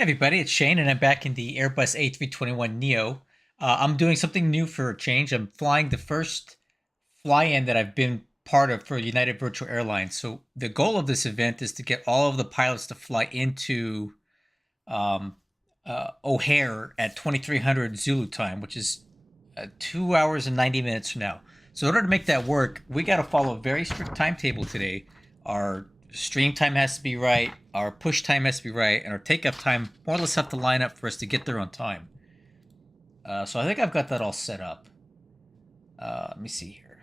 Hey everybody, it's Shane, and I'm back in the Airbus A321 Neo. I'm doing something new for a change. I'm flying the first fly-in that I've been part of for United Virtual Airlines. So the goal of this event is to get all of the pilots to fly into um, O'Hare at 2300 Zulu time, which is 2 hours and 90 minutes from now. So in order to make that work, we got to follow a very strict timetable today. Our stream time has to be right, our push time has to be right, and our takeoff time more or less have to line up for us to get there on time. So I think I've got that all set up. Let me see here.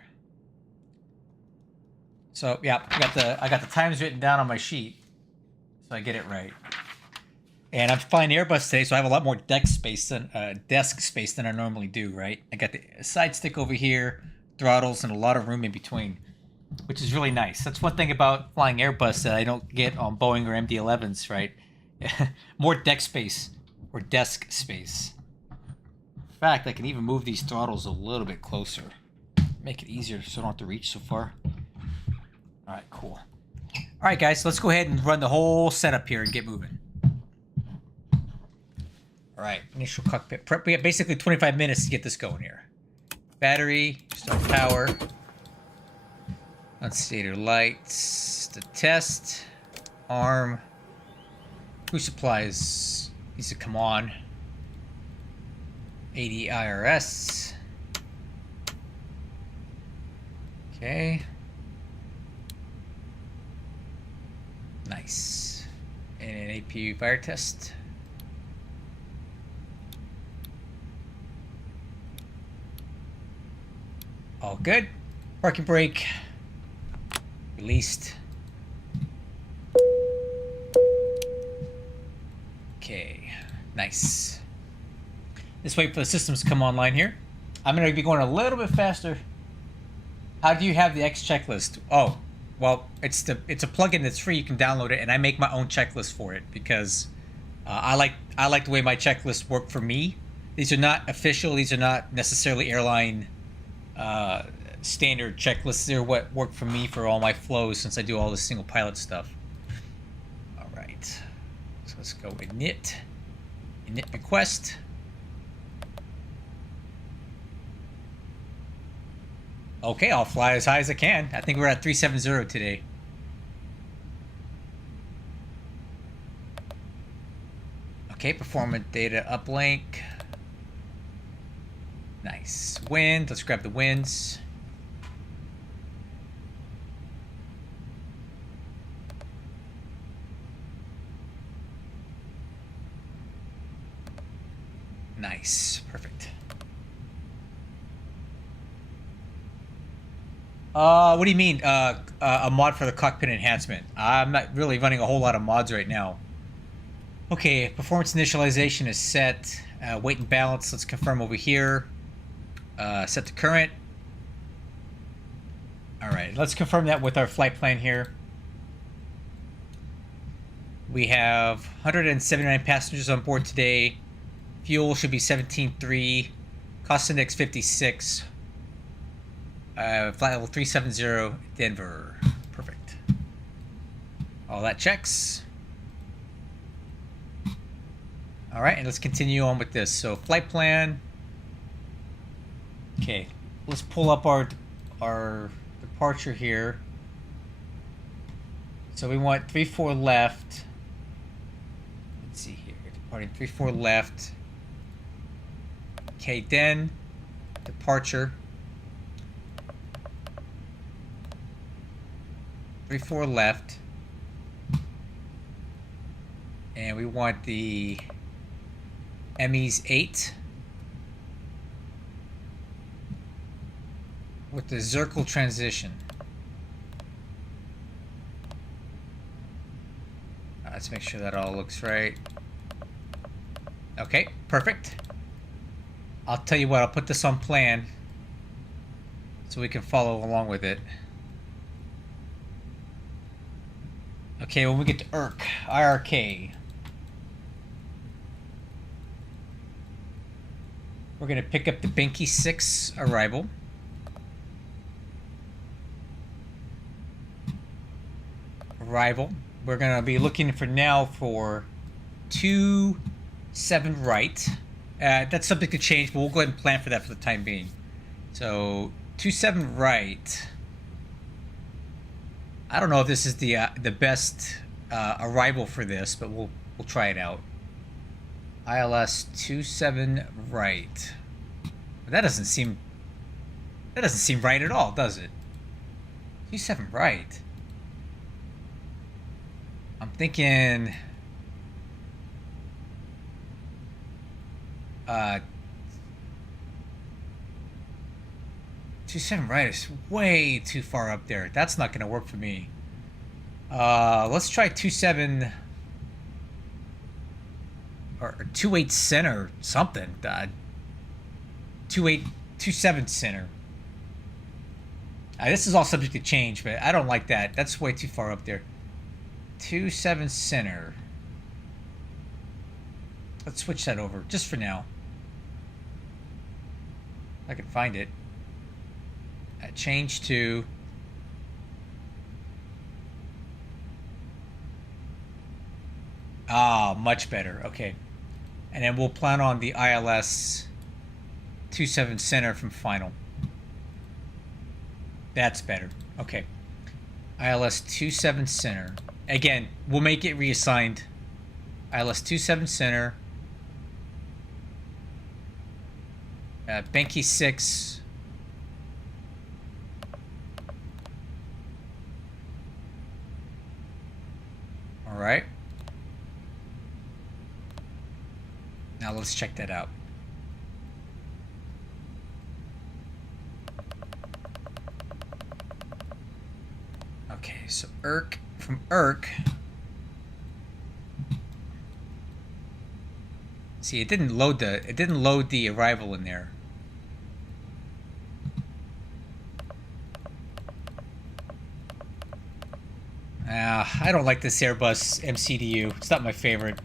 So yeah, I got the times written down on my sheet, so I get it right. And I'm flying Airbus today, so I have a lot more desk space than I normally do. Right, I got the side stick over here, throttles, and a lot of room in between, which is really nice. That's one thing about flying Airbus that I don't get on Boeing or MD-11s. Right, more deck space or desk space. In fact, I can even move these throttles a little bit closer, make it easier, so I don't have to reach so far. All right, cool. All right, guys, let's go ahead and run the whole setup here and get moving. All right, initial cockpit prep. We have basically 25 minutes to get this going here. Battery, start power. Unstated lights, the test, arm, crew supplies needs to come on. ADIRS. Okay. Nice. And an APU fire test. All good. Parking brake. Released. Okay. Nice. Let's wait for the systems to come online here. I'm going to be going a little bit faster. How do you have the X checklist? Oh, well, it's a plugin that's free. You can download it, and I make my own checklist for it because I like the way my checklists work for me. These are not official. These are not necessarily airline standard checklists. They're what work for me for all my flows since I do all this single pilot stuff. All right, so let's go init request. Okay, I'll fly as high as I can. I think we're at 370 today. Okay, performance data uplink. Nice. Wind, let's grab the winds. Nice, perfect. What do you mean, a mod for the cockpit enhancement? I'm not really running a whole lot of mods right now. Okay, performance initialization is set. Weight and balance, let's confirm over here. Set to current. All right, let's confirm that with our flight plan here. We have 179 passengers on board today. Fuel should be 17.3. Cost index 56. Flight level 370, Denver. Perfect. All that checks. All right, and let's continue on with this. So flight plan. Okay, let's pull up our departure here. So we want 3-4 left. Let's see here, departing 3-4 left. Okay, then departure. 3-4 left. And we want the ME's 8 with the Zircle transition. Let's make sure that all looks right. Okay, perfect. I'll tell you what, I'll put this on plan so we can follow along with it. Okay, when we get to IRK, we're going to pick up the Binky 6 arrival. We're going to be looking for now for 27 right. That's subject to change, but we'll go ahead and plan for that for the time being. So 27 right. I don't know if this is the best arrival for this, but we'll try it out. ILS 27 right. That doesn't seem right at all, does it? 27 right. I'm thinking 27 right is way too far up there. That's not going to work for me. Let's try 27 or 28 center something. 27 center. This is all subject to change, but I don't like that. That's way too far up there. 27 center. Let's switch that over just for now. I can find it. Change to much better. Okay. And then we'll plan on the ILS 27 center from final. That's better. Okay. ILS 27 center. Again, we'll make it reassigned. ILS 27 center. Benki 6. All right. Now let's check that out. Okay, so from ERC. See, it didn't load the arrival in there. I don't like this Airbus MCDU. It's not my favorite.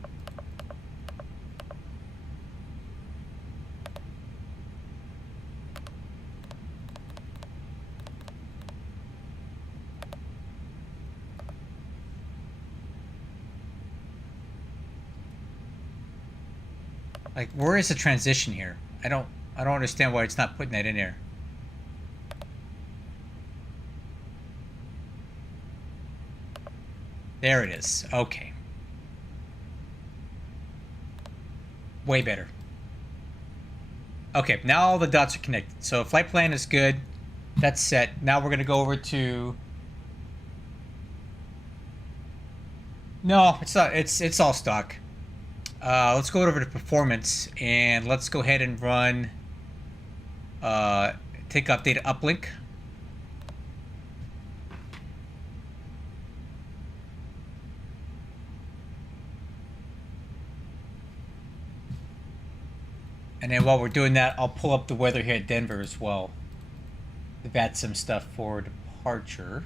Like, where is the transition here? I don't understand why it's not putting that in there. There it is. Okay. Way better. Okay, now all the dots are connected. So flight plan is good. That's set. Now we're going to go over to... No, it's not. It's all stock. Let's go over to performance and let's go ahead and run take off data uplink. And then while we're doing that, I'll pull up the weather here at Denver as well. They've had some stuff for departure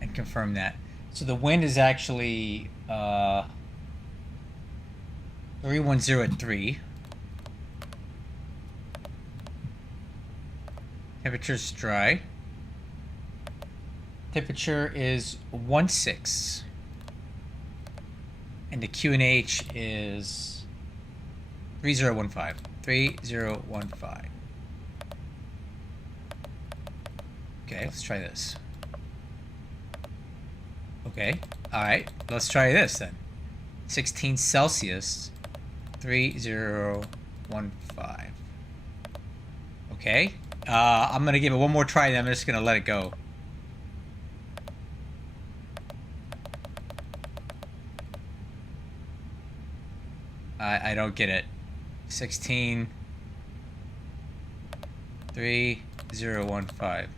and confirm that. So the wind is actually 310 at 3. Temperature's dry. Temperature is 16. And the QNH is 3015. 3015. Okay, let's try this. Okay, alright, let's try this then. 16 Celsius, 3015. Okay, I'm gonna give it one more try and I'm just gonna let it go. I don't get it. 16 3015.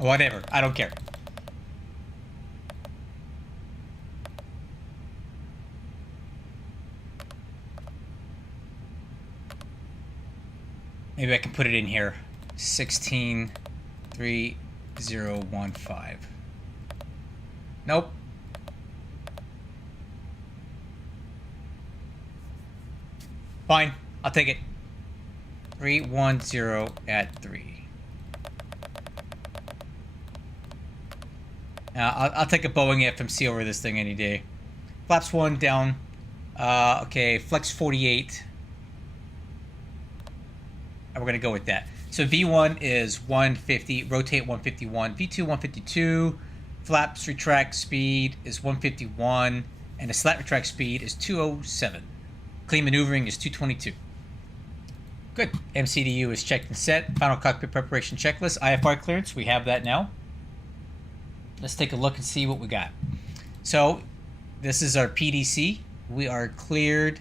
Whatever, I don't care. Maybe I can put it in here. 16 3015. Nope. Fine, I'll take it. 310 at 3. I'll take a Boeing FMC over this thing any day. Flaps 1 down. Okay, flex 48. And we're going to go with that. So V1 is 150, rotate 151. V2, 152. Flaps retract speed is 151. And the slat retract speed is 207. Clean maneuvering is 222. Good. MCDU is checked and set. Final cockpit preparation checklist. IFR clearance, we have that now. Let's take a look and see what we got. So this is our PDC. We are cleared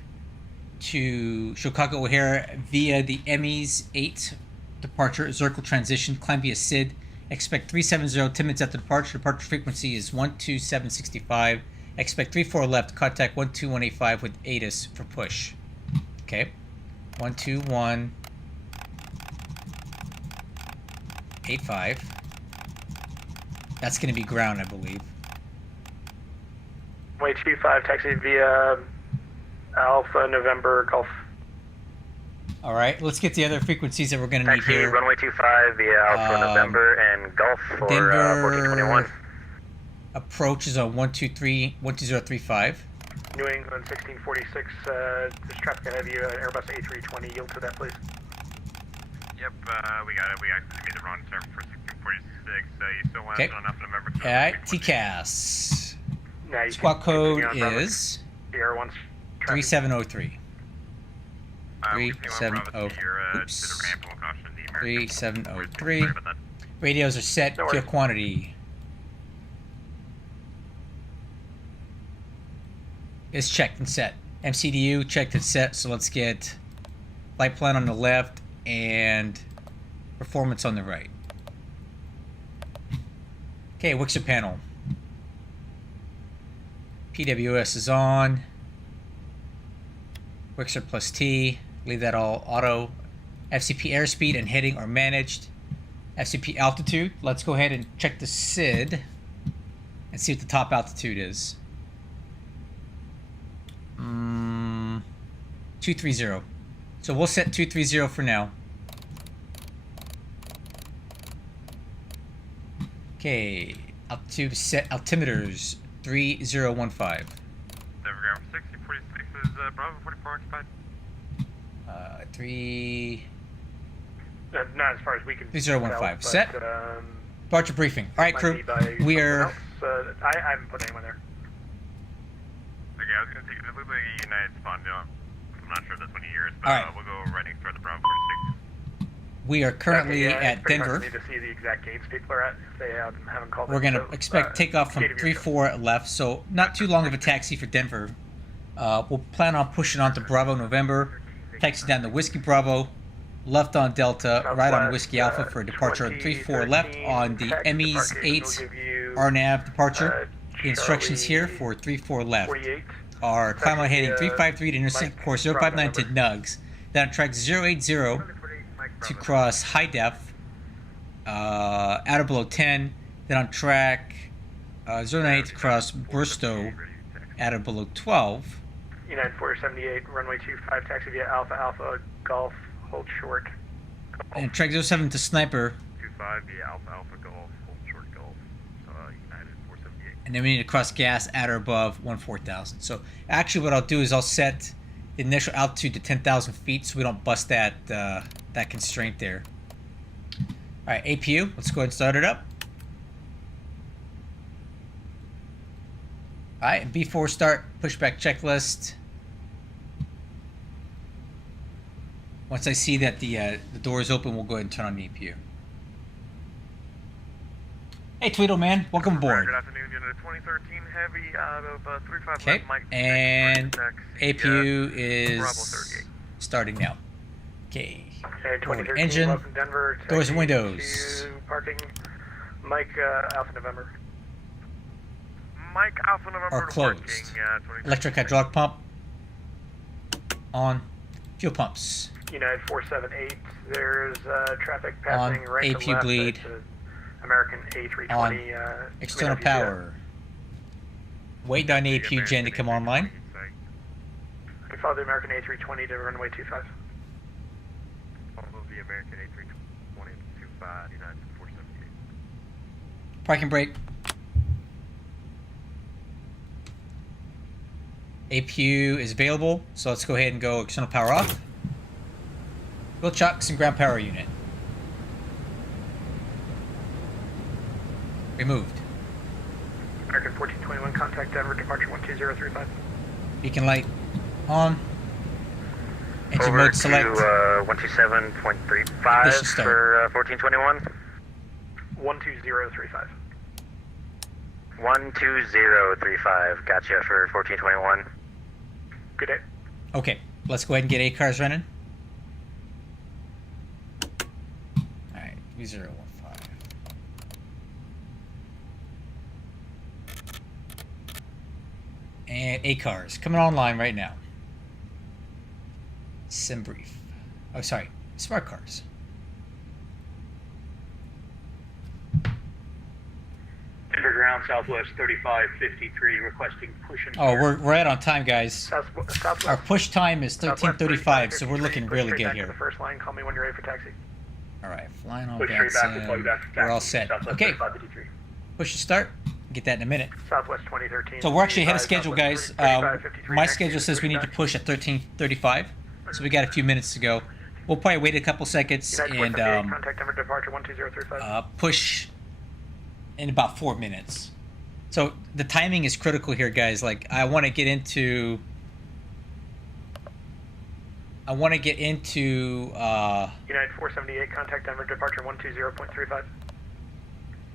to Chicago O'Hare via the ME's 8 departure, Zircle transition, climb via SID. Expect 370, 10 minutes after departure. Departure frequency is 12765. Expect 34 left, contact 12185 with ATIS for push. Okay. 12185. That's going to be ground, I believe. Runway 25, taxi via Alpha November Golf. All right, let's get the other frequencies that we're going to need here. Runway 25 via Alpha November and Golf for Denver 1421. Approach is on 12035. New England 1646, there's traffic ahead of you, Airbus A320, yield to that please. Yep, we got it. We actually made the wrong turn for 1646. You still want Okay. on Alpha November? All right, TCAS. Now you Squawk can code continue on is Air 1's traffic. 3703. We can go on Bravo 370. to your, to the Oops. ramp and we'll caution the American. 3703. Sorry about that. Radios are set. No Fuel worries. quantity is checked and set. MCDU checked and set. So let's get flight plan on the left and performance on the right. Okay, Wixer panel. PWS is on. Wixer plus T. Leave that all auto. FCP airspeed and heading are managed. FCP altitude. Let's go ahead and check the SID and see what the top altitude is. 230. So we'll set 230 for now. Okay, altitude set. Altimeters 3015. Denver ground 1646 is Bravo 44 occupied. Not as far as we can 3015. tell, Set. but, Departure briefing. All right, might crew. be by We someone are. else. I haven't put anyone there. Okay, I was going to take it. It looks like a United spawn down. I'm not sure if that's one of yours, but All right. we'll go right next door to Bravo 46. We are currently Okay, yeah, at it's pretty hard Denver. for me to see the exact gates people are at if they haven't called. We're in, gonna so, expect takeoff from gate of your choice. 34 left, so not too long of a taxi for Denver. We'll plan on pushing on to Bravo November, taxi down to Whiskey Bravo, left on Delta, right on Whiskey Alpha for a departure on 34 left on the ME's 8 RNAV departure. The instructions here for 34 left 48. are climb on heading 353 to intersect course 059 to Nugs, then on track 080 to cross high def, out of below 10, then on track 098 to cross Bristow, out of below 12. United 478, runway 25, taxi via Alpha Alpha Golf, hold short. And track 07 to Sniper, 25 via Alpha Alpha Golf, hold short Golf. United 478. and then we need to cross gas at or above 14,000. So actually what I'll do is I'll set the initial altitude to 10,000 feet so we don't bust that that constraint there. All right, APU, let's go ahead and start it up. All right, before start, pushback checklist. Once I see that the door is open, we'll go ahead and turn on the APU. Hey, Tweedle man, welcome aboard. Good afternoon, unit 2013 Heavy out of 35 Okay, left, Mike. and Taxi, APU Bravo is 38. starting now. Okay, Okay, Forward 2013, engine, welcome Denver. doors and taxi windows. to Parking, Mike Alpha November. Mike Alpha November Are to closed. parking, 2013. Electric hydraulic pump on. Fuel pumps United 478, there's traffic passing on. right to APU left. bleed. It's a American A320. On. External Commander power. Wait on the APU gen to come online. I can follow the American A320 to runway 25. Follow the American A320 to 25, United 478. Parking brake. APU is available, so let's go ahead and go external power off. Wheel chocks and ground power unit. Removed. American 1421, contact Denver, departure 12035. Beacon light on. Engine Over mode select. to 127.35 Ignition start. for 1421. 12035. 12035, gotcha for 1421. Good day. Okay, let's go ahead and get A cars running. Alright, 3015. And A cars coming online right now. Sim brief. Oh, sorry, smart cars. Underground Southwest 3553 requesting push and Oh, we're right on time, guys. Southwest. Our push time is Southwest 13:35, so we're 3553, looking push really straight good back to here. the first line, call me when you're ready for taxi. All right, flying all push back straight back to plug in. back to We're all taxi, set. Southwest Okay, 3553. push to start. Get that in a minute. Southwest 2013. So we're actually ahead of schedule, guys. 3553, My taxi, schedule says we need to push at 13:35, so we got a few minutes to go. We'll probably wait a couple seconds United and 478, contact Denver, departure 12035. push in about 4 minutes. So the timing is critical here, guys. Like I want to get into. United 478, contact Denver, departure 120.35.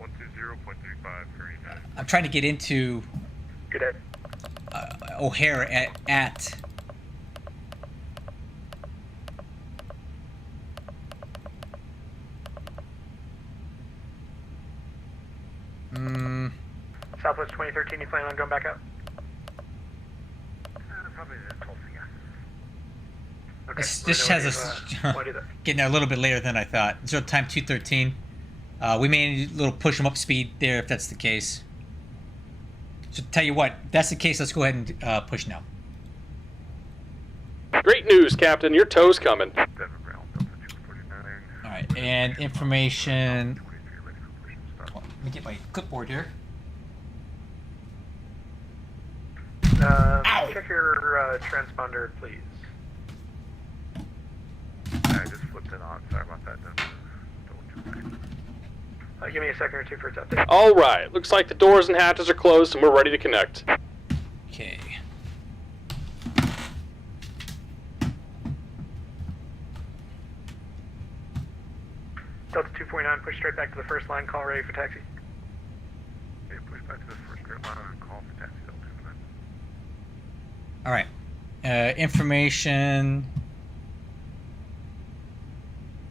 120.35 for United. I'm trying to get into Good day. O'Hare at Southwest 2013, you plan on going back out? Probably the Tulsa, yeah. Okay. This has us Why do that? getting there a little bit later than I thought. Zero time 213. We may need a little push 'em up speed there if that's the case. So tell you what, if that's the case, let's go ahead and push now. Great news, Captain. Your tow's coming. Denver ground, Delta 249. All right, and information. 23 ready for push and start. Let me get my clipboard here. Check your transponder, please. I just flipped it on. Sorry about that. Give me a second or two for its update. All right. Looks like the doors and hatches are closed, and we're ready to connect. Okay. Delta 249, push straight back to the first line, call ready for taxi. Okay, push back to the first straight line and call for taxi Delta 249. All right. Information.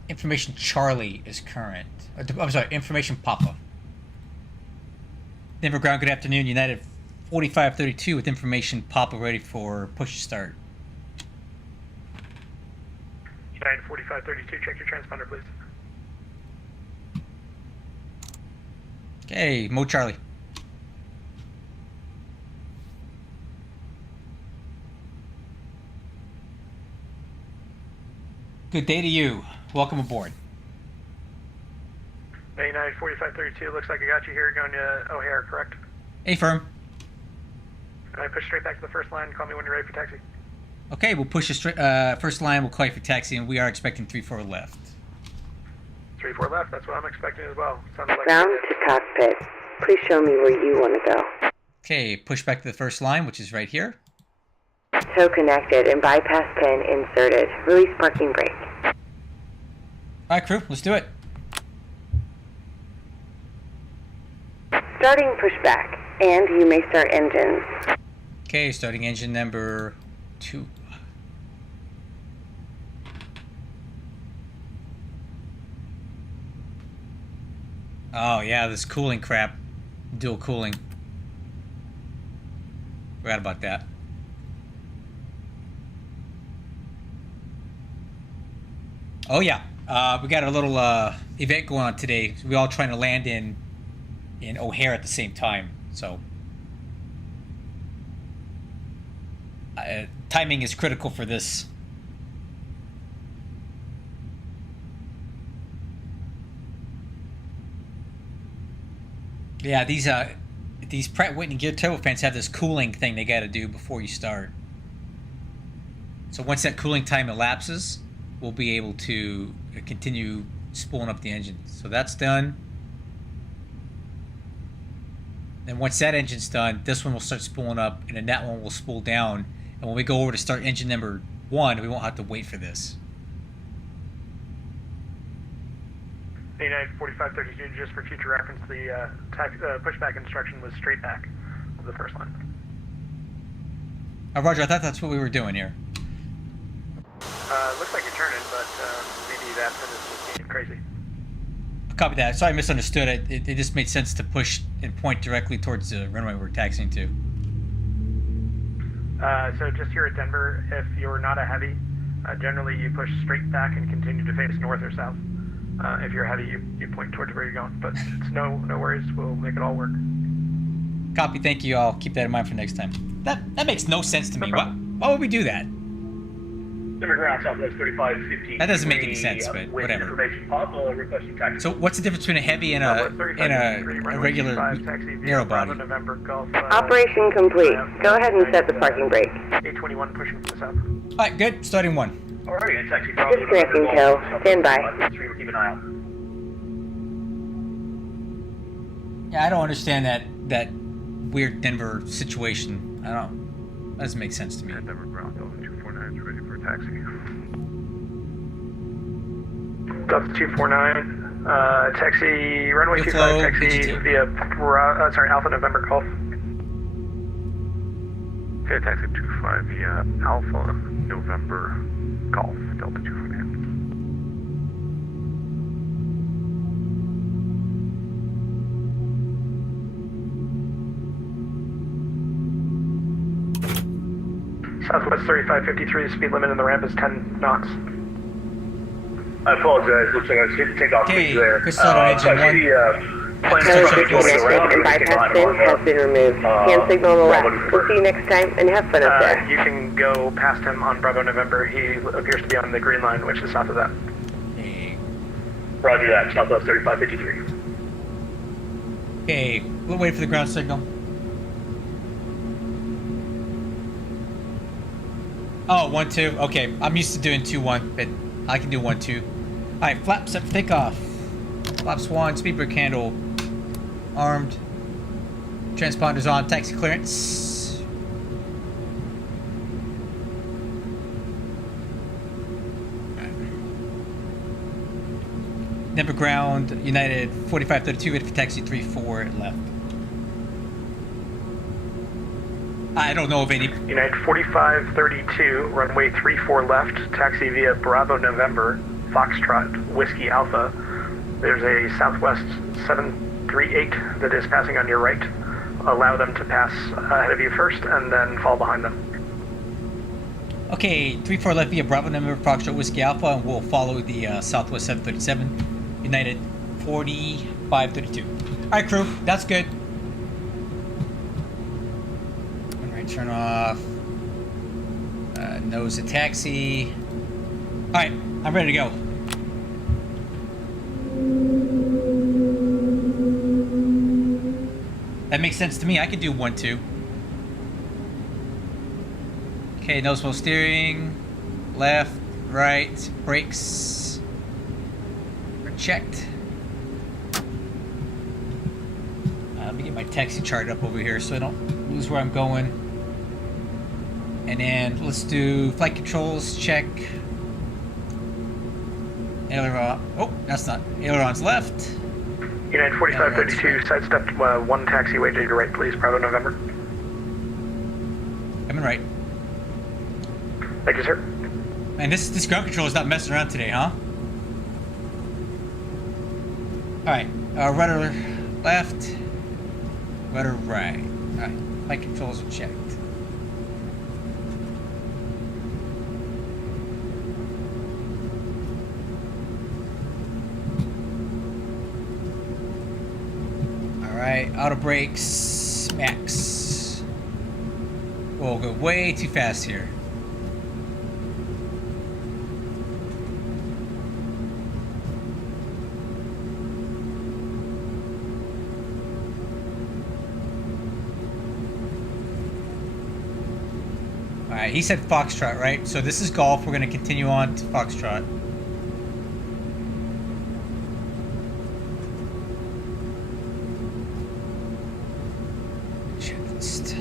Information Charlie is current. I'm sorry, information Papa. Denver ground, good afternoon. United 4532 with information Papa ready for push to start. United 4532, check your transponder, please. Okay, Mo Charlie. Good day to you. Welcome aboard. United 4532, looks like I got you here going to O'Hare, correct? Hey, firm. I push straight back to the first line, call me when you're ready for taxi. Okay, we'll push the straight, first line. We'll call you for taxi, and we are expecting 3-4 left. 3-4 left, that's what I'm expecting as well. Sounds like Ground to cockpit. Please show me where you want to go. Okay, push back to the first line, which is right here. Tow connected and bypass pin inserted. Release parking brake. All right, crew, let's do it. Starting pushback, and you may start engines. Okay, starting engine number 2. Oh, yeah, this cooling crap. Dual cooling. Forgot about that. Oh, yeah. We got a little event going on today. We all trying to land in O'Hare at the same time. So timing is critical for this. Yeah, these these Pratt Whitney geared turbofans have this cooling thing they got to do before you start. So once that cooling time elapses, we'll be able to continue spooling up the engine. So that's done. And once that engine's done, this one will start spooling up, and then that one will spool down. And when we go over to start engine number 1, we won't have to wait for this. United 4532, just for future reference, the pushback instruction was straight back of the first line. Roger, I thought that's what we were doing here. Looks like you're turning, but maybe that is just being crazy. Copy that. Sorry, I misunderstood it. It just made sense to push and point directly towards the runway we're taxiing to. So just here at Denver, if you're not a heavy, generally you push straight back and continue to face north or south. If you're heavy, you point towards where you're going. But it's no worries. We'll make it all work. Copy. Thank you. I'll keep that in mind for next time. That makes no sense to me. Why would we do that? Denver ground Southwest 3515. That doesn't make any sense, but whatever. Information pop, requesting taxi. So what's the difference between a heavy and a regular narrow body? Operation complete. Go ahead and set the parking brake. A321 pushing from the south. All right, good. Starting 1. Alrighty, and taxi. Disconnecting tail. Stand by. We'll keep an eye out. Yeah, I don't understand that weird Denver situation. I don't. That doesn't make sense to me. Denver ground Delta 249 is ready for taxi. Delta 249, taxi runway Good 25, flow, taxi PG2. via Alpha November Golf. Okay, taxi 25 via Alpha November Golf, Delta 249. Southwest 3553, the speed limit in the ramp is 10 knots. I apologize. Looks like I was take off Okay, speed there. good start on engine I see 1. the plane Tower starting to go disconnected around. and bypass pin has been removed. Hand signal on the left. We'll see you next time and have fun up there. You can go past him on Bravo November. He appears to be on the green line, which is south of that. Okay. Roger that. Southwest 3553. Okay, we'll wait for the ground signal. Oh, 1-2. Okay, I'm used to doing 2-1, but I can do 1-2. All right, flaps up, takeoff. Flaps 1, speed brake handle armed. Transponders on, taxi clearance. Denver ground, United 4532, ready for taxi 34 left. I don't know of any. United 4532, runway 34 left, taxi via Bravo November, Foxtrot, Whiskey Alpha. There's a Southwest 738 that is passing on your right. Allow them to pass ahead of you first and then fall behind them. Okay, 34 left via Bravo November, Foxtrot, Whiskey Alpha, and we'll follow the Southwest 737, United 4532. Alright, crew, that's good. Turn off. Nose a taxi. Alright, I'm ready to go. That makes sense to me. I could do 1-2. Okay, nose wheel steering. Left, right, brakes. Are checked. Let me get my taxi chart up over here so I don't lose where I'm going. And then let's do flight controls, check. Aileron, oh, that's not, ailerons left. United 4532, sidestep one taxiway to your right, please, Bravo November. Coming right. Thank you, sir. Man, this ground control is not messing around today, huh? Alright, rudder left, rudder right. Alright, flight controls are checked. Alright, auto brakes, max. We'll go way too fast here. Alright, he said Foxtrot, right? So this is Golf. We're going to continue on to Foxtrot. Checklist.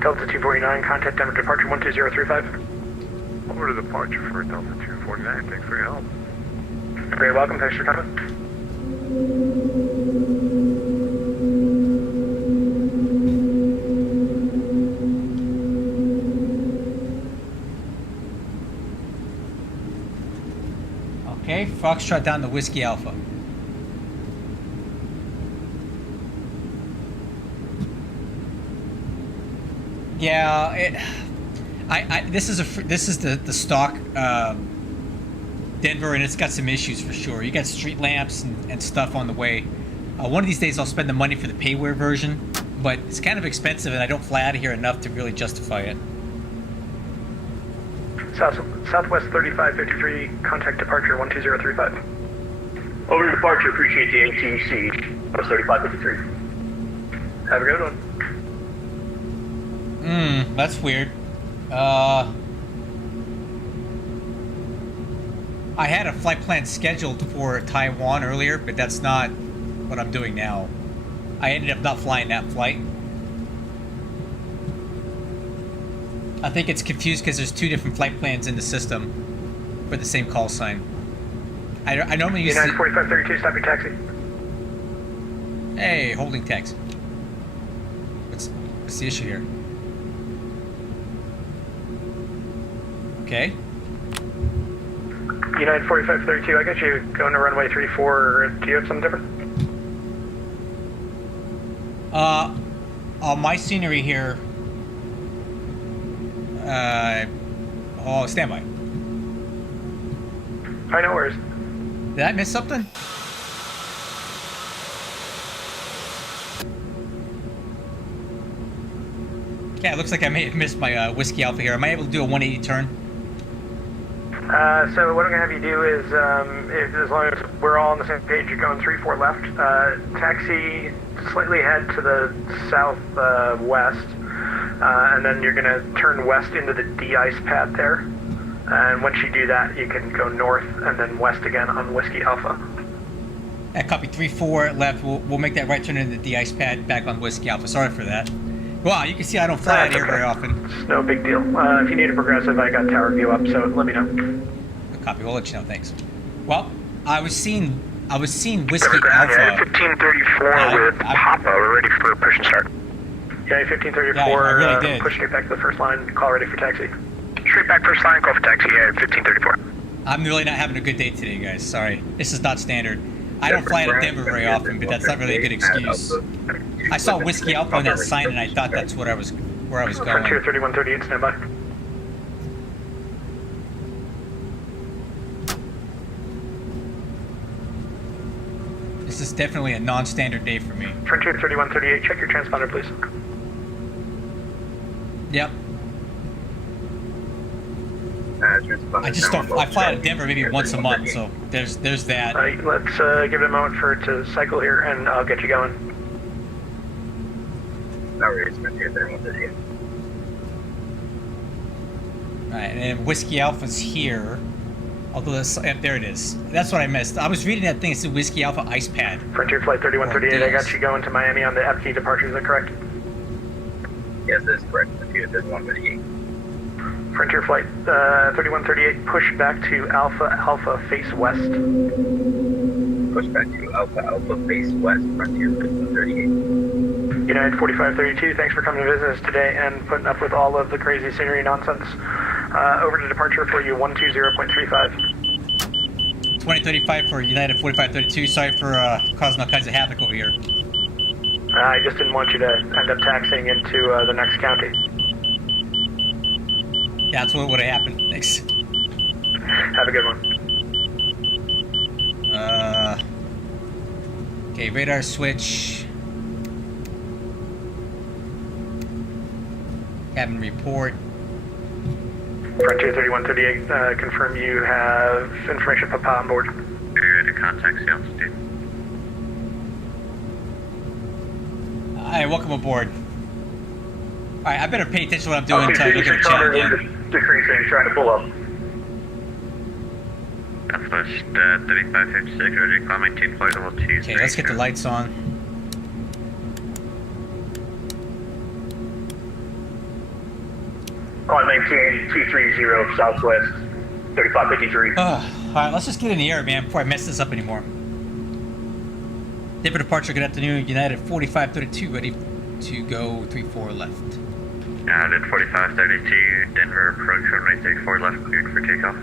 Delta 249, contact Denver departure 12035. Over to departure for Delta 249. Thanks for your help. Very welcome, thanks for coming. Okay, Foxtrot down to Whiskey Alpha. Yeah, this is the stock Denver, and it's got some issues for sure. You got street lamps and stuff on the way. One of these days I'll spend the money for the payware version, but it's kind of expensive, and I don't fly out of here enough to really justify it. Southwest 3553, contact departure 12035. Over to departure, appreciate the ATC. Southwest 3553. Have a good one. That's weird. I had a flight plan scheduled for Taiwan earlier, but that's not what I'm doing now. I ended up not flying that flight. I think it's confused because there's two different flight plans in the system for the same call sign. I normally use United 4532, stop your taxi. Hey, holding taxi. What's the issue here? Okay. United 4532, I got you going to runway 34. Do you have something different? My scenery here. Standby. I know where's. Did I miss something? Yeah, it looks like I may have missed my Whiskey Alpha here. Am I able to do a 180 turn? So what I'm going to have you do is, as long as we're all on the same page, you're going 34 left. Taxi slightly head to the southwest, and then you're going to turn west into the de-ice pad there. And once you do that, you can go north and then west again on Whiskey Alpha. Copy 3-4 left. We'll make that right turn into the de-ice pad back on Whiskey Alpha. Sorry for that. Wow, you can see I don't fly out here very often. It's no big deal. If you need a progressive, I got tower view up, so let me know. Copy. We'll let you know. Thanks. Well, I was seeing Whiskey Alpha. Yeah, 1534 with Papa. We're ready for push and start. Yeah, 1534. Yeah, I really did. Push straight back to the first line. Call ready for taxi. Straight back first line. Call for taxi. Yeah, 1534. I'm really not having a good day today, guys. Sorry. This is not standard. I don't fly out of Denver very often, but that's not really a good excuse. I saw Whiskey Alpha on that sign, and I thought that's where I was going. Frontier 3138, stand by. This is definitely a non-standard day for me. Frontier 3138, check your transponder, please. Yep. I just don't. I fly out of Denver maybe once a month, so there's that. Let's give it a moment for it to cycle here, and I'll get you going. Alright, and then Whiskey Alpha's here. Although that's, there it is. That's what I missed. I was reading that thing. It said Whiskey Alpha Ice Pad. Frontier Flight 3138, I got you going to Miami on the FT departure. Is that correct? Yes, that's correct. Frontier 3138. Frontier Flight 3138, push back to Alpha face west. Push back to Alpha face west, Frontier 3138. United 4532, thanks for coming to visit us today and putting up with all of the crazy scenery nonsense. Over to departure for you, 120.35. 2035 for United 4532. Sorry for causing all kinds of havoc over here. I just didn't want you to end up taxiing into the next county. Yeah, that's what would have happened. Thanks. Have a good one. Okay, radar switch. Cabin report. Frontier 3138, confirm you have information for Papa on board. Ready to contact the altitude. Hi, welcome aboard. Alright, I better pay attention to what I'm doing until I look at the chat again. Decreasing, trying to pull up. Southwest 3556, ready to climb, maintain flight level 2. Okay, let's get the lights on. Climb maintain 230 Southwest 3553. Alright, let's just get in the air, man, before I mess this up anymore. Denver departure, good afternoon. United 4532, ready to go 34 left. United 4532, Denver approach runway 34 left, cleared for takeoff.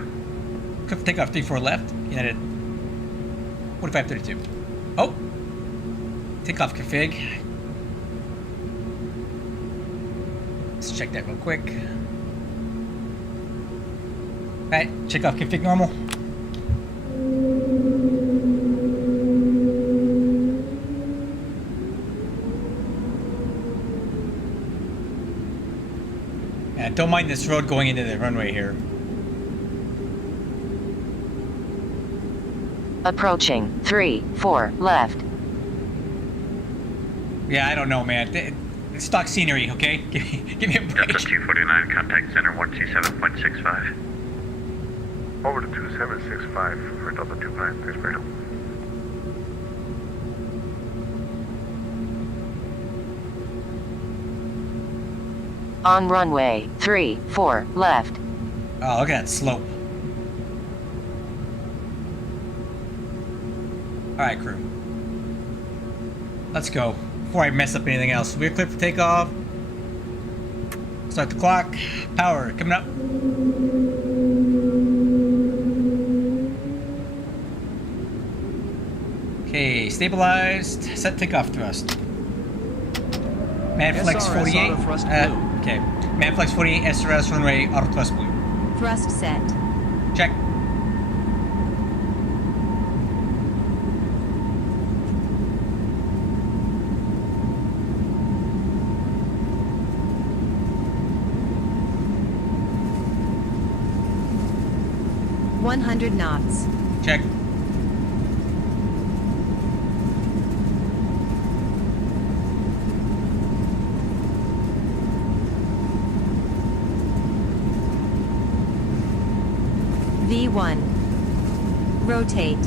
Cleared for takeoff 34 left. United 4532. Oh! Takeoff config. Let's check that real quick. Alright, check off config normal. Don't mind this road going into the runway here. Approaching 3-4 left. Yeah, I don't know, man. It's stock scenery, okay? Give me a break. Delta 249, contact center 127.65. Over to 2765 for Delta 29, thanks, Brado. On runway 3-4 left. Oh, look at that slope. Alright, crew. Let's go. Before I mess up anything else. We're clear for takeoff. Start the clock. Power coming up. Okay, stabilized. Set takeoff thrust. Manflex 48. Okay. Manflex 48 SRS runway auto thrust blue. Thrust set. Check. $100 knots. Check. V1. Rotate.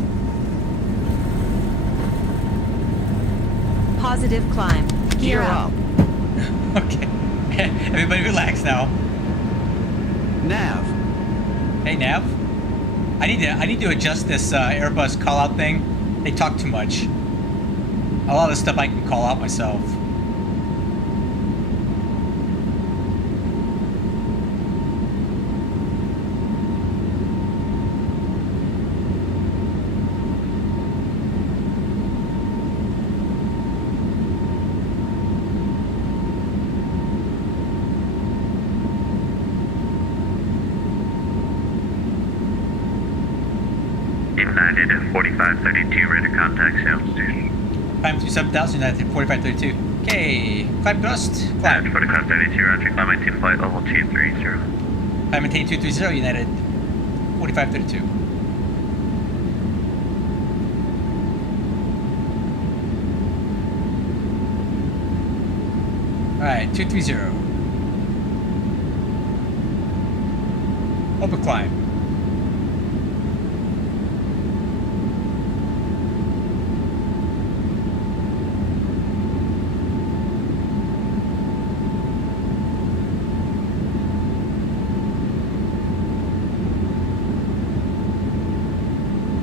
Positive climb. Gear up. Okay. Everybody relax now. Nav. Hey, Nav. I need to adjust this Airbus call out thing. They talk too much. A lot of stuff I can call out myself. United at 4532, ready to contact sales station. Climb through 7,000, United 4532. Okay, climb thrust. Climb. 4532, roger, climb maintain flight level 230. Climb maintain 230, United 4532. Alright, 230. Open climb.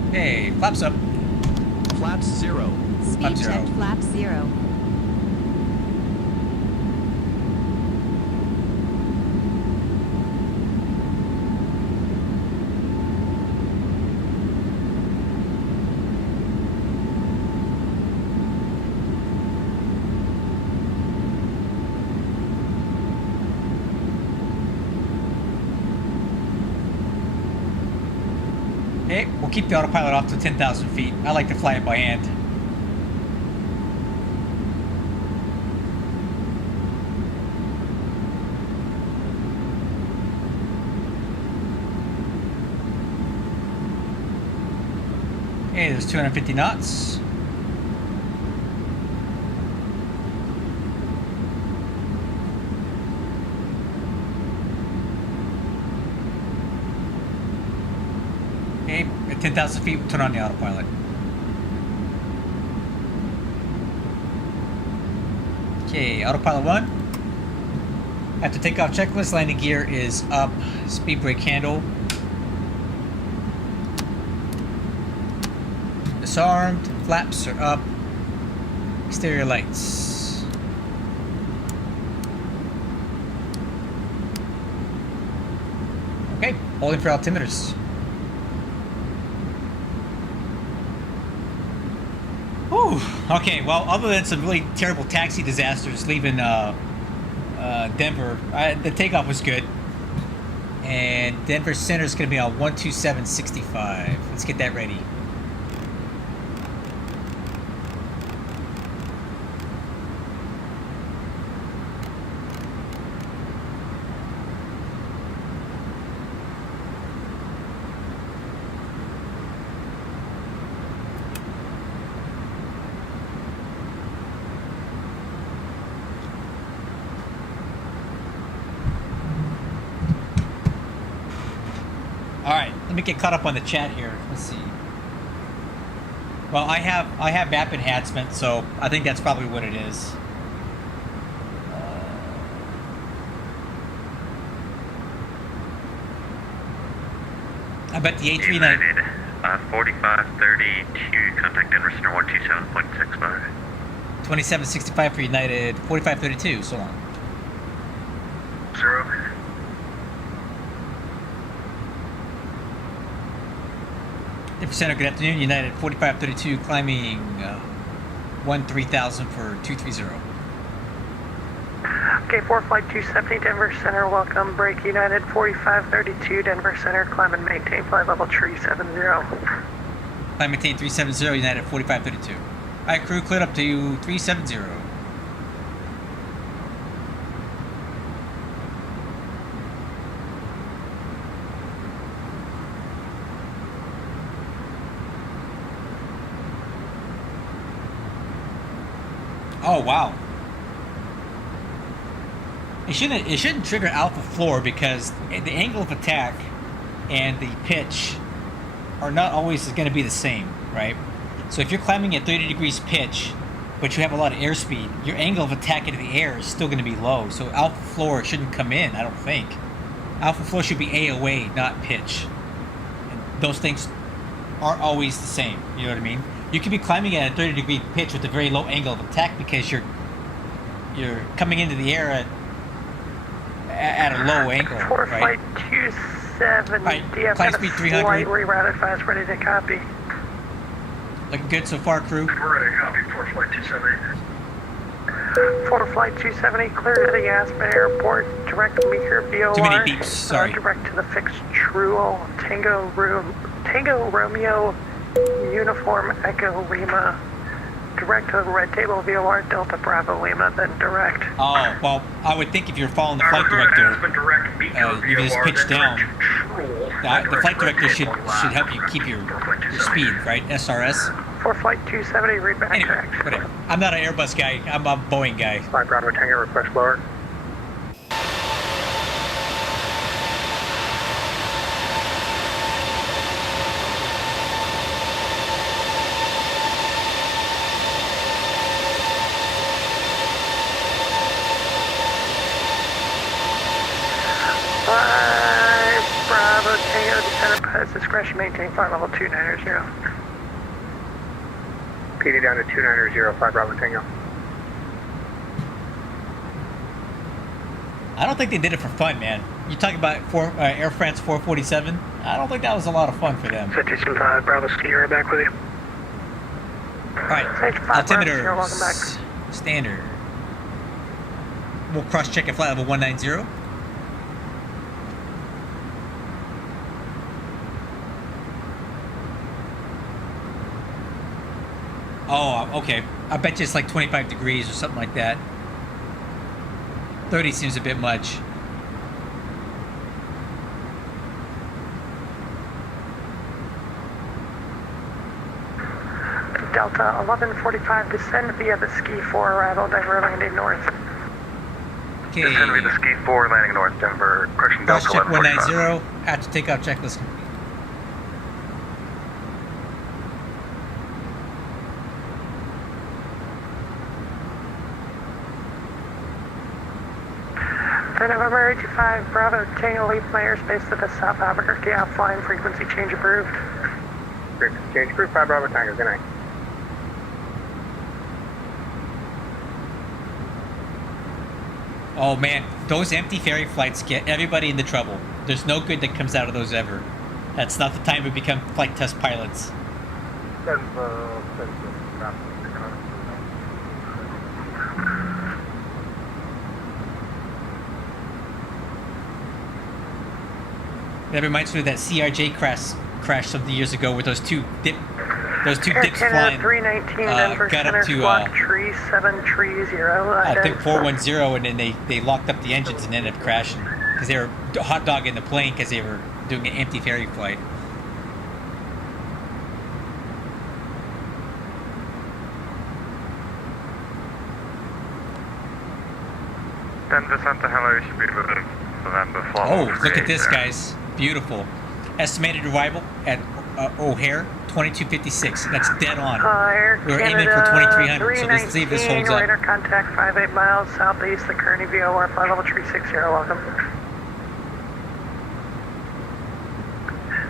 Okay, flaps up. Flaps 0. Speed Flap zero. check flap 0. Okay, we'll keep the autopilot off to 10,000 feet. I like to fly it by hand. Okay, there's 250 knots. Okay, at 10,000 feet, we'll turn on the autopilot. Okay, autopilot 1. After takeoff checklist, landing gear is up, speed brake handle. Disarmed, flaps are up, exterior lights. Okay, holding for altimeters. Whew. Okay, well, other than some really terrible taxi disasters leaving Denver, the takeoff was good. And Denver Center is going to be on 127.65. Let's get that ready. Alright, let me get caught up on the chat here. Let's see. Well, I have map enhancement, so I think that's probably what it is. I bet the A321... 4532, contact Denver Center 127.65. 2765 for United, 4532, so long. 0. Denver Center, good afternoon. United 4532, climbing 13,000 for 230. Okay, 4 flight 270, Denver Center, welcome. Break United 4532, Denver Center, climb and maintain flight level 370. Climb maintain 370, United 4532. Alright, crew, cleared up to 370. Oh wow. It shouldn't trigger alpha floor because the angle of attack and the pitch are not always going to be the same, right? So if you're climbing at 30 degrees pitch, but you have a lot of airspeed, your angle of attack into the air is still going to be low. So alpha floor shouldn't come in, I don't think. Alpha floor should be AOA, not pitch. And those things aren't always the same, you know what I mean? You could be climbing at a 30 degree pitch with a very low angle of attack because you're coming into the air at a low angle, For right? flight 270, Right, DF climb got a speed 300. flight rerouted fast, ready to copy. Looking good so far, crew? We're ready to copy for flight 270. For flight 270, clear to the Aspen Airport, direct meter VOR. Too many beeps, sorry. Direct to the fixed Truel, Tango Romeo, Uniform Echo Lima. Direct to the red table VOR, Delta Bravo Lima, then direct. Oh, well, I would think if you're following the flight director, you can just pitch down. The flight director should help you keep your speed, right? SRS. For flight 270, read back Anyway, track. whatever. I'm not an Airbus guy. I'm a Boeing guy. 5 Bravo Tango, request lower. Bravo Tango, descendant pilot's discretion, maintain flight level 290. PD down to 290, 5 Bravo Tango. I don't think they did it for fun, man. You talk about Air France 447. I don't think that was a lot of fun for them. Citation 5 Bravo Sierra, back with you. All right, Citation 5 Bravo altimeter Sierra, welcome back. standard. We'll cross-check at flight level 190. Oh, okay. I bet you it's like 25 degrees or something like that. 30 seems a bit much. Delta 1145, descend via the Ski 4 arrival, Denver landing north. Okay. Descend via the Ski 4 landing north, Denver, correction Cross Delta check 1145. 190, after takeoff checklist complete. November 85, Bravo, Tango, leave my airspace to the South Albuquerque, outflying frequency change approved. Frequency change approved, 5 Bravo, Tango, good night. Oh man, those empty ferry flights get everybody into trouble. There's no good that comes out of those ever. That's not the time to become flight test pilots. That reminds me of that CRJ crash some years ago with those two dips flying. 319, Denver got Center, up to squawk tree 730. I think 410, and then they locked up the engines and ended up crashing because they were hot dogging the plane because they were doing an empty ferry flight. Denver Santa Hello should be within November. Oh, look at this, guys. Beautiful. Estimated arrival at O'Hare, 2256. That's dead on. Air We're aiming Canada, for 2300, so let's see if this holds up. radar contact 58 miles southeast, the Kearney VOR, flight level 360, welcome.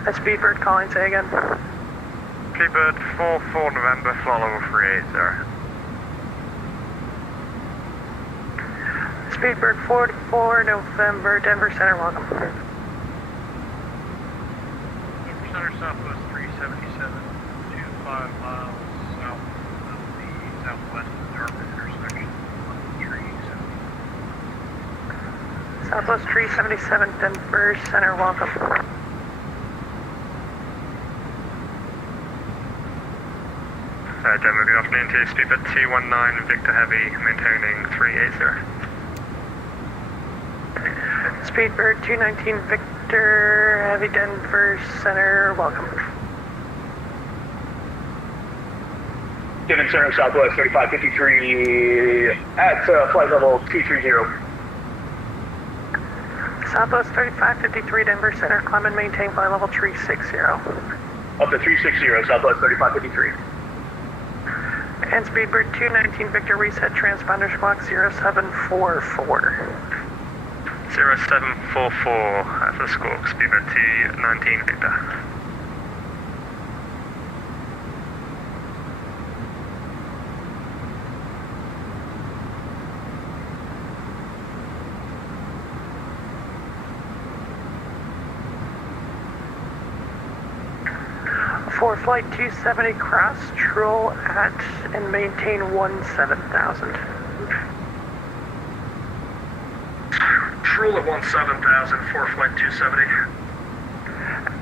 That's Speedbird calling, say again. Speedbird 44 November, flight level 380. Speedbird 44 November, Denver Center, welcome. Center Southwest 377, 25 miles south of the southwest Dartmouth intersection, 370. Southwest 377, Denver Center, welcome. Denver, good afternoon to Speedbird 219, Victor Heavy, maintaining 380. Speedbird 219 Victor, Heavy Denver Center, welcome. Denver Center, Southwest 3553 at flight level 230. Southwest 3553 Denver Center, climb and maintain flight level 360. Up to 360, Southwest 3553. And Speedbird 219 Victor, reset transponder squawk 0744. 0744 at the squawk, Speedbird 219 Victor. For flight 270, cross Trull at and maintain 17,000. Trull at 17,000 for flight 270.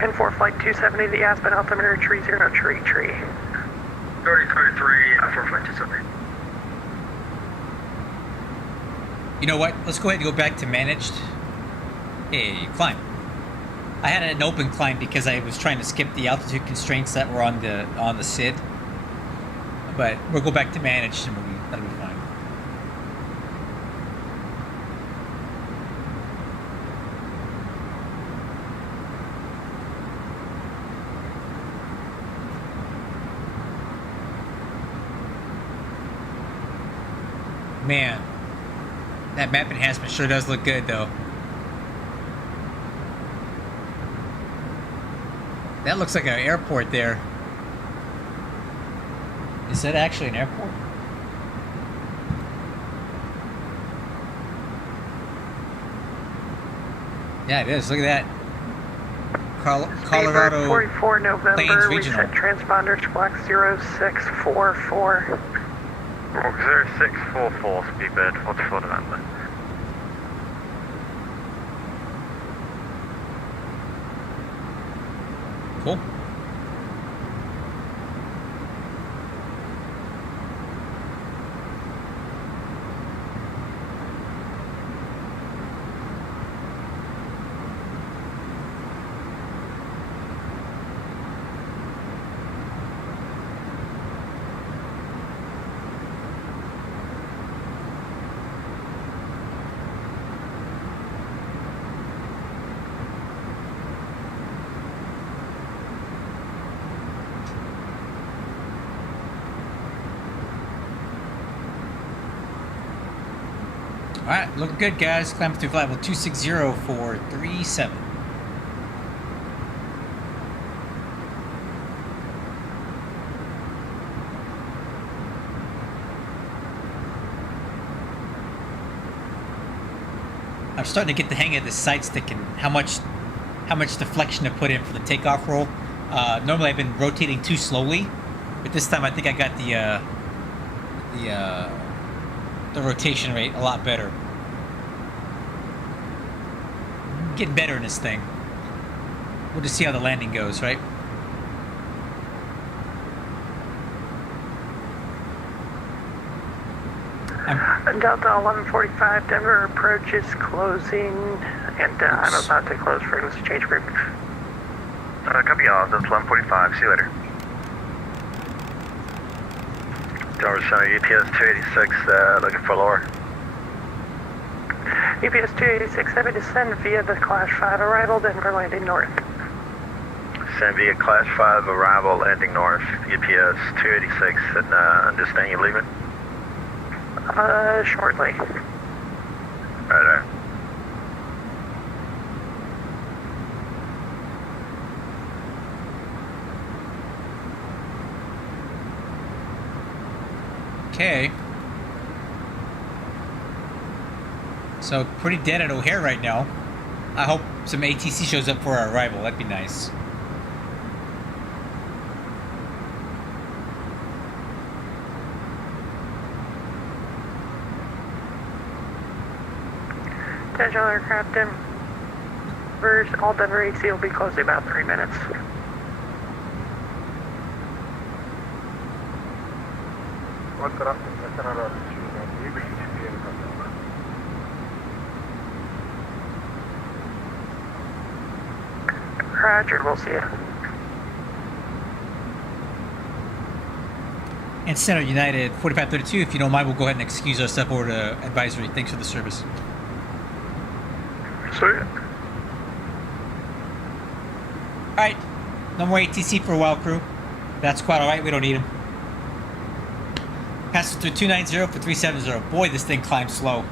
And for flight 270, the Aspen altimeter 30 tree. 3033 for flight 270. You know what? Let's go ahead and go back to managed. Hey, climb. I had an open climb because I was trying to skip the altitude constraints that were on the SID. But we'll go back to managed and that'll be fine. Man, that map enhancement sure does look good though. That looks like an airport there. Is that actually an airport? Yeah, it is. Look at that. Colorado 44 November, Plains Regional. reset transponder squawk 0644. 0644, Speedbird 44 November. Cool. Alright, looking good, guys. Climb through flight level 260 for 37. I'm starting to get the hang of this side stick and how much deflection to put in for the takeoff roll. Normally I've been rotating too slowly, but this time I think I got the rotation rate a lot better. Getting better in this thing. We'll just see how the landing goes, right? Delta 1145, Denver approach is closing, and I'm about to close frequency change group. Copy all, Delta 1145, see you later. Denver Center, UPS 286, looking for lower. UPS 286, happy to send via the Class 5 arrival, Denver landing north. Send via Class 5 arrival, landing north, UPS 286, and understand you leaving? Shortly. Right. Okay. So pretty dead at O'Hare right now. I hope some ATC shows up for our arrival. That'd be nice. Potential aircraft Denver, all Denver AC will be closing about 3 minutes. Roger, we'll see you. And Center United 4532, if you don't mind, we'll go ahead and excuse our step over to advisory. Thanks for the service. Sweet. Alright, no more ATC for a while, crew. That's quite alright, we don't need them. Passing through 290 for 370. Boy, this thing climbs slow.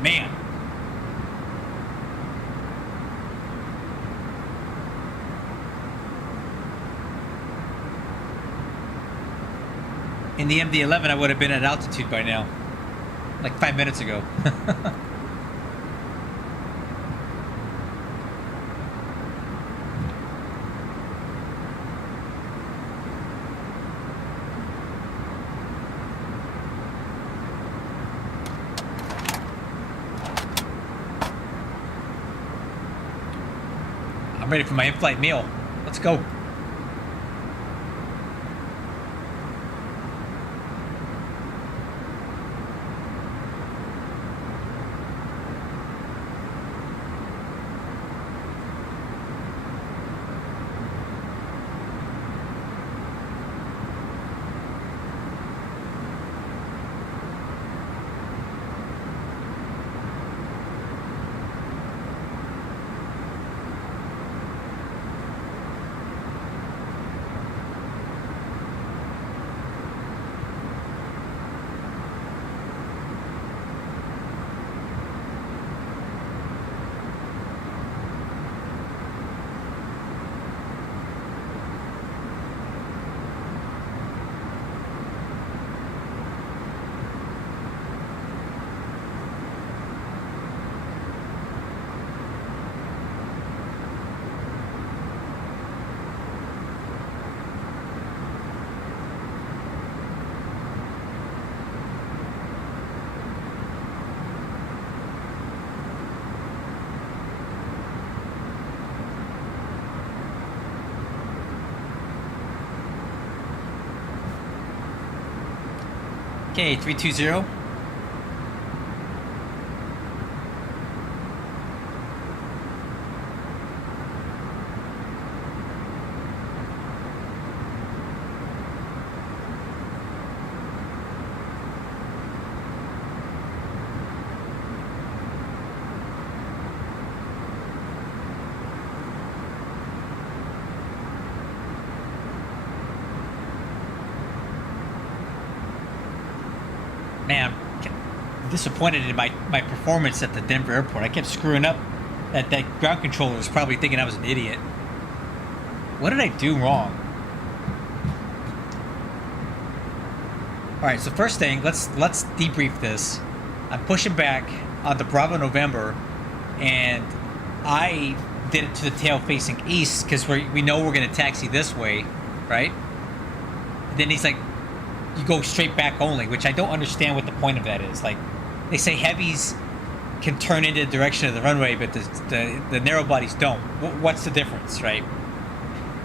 Man. In the MD-11, I would have been at altitude by now. Like 5 minutes ago. I'm ready for my in-flight meal. Let's go. Okay, 320. Man, disappointed in my performance at the Denver airport. I kept screwing up. That ground controller was probably thinking I was an idiot. What did I do wrong? Alright, so first thing, let's debrief this. I'm pushing back on the Bravo November, and I did it to the tail facing east because we know we're going to taxi this way, right? And then he's like, you go straight back only, which I don't understand what the point of that is. Like, they say heavies can turn into the direction of the runway, but the narrow bodies don't. What's the difference, right?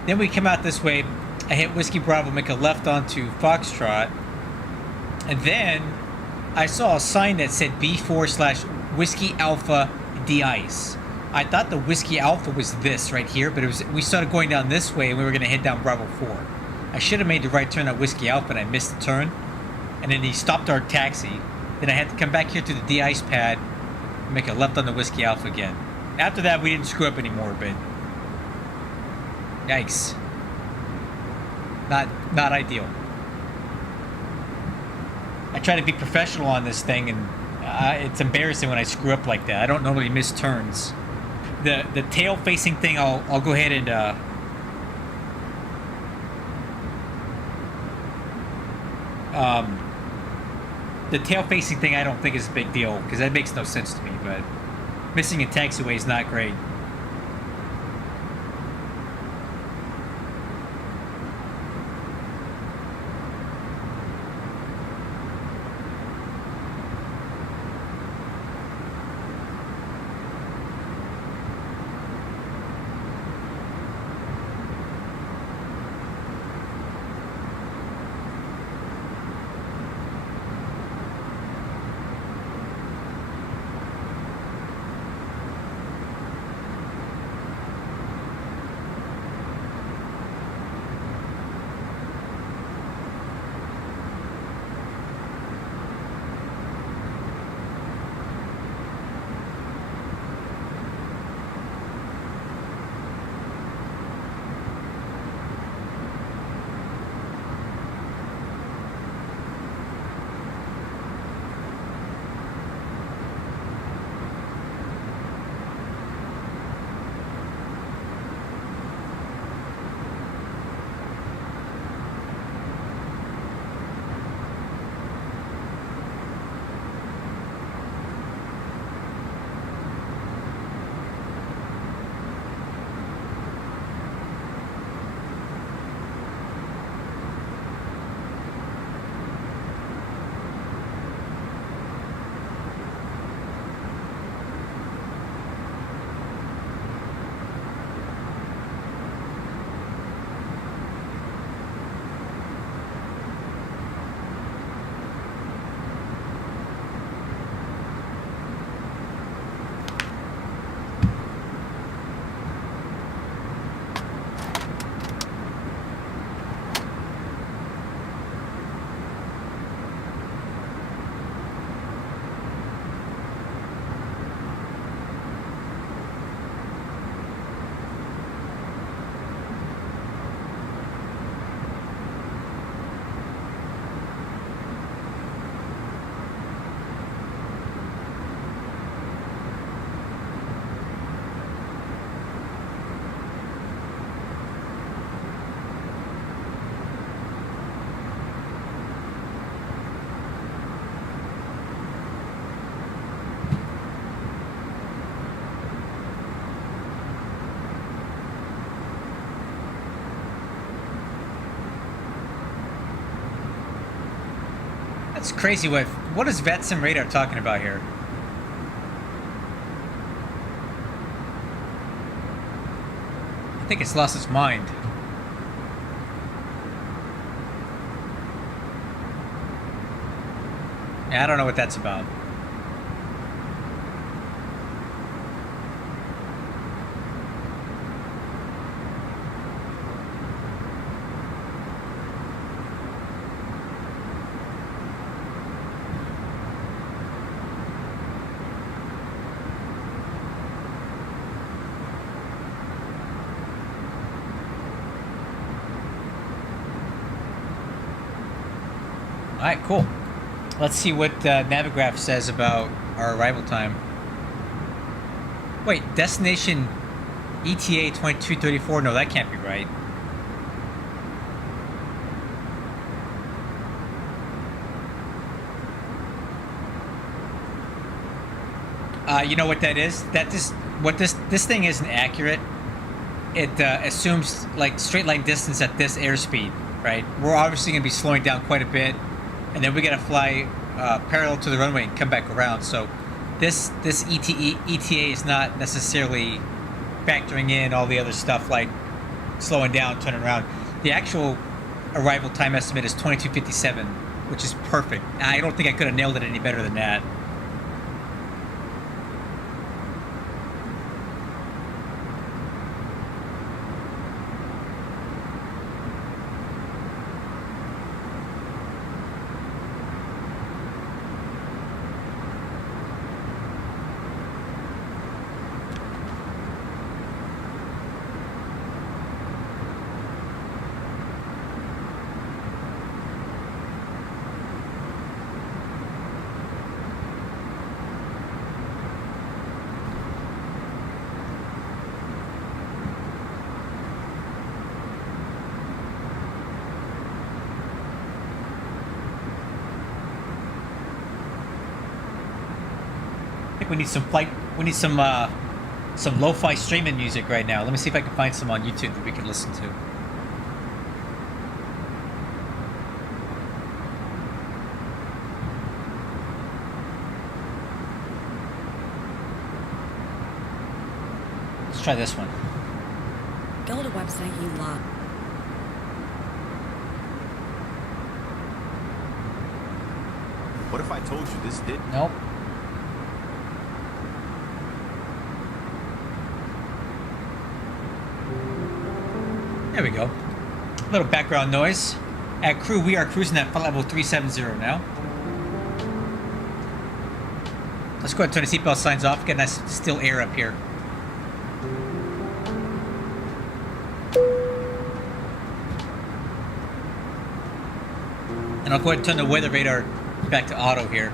Then we come out this way. I hit Whiskey Bravo, make a left onto Foxtrot, and then I saw a sign that said B4/Whiskey Alpha de-ice. I thought the Whiskey Alpha was this right here, but we started going down this way, and we were going to head down Bravo 4. I should have made the right turn on Whiskey Alpha, and I missed the turn. And then he stopped our taxi. Then I had to come back here to the de-ice pad and make a left on the Whiskey Alpha again. After that, we didn't screw up anymore, but yikes. Not ideal. I try to be professional on this thing, and it's embarrassing when I screw up like that. I don't normally miss turns. The tail facing thing, I'll go ahead and the tail facing thing I don't think is a big deal because that makes no sense to me, but missing a taxiway is not great. That's crazy. What is VetSim Radar talking about here? I think it's lost its mind. Yeah, I don't know what that's about. Alright, cool. Let's see what Navigraph says about our arrival time. Wait, destination ETA 2234? No, that can't be right. You know what that is? This thing isn't accurate. It assumes like straight line distance at this airspeed, right? We're obviously going to be slowing down quite a bit, and then we got to fly parallel to the runway and come back around. So this ETA is not necessarily factoring in all the other stuff like slowing down, turning around. The actual arrival time estimate is 22:57, which is perfect. I don't think I could have nailed it any better than that. We need some lo-fi streaming music right now. Let me see if I can find some on YouTube that we can listen to. Let's try this one. Go to website you love. What if I told you this did? Nope. There we go. A little background noise. At crew, we are cruising at flight level 370 now. Let's go ahead and turn the seatbelt signs off. Get nice still air up here. And I'll go ahead and turn the weather radar back to auto here.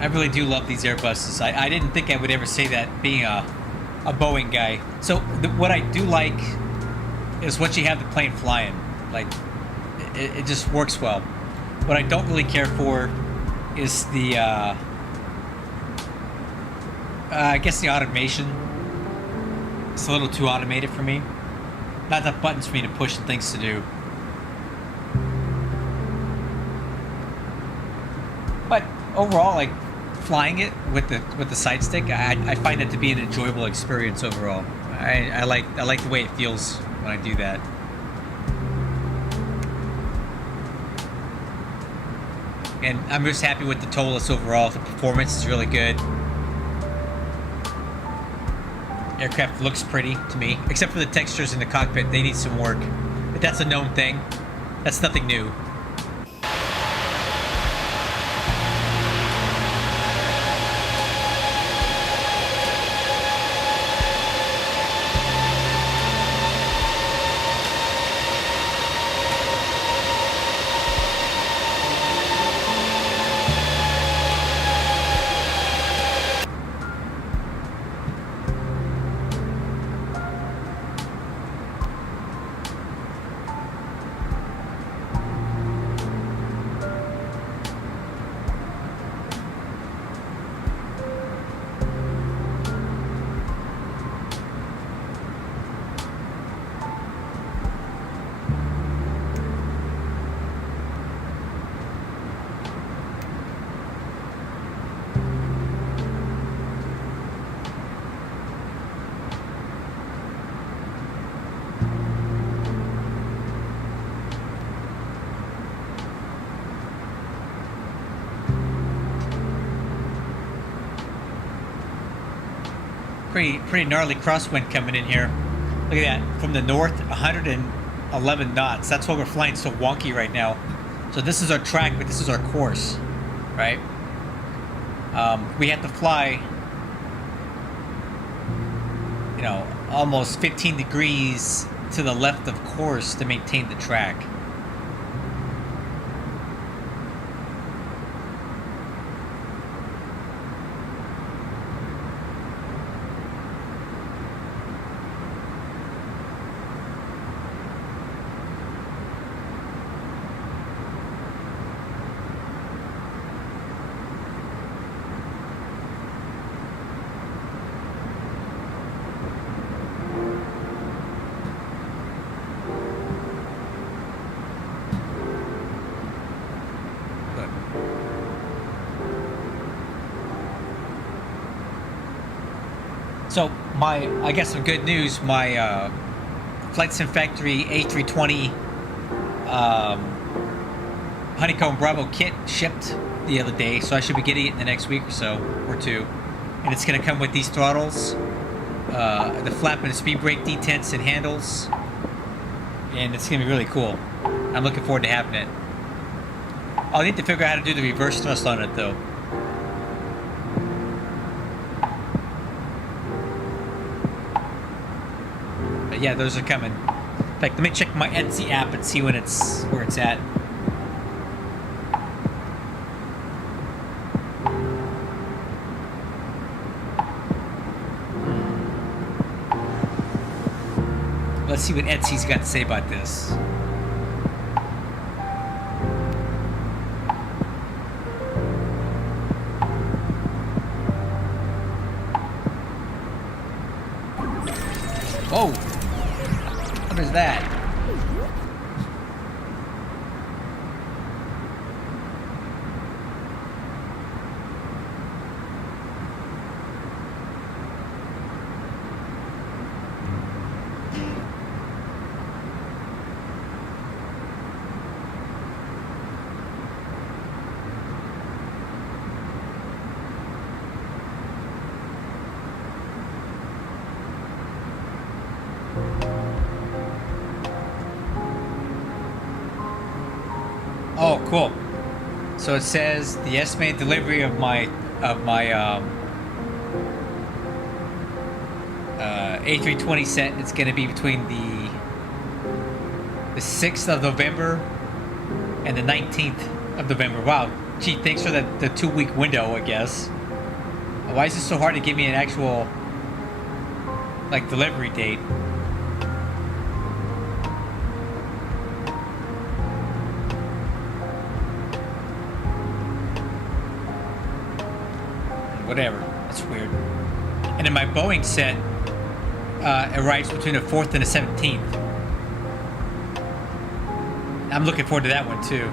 I really do love these Airbuses. I didn't think I would ever say that being a Boeing guy. So what I do like is once you have the plane flying, like it just works well. What I don't really care for is the I guess the automation. It's a little too automated for me. Not enough buttons for me to push and things to do. But overall, like flying it with the side stick, I find it to be an enjoyable experience overall. I like the way it feels when I do that. And I'm just happy with the ToLiss overall. The performance is really good. Aircraft looks pretty to me, except for the textures in the cockpit. They need some work, but that's a known thing. That's nothing new. Pretty gnarly crosswind coming in here. Look at that. From the north, 111 knots. That's why we're flying so wonky right now. So this is our track, but this is our course, right? We have to fly, you know, almost 15 degrees to the left of course to maintain the track. So I got some good news. My Flight Sim Factory A320 Honeycomb Bravo kit shipped the other day, so I should be getting it in the next week or so, or two. And it's going to come with these throttles, the flap and the speed brake detents and handles, and it's going to be really cool. I'm looking forward to having it. I'll need to figure out how to do the reverse thrust on it though. But yeah, those are coming. In fact, let me check my Etsy app and see when where it's at. Let's see what Etsy's got to say about this. Whoa! What is that? Oh, cool. So it says the estimated delivery of my A320 set is going to be between the 6th of November and the 19th of November. Wow. Gee, thanks for the 2-week window, I guess. Why is it so hard to give me an actual like delivery date? Whatever. That's weird. And then my Boeing set arrives between the 4th and the 17th. I'm looking forward to that one too.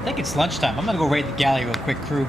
I think it's lunchtime. I'm gonna go raid the galley real quick, crew.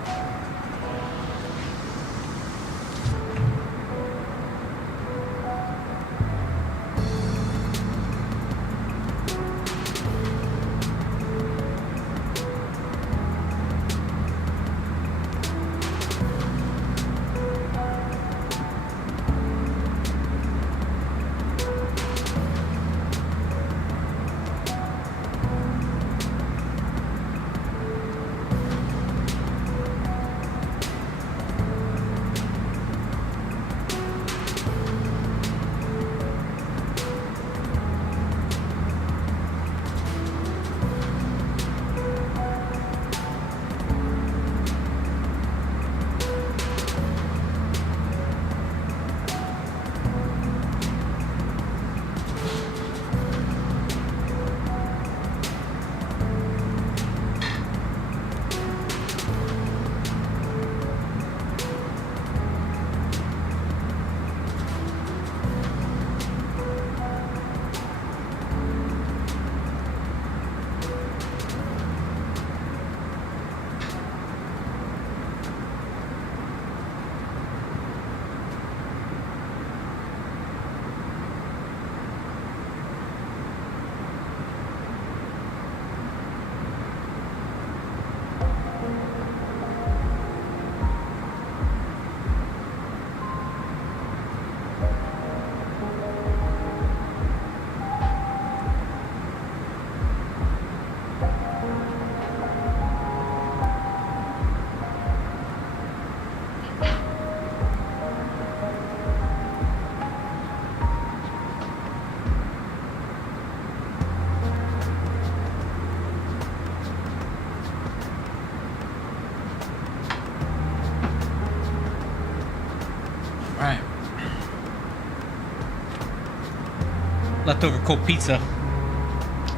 Leftover cold pizza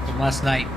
from last night.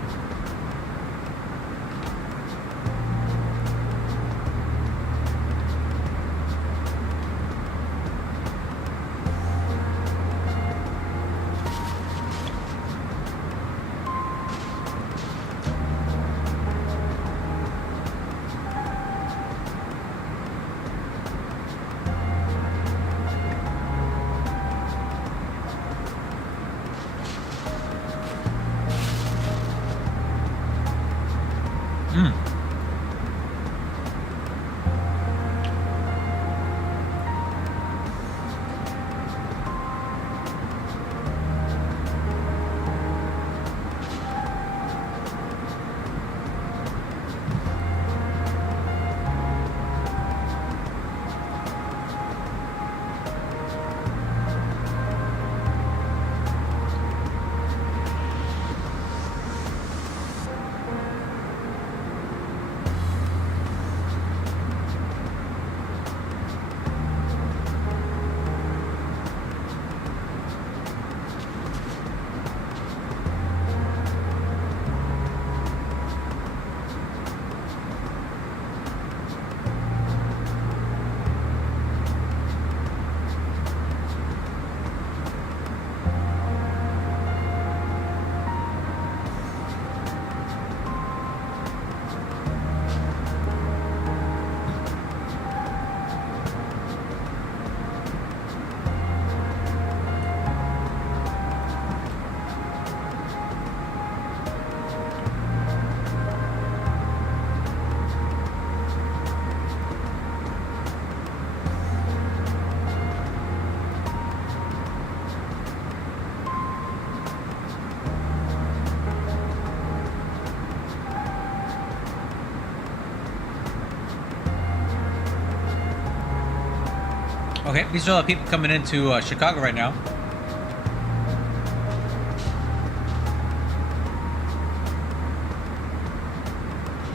Okay, these are all the people coming into Chicago right now.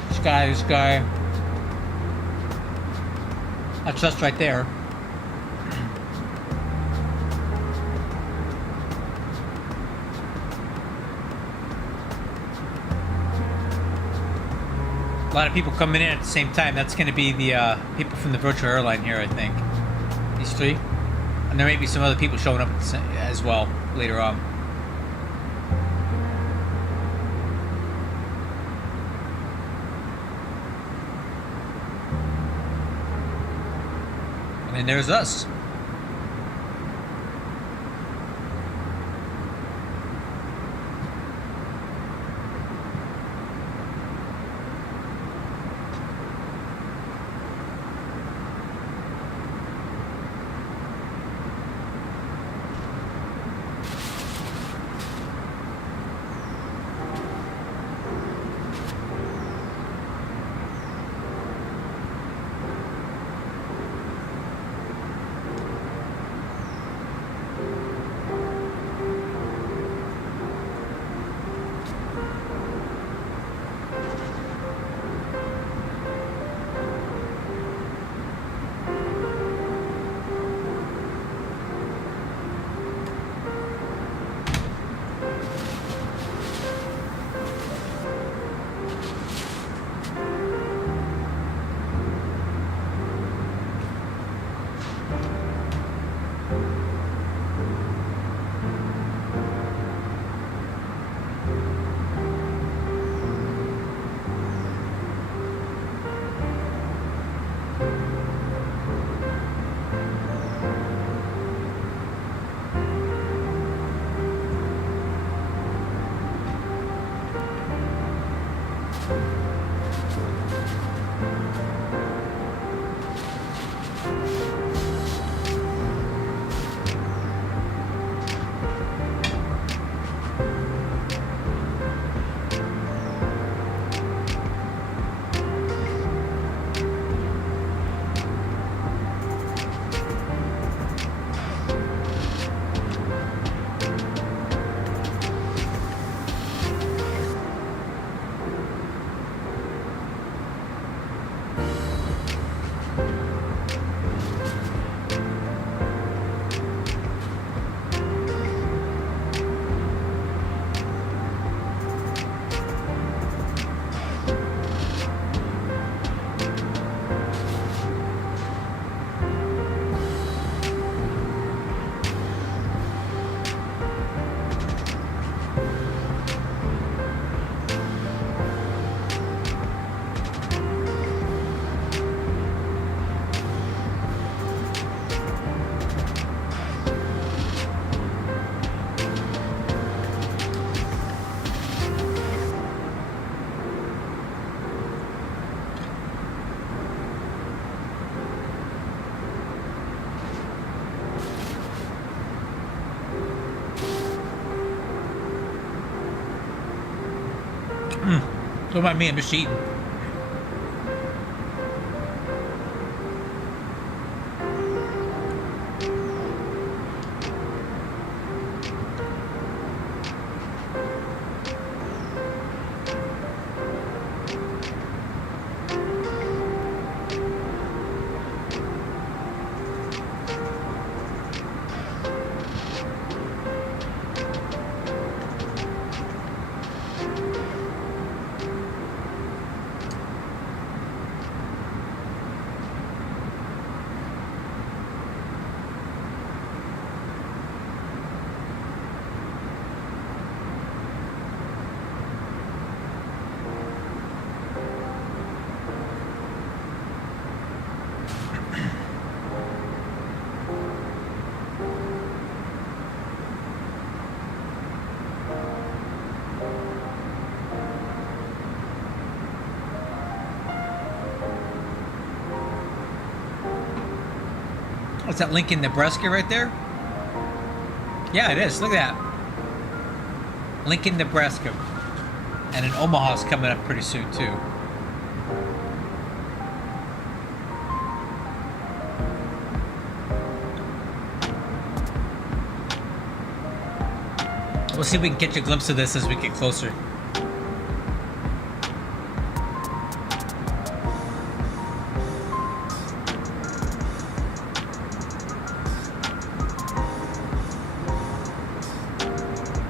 This guy. That's us right there. A lot of people coming in at the same time. That's going to be the people from the virtual airline here, I think. These three. And there may be some other people showing up as well later on. And there's us. What about me? I'm just eating. What's that, Lincoln, Nebraska right there? Yeah, it is. Look at that. Lincoln, Nebraska. And an Omaha's coming up pretty soon, too. We'll see if we can catch a glimpse of this as we get closer.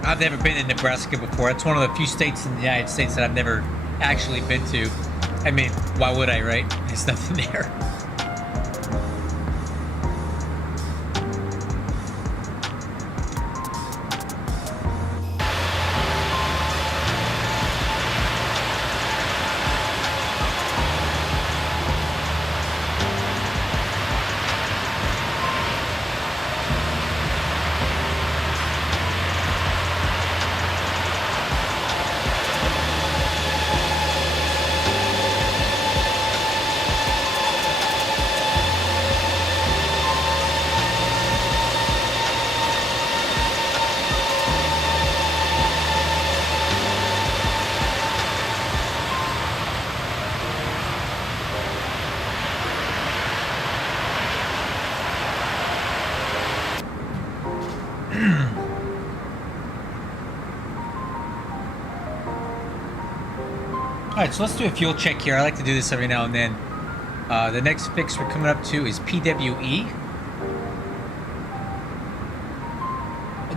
I've never been in Nebraska before. It's one of the few states in the United States that I've never actually been to. I mean, why would I, right? There's nothing there. Alright, so let's do a fuel check here. I like to do this every now and then. The next fix we're coming up to is PWE.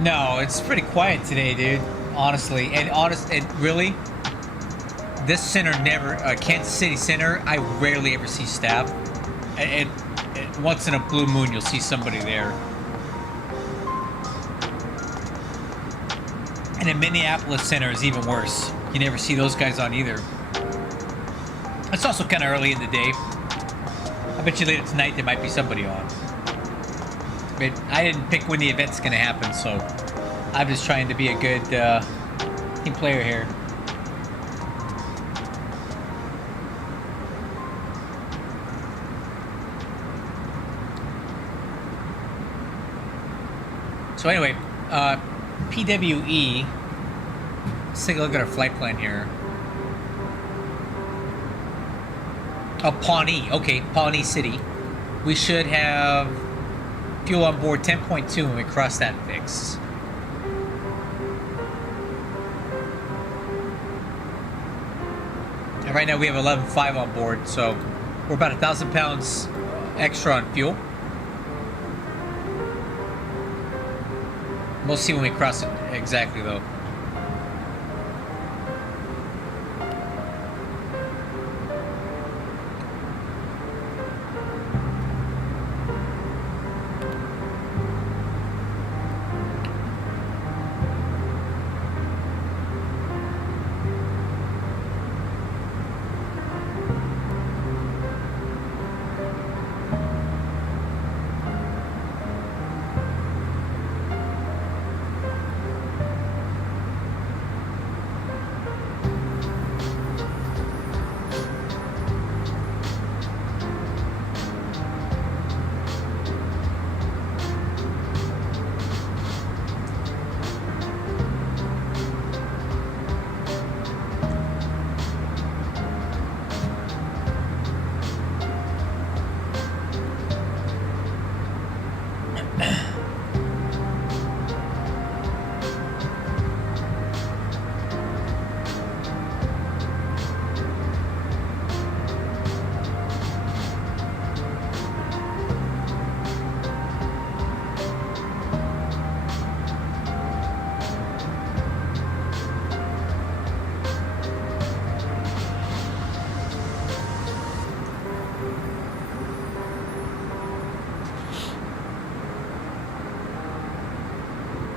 No, it's pretty quiet today, dude. Honestly. And really, this center never, Kansas City Center, I rarely ever see staff. And once in a blue moon, you'll see somebody there. And the Minneapolis Center is even worse. You never see those guys on either. It's also kind of early in the day. I bet you later tonight there might be somebody on. But I didn't pick when the event's going to happen, so I'm just trying to be a good team player here. So anyway, PWE, let's take a look at our flight plan here. Oh, Pawnee. Okay, Pawnee City. We should have fuel on board 10.2 when we cross that fix. And right now we have 11.5 on board, so we're about 1,000 pounds extra on fuel. We'll see when we cross it exactly, though.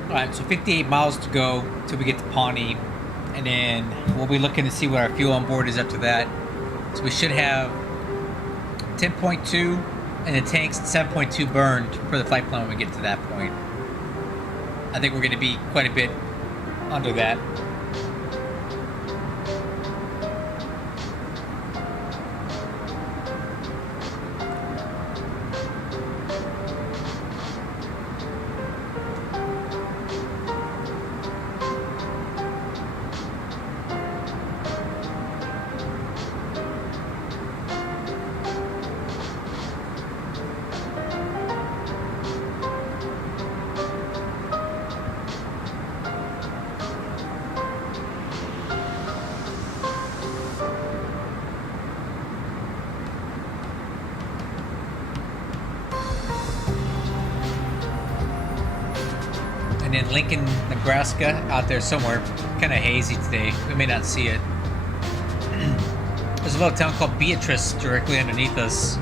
Alright, so 58 miles to go till we get to Pawnee, and then we'll be looking to see what our fuel on board is after that. So we should have 10.2 and the tanks 7.2 burned for the flight plan when we get to that point. I think we're going to be quite a bit under that. And then Lincoln, Nebraska, out there somewhere. Kind of hazy today. We may not see it. There's a little town called Beatrice directly underneath us.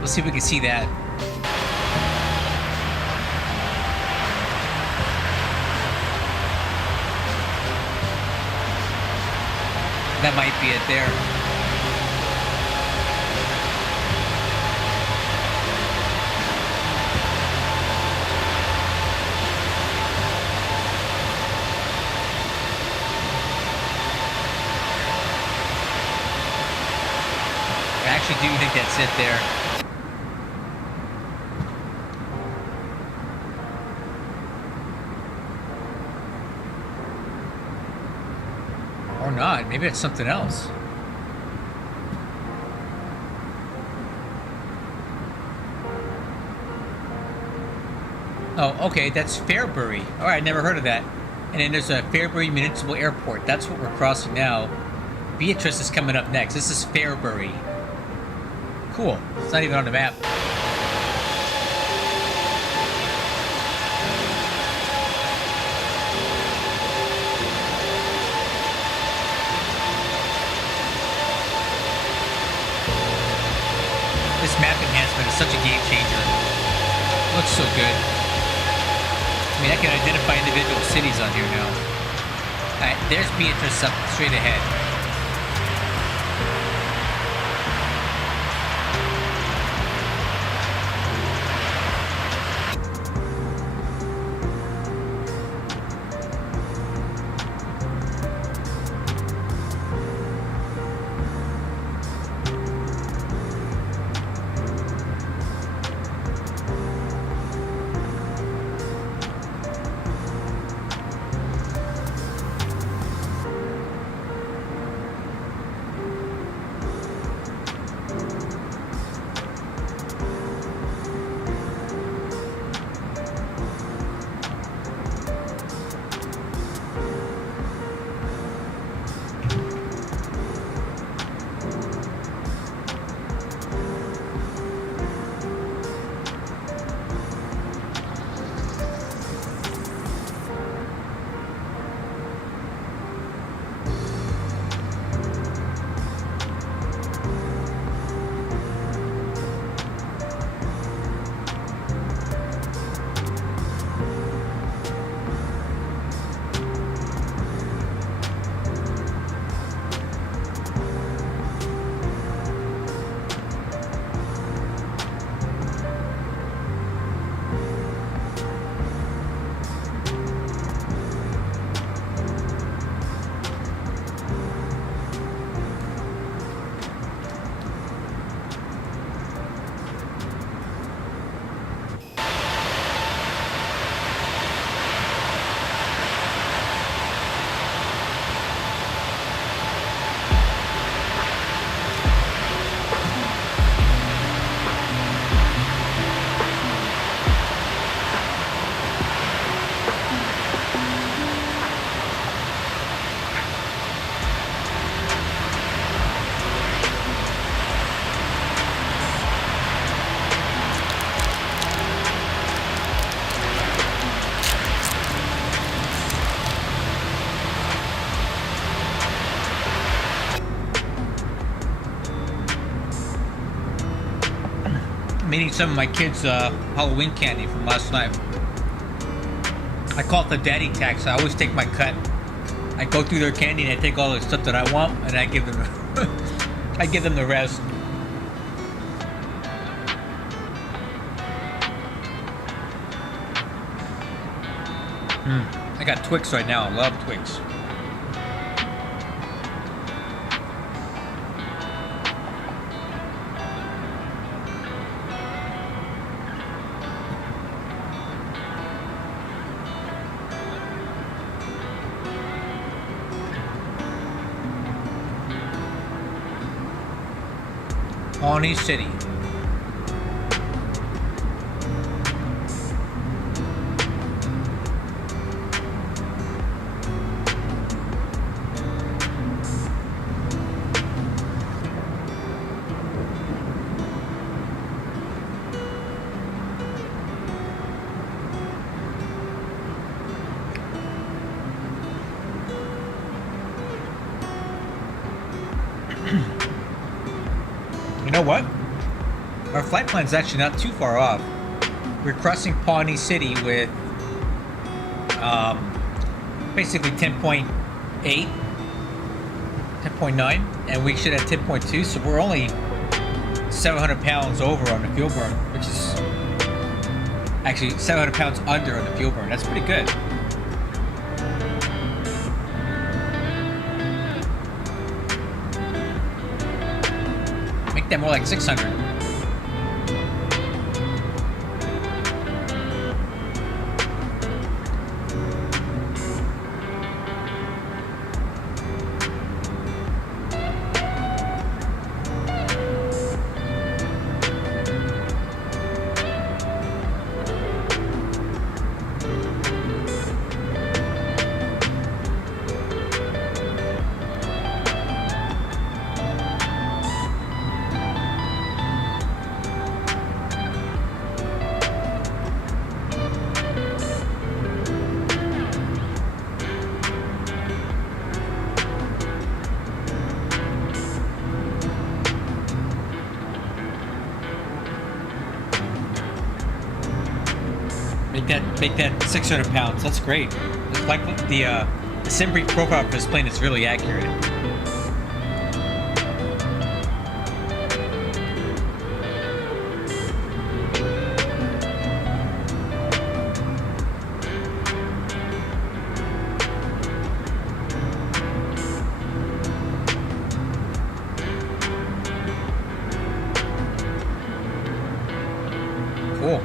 Let's see if we can see that. That might be it there. I actually do think that's it there. Or not. Maybe it's something else. Oh, okay, that's Fairbury. All right, never heard of that. And then there's a Fairbury Municipal Airport. That's what we're crossing now. Beatrice is coming up next. This is Fairbury. Cool. It's not even on the map. This map enhancement is such a game changer. Looks so good. I mean, I can identify individual cities on here now. Alright, there's Beatrice up straight ahead. I'm eating some of my kids' Halloween candy from last night. I call it the daddy tax. I always take my cut. I go through their candy and I take all the stuff that I want and I give them I give them the rest. I got Twix right now. I love Twix. Pawnee City. You know what? Our flight plan's actually not too far off. We're crossing Pawnee City with basically 10.8, 10.9, and we should have 10.2, so we're only 700 pounds over on the fuel burn, which is actually 700 pounds under on the fuel burn. That's pretty good. Make that more like 600. make that 600 pounds. That's great. The sim brief profile for this plane is really accurate. Cool.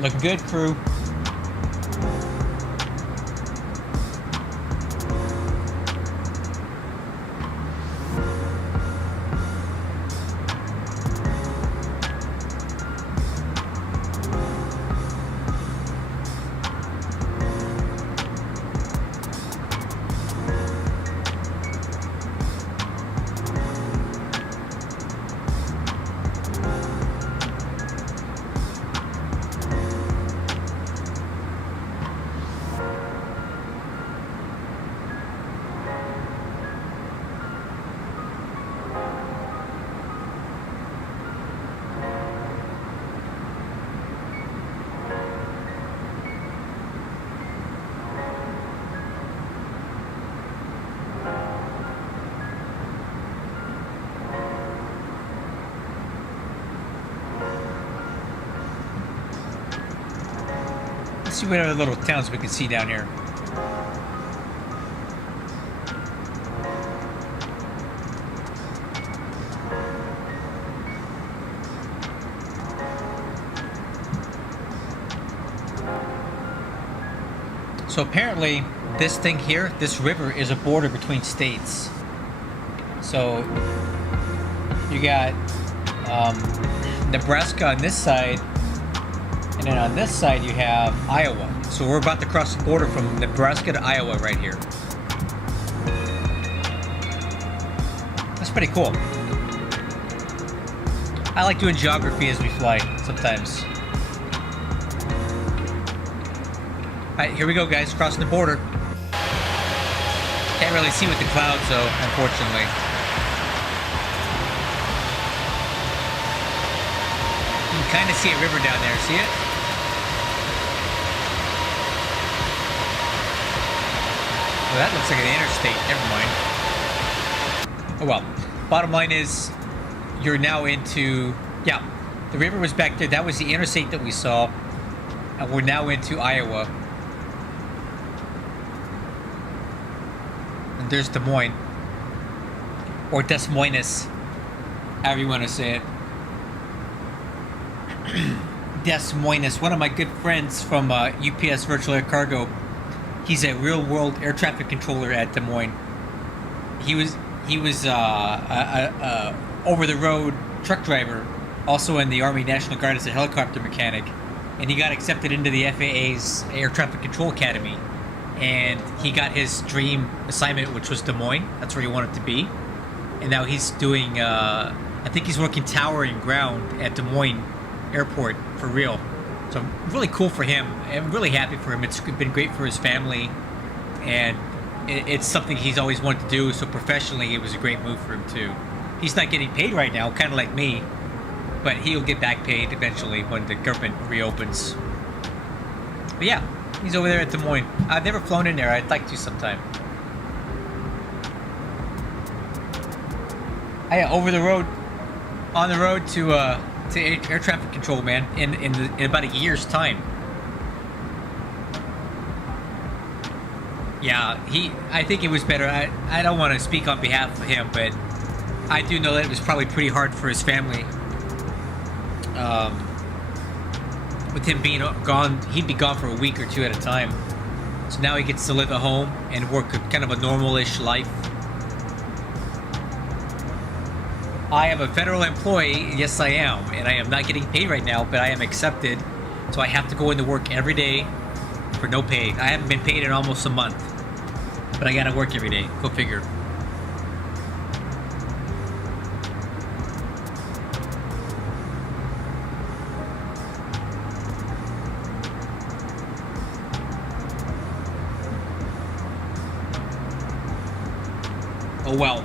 Looking good, crew. Let's see what other little towns we can see down here. So apparently this thing here, this river, is a border between states. So you got Nebraska on this side, and then on this side you have Iowa. So we're about to cross the border from Nebraska to Iowa right here. That's pretty cool. I like doing geography as we fly sometimes. Alright, here we go, guys, crossing the border. Can't really see with the clouds though, unfortunately. You can kind of see a river down there, see it? Well, that looks like an interstate, never mind. Oh well. Bottom line is, you're now into, yeah, the river was back there, that was the interstate that we saw, and we're now into Iowa. And there's Des Moines, or Des Moines, however you want to say it. Des Moines, one of my good friends from UPS Virtual Air Cargo. He's a real-world air traffic controller at Des Moines. He was a over-the-road truck driver, also in the Army National Guard as a helicopter mechanic, and he got accepted into the FAA's Air Traffic Control Academy, and he got his dream assignment, which was Des Moines. That's where he wanted to be, and now he's doing, I think he's working tower and ground at Des Moines Airport for real. So really cool for him. I'm really happy for him. It's been great for his family, and it's something he's always wanted to do. So professionally, it was a great move for him too. He's not getting paid right now, kind of like me, but he'll get back paid eventually when the government reopens. But yeah, he's over there at Des Moines. I've never flown in there. I'd like to sometime. Over the road, on the road to air traffic control, man, in about a year's time. Yeah, I think it was better. I don't want to speak on behalf of him, but I do know that it was probably pretty hard for his family. With him being gone, he'd be gone for a week or two at a time. So now he gets to live at home and work kind of a normal-ish life. I am a federal employee, yes I am, and I am not getting paid right now, but I am accepted, so I have to go into work every day for no pay. I haven't been paid in almost a month, but I gotta work every day, go figure. Oh well.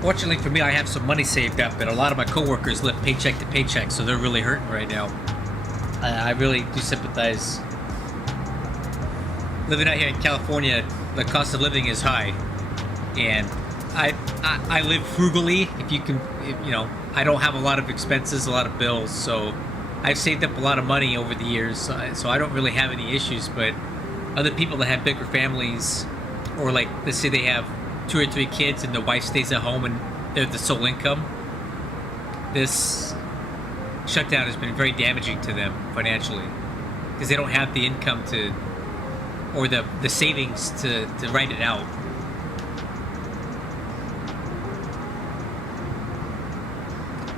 Fortunately for me, I have some money saved up, but a lot of my coworkers live paycheck to paycheck, so they're really hurting right now. I really do sympathize. Living out here in California, the cost of living is high, and I live frugally. I don't have a lot of expenses, a lot of bills, so I've saved up a lot of money over the years, so I don't really have any issues. But other people that have bigger families, or like, let's say they have 2 or 3 kids and the wife stays at home and they're the sole income, this shutdown has been very damaging to them financially, because they don't have the income to, or the savings to write it out.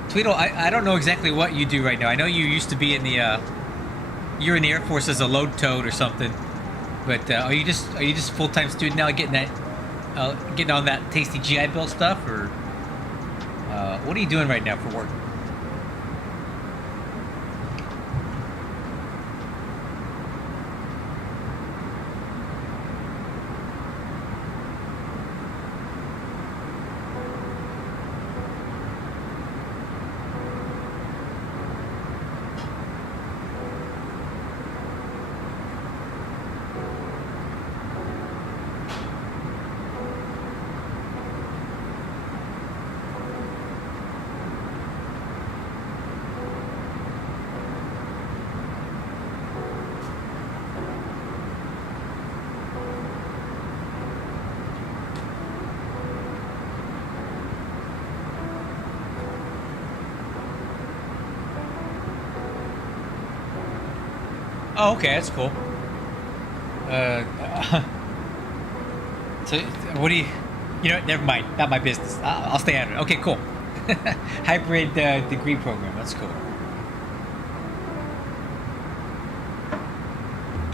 Tweedle, I don't know exactly what you do right now. I know you used to be in the you're in the Air Force as a load toad or something, but are you just full-time student now, getting on that tasty GI Bill stuff, or what are you doing right now for work? Oh, okay, that's cool. So, what do you... You know, never mind. Not my business. I'll stay out of it. Okay, cool. Hybrid degree program. That's cool.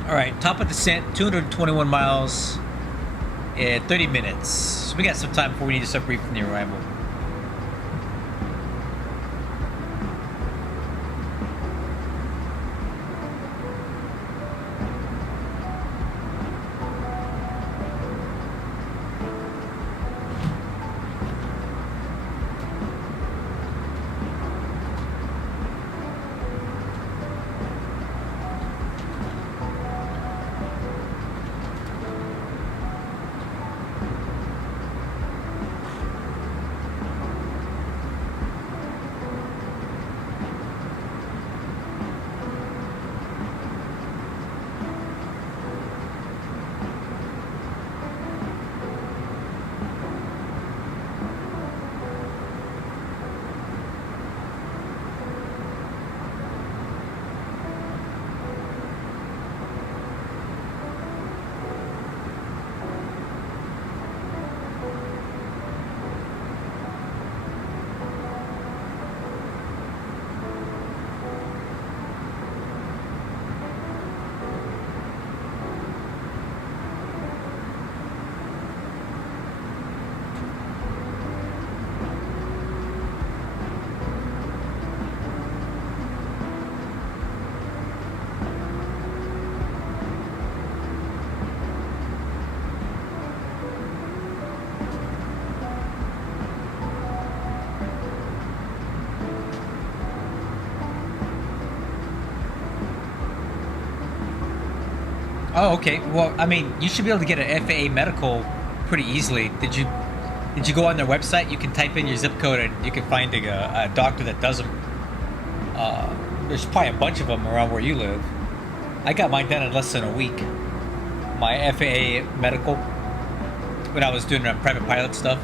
All right, top of descent, 221 miles, 30 minutes. So we got some time before we need to start briefing the arrival. Oh, okay. Well, I mean, you should be able to get an FAA medical pretty easily. Did you go on their website? You can type in your zip code and you can find a doctor that does them. There's probably a bunch of them around where you live. I got mine done in less than a week. My FAA medical when I was doing private pilot stuff.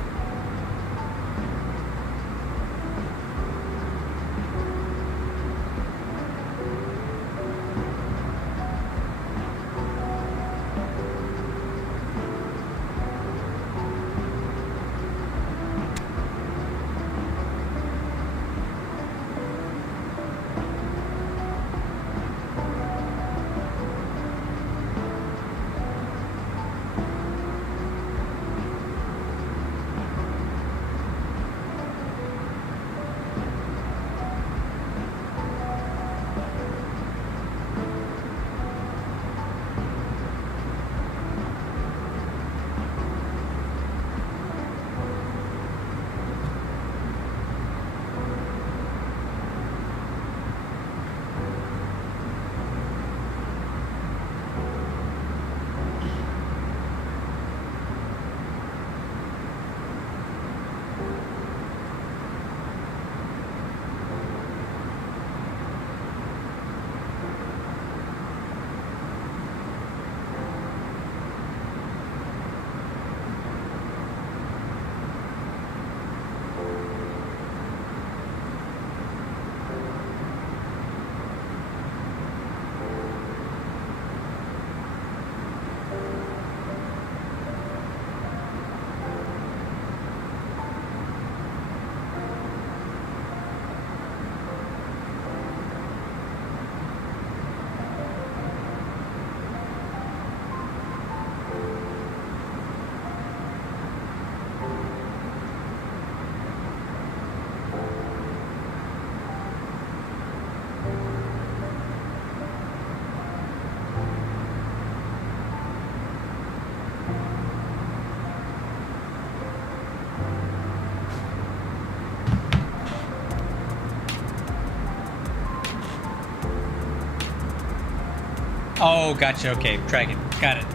Oh, gotcha. Okay, Dragon. Got it.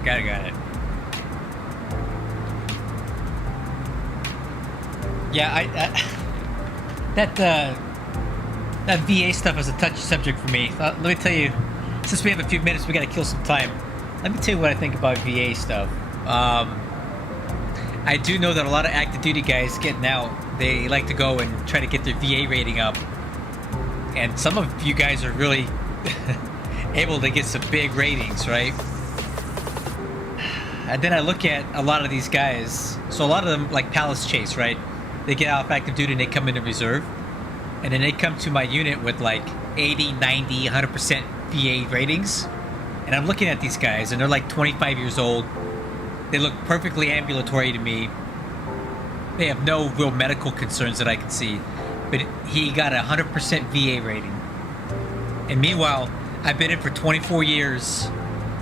Yeah, that VA stuff is a touchy subject for me. Let me tell you, since we have a few minutes, we gotta kill some time. Let me tell you what I think about VA stuff. I do know that a lot of active duty guys getting out, they like to go and try to get their VA rating up. And some of you guys are really able to get some big ratings, right? And then I look at a lot of these guys. So a lot of them, like Palace Chase, right? They get out of active duty and they come into reserve. And then they come to my unit with like 80, 90, 100% VA ratings. And I'm looking at these guys and they're like 25 years old. They look perfectly ambulatory to me. They have no real medical concerns that I can see. But he got a 100% VA rating. And meanwhile, I've been in for 24 years.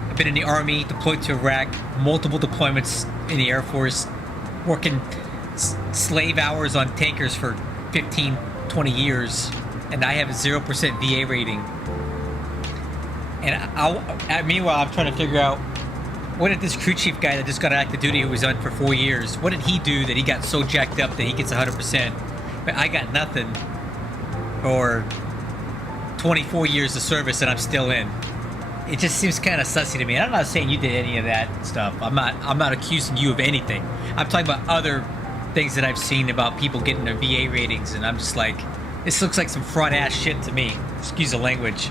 I've been in the Army, deployed to Iraq, multiple deployments in the Air Force, working slave hours on tankers for 15, 20 years, and I have a 0% VA rating. And meanwhile, I'm trying to figure out, what did this crew chief guy that just got active duty, who was on for 4 years, what did he do that he got so jacked up that he gets 100%? But I got nothing for 24 years of service and I'm still in. It just seems kind of sussy to me. I'm not saying you did any of that stuff. I'm not accusing you of anything. I'm talking about other things that I've seen about people getting their VA ratings, and I'm just like, this looks like some fraud ass shit to me. Excuse the language.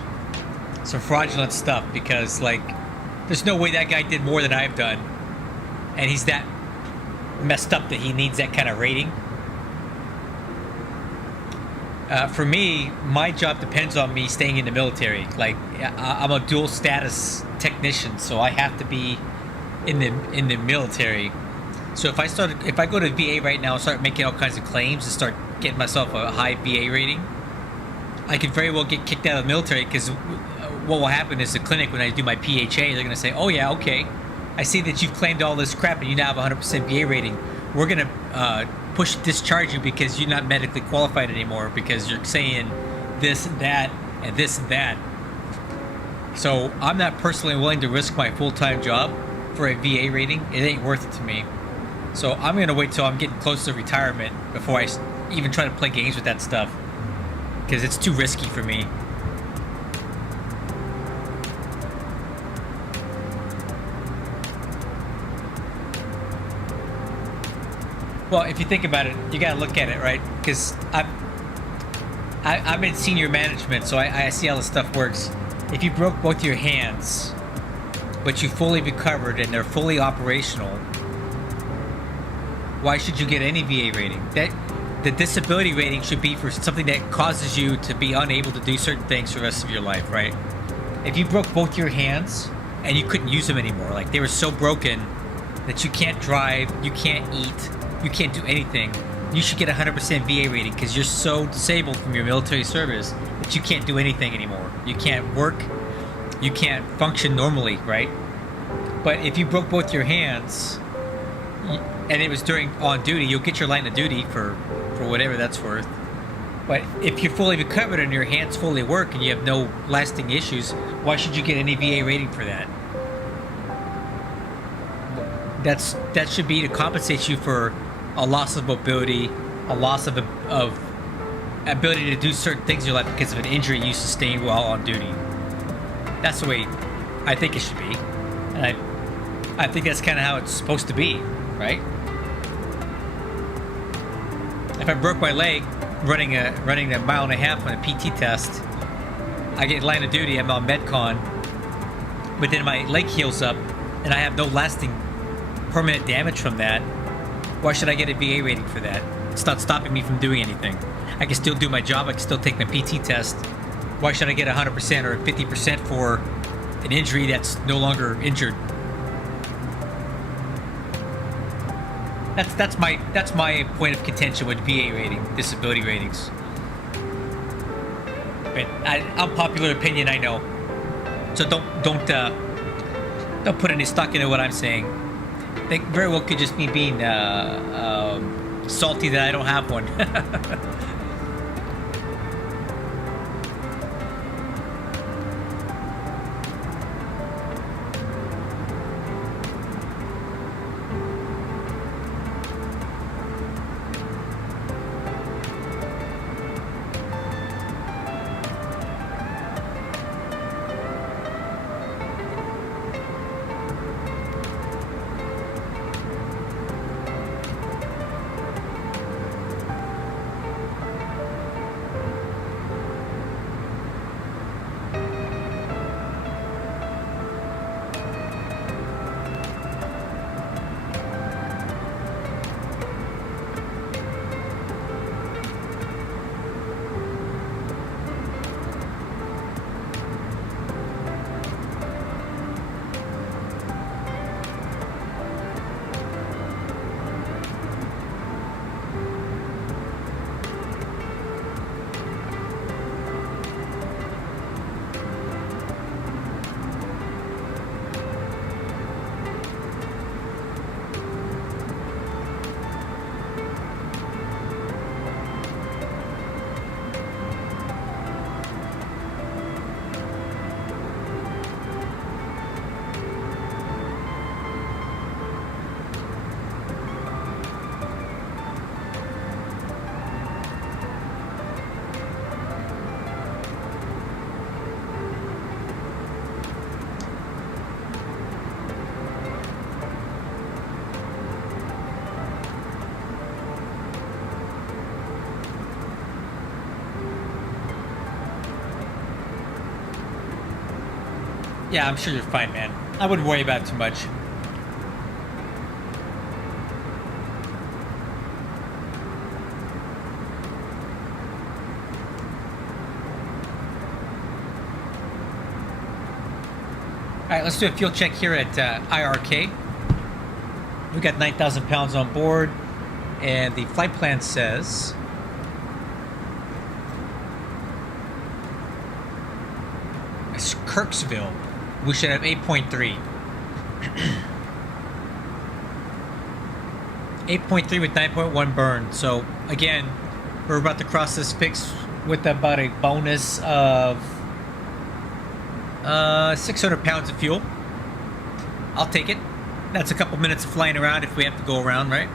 Some fraudulent stuff, because like, there's no way that guy did more than I've done, and he's that messed up that he needs that kind of rating. For me, my job depends on me staying in the military. Like, I'm a dual status technician, so I have to be in the military. So if I go to VA right now and start making all kinds of claims and start getting myself a high VA rating, I could very well get kicked out of the military, because what will happen is the clinic, when I do my PHA, they're going to say, oh yeah, okay, I see that you've claimed all this crap and you now have a 100% VA rating. We're going to discharge you because you're not medically qualified anymore, because you're saying this and that and this and that. So I'm not personally willing to risk my full-time job for a VA rating. It ain't worth it to me. So I'm going to wait till I'm getting close to retirement before I even try to play games with that stuff, because it's too risky for me. Well, if you think about it, you got to look at it, right? Because I'm in senior management, so I see how this stuff works. If you broke both your hands, but you fully recovered and they're fully operational, why should you get any VA rating? The disability rating should be for something that causes you to be unable to do certain things for the rest of your life, right? If you broke both your hands and you couldn't use them anymore, like they were so broken that you can't drive, you can't eat, you can't do anything, you should get a 100% VA rating, because you're so disabled from your military service that you can't do anything anymore. You can't work, you can't function normally, right? But if you broke both your hands and it was during on duty, you'll get your line of duty for whatever that's worth. But if you're fully recovered and your hands fully work and you have no lasting issues, why should you get any VA rating for that? That should be to compensate you for a loss of mobility, a loss of ability to do certain things in your life because of an injury you sustained while on duty. That's the way I think it should be, and I think that's kind of how it's supposed to be, right? If I broke my leg running a mile and a half on a PT test, I get line of duty, I'm on Medcon, but then my leg heals up and I have no lasting permanent damage from that. Why should I get a VA rating for that? It's not stopping me from doing anything. I can still do my job, I can still take my PT test. Why should I get 100% or 50% for an injury that's no longer injured? That's my point of contention with VA rating, disability ratings. But unpopular opinion, I know. So don't put any stock into what I'm saying. They very well could just be being salty that I don't have one. Yeah, I'm sure you're fine, man. I wouldn't worry about it too much. Alright, let's do a fuel check here at IRK. We got 9,000 pounds on board, and the flight plan says it's Kirksville. We should have 8.3. 8.3 with 9.1 burn. So again, we're about to cross this fix with about a bonus of 600 pounds of fuel. I'll take it. That's a couple minutes of flying around if we have to go around, right?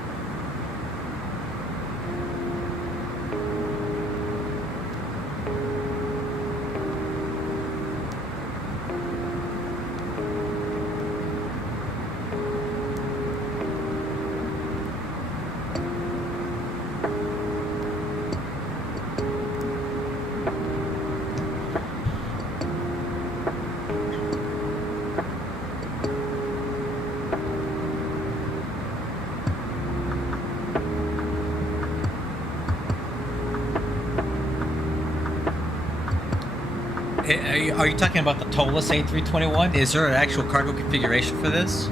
Are you talking about the ToLiss A321? Is there an actual cargo configuration for this?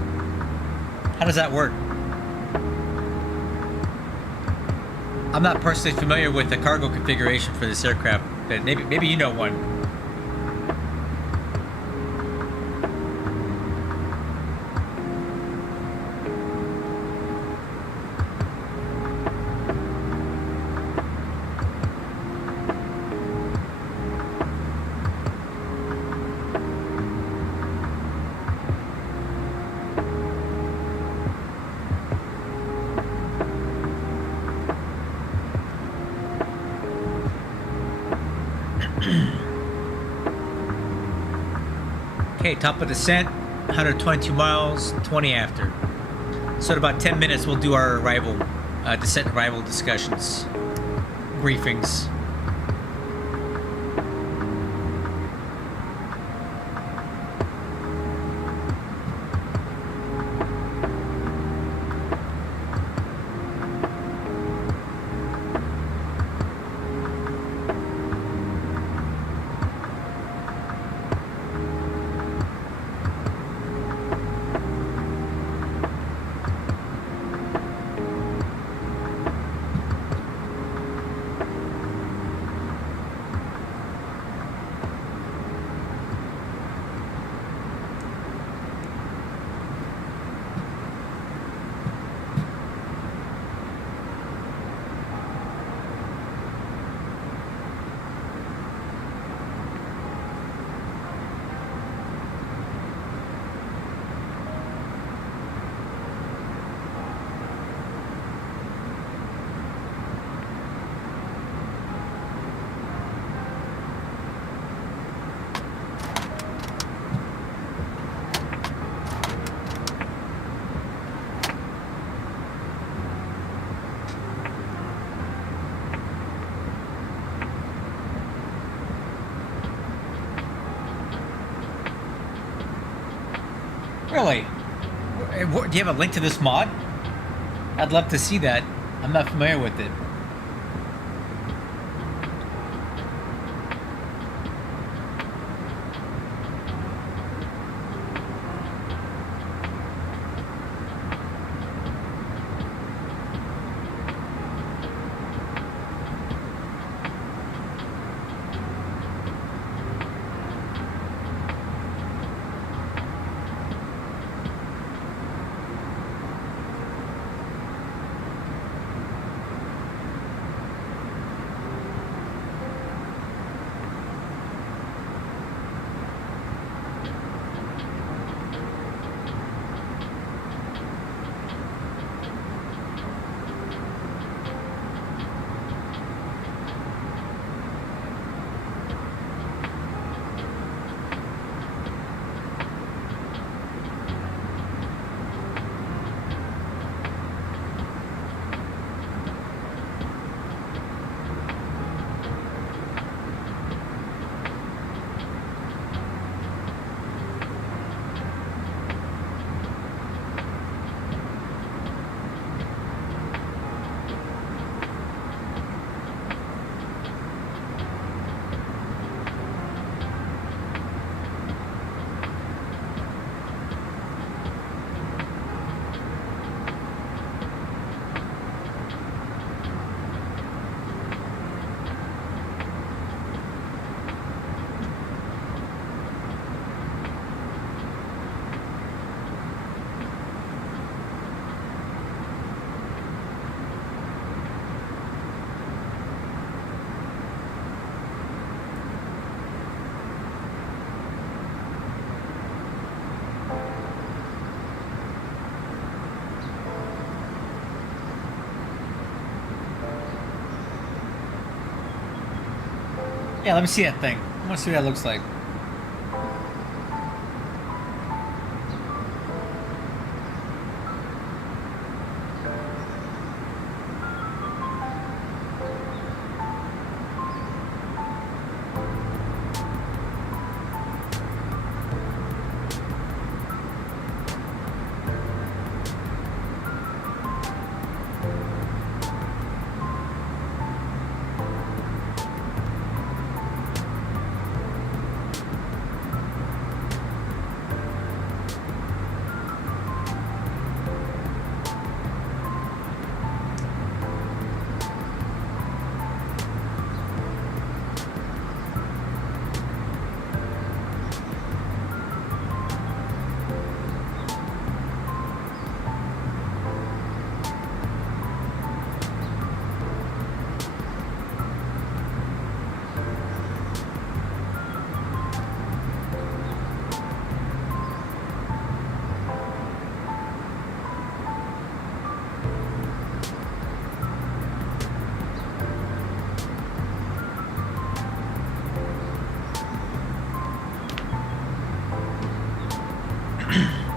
How does that work? I'm not personally familiar with the cargo configuration for this aircraft, but maybe you know one. Okay, top of descent, 122 miles, 20 after. So in about 10 minutes, we'll do our arrival, descent and arrival discussions, briefings. Really? Do you have a link to this mod? I'd love to see that. I'm not familiar with it. Yeah, let me see that thing. I want to see what that looks like.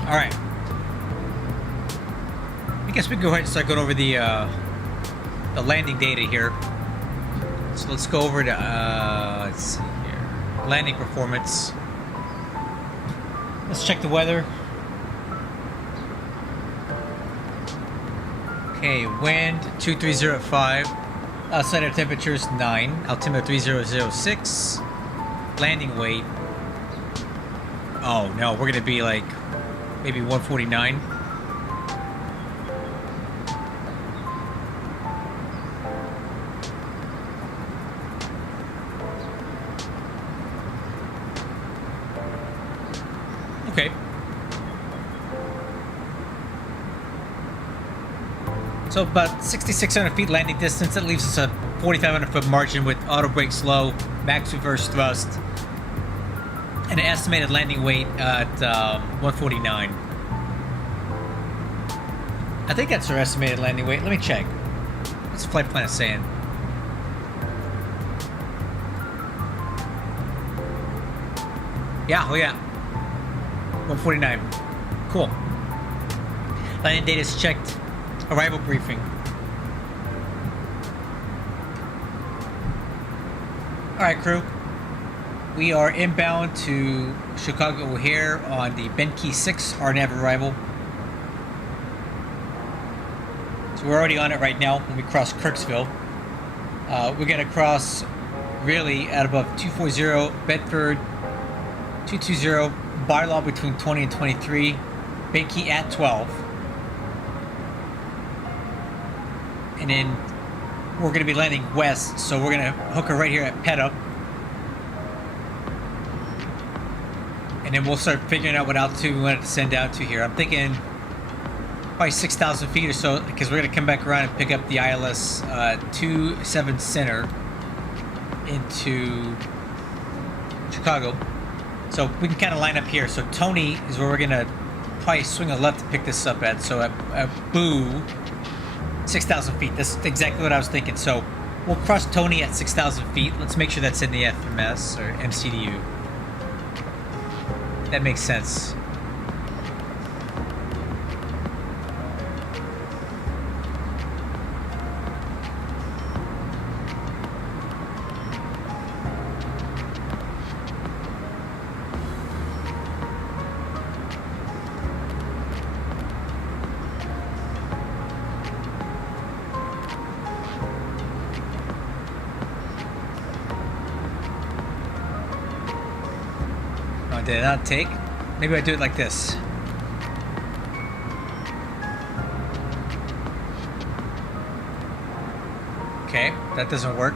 All right. I guess we can go ahead and start going over the landing data here. So let's go over to let's see here, landing performance. Let's check the weather. Okay, wind 230 at 5. Outside air temperature is 9. Altimeter 3006. Landing weight. Oh no, we're gonna be like maybe 149. Okay. So about 6,600 feet landing distance. That leaves us a 4,500 foot margin with auto brakes low, max reverse thrust, and an estimated landing weight at 149. I think that's our estimated landing weight. Let me check. What's the flight plan saying? Yeah, oh yeah. 149. Cool. Landing data is checked. Arrival briefing. Alright, crew. We are inbound to Chicago O'Hare on the Benke 6 RNAV arrival. So we're already on it right now when we cross Kirksville. We're going to cross really at above 240 Bedford, 220 Barlaw between 20 and 23, Benke at 12. And then we're going to be landing west, so we're going to hook her right here at Peta. And then we'll start figuring out what altitude we want to send down to here. I'm thinking probably 6,000 feet or so, because we're going to come back around and pick up the ILS 27 Center into Chicago. So we can kind of line up here. So Tony is where we're going to probably swing a left to pick this up at. So at Boo, 6,000 feet. That's exactly what I was thinking. So we'll cross Tony at 6,000 feet. Let's make sure that's in the FMS or MCDU. That makes sense. Did I not take? Maybe I do it like this. Okay, that doesn't work.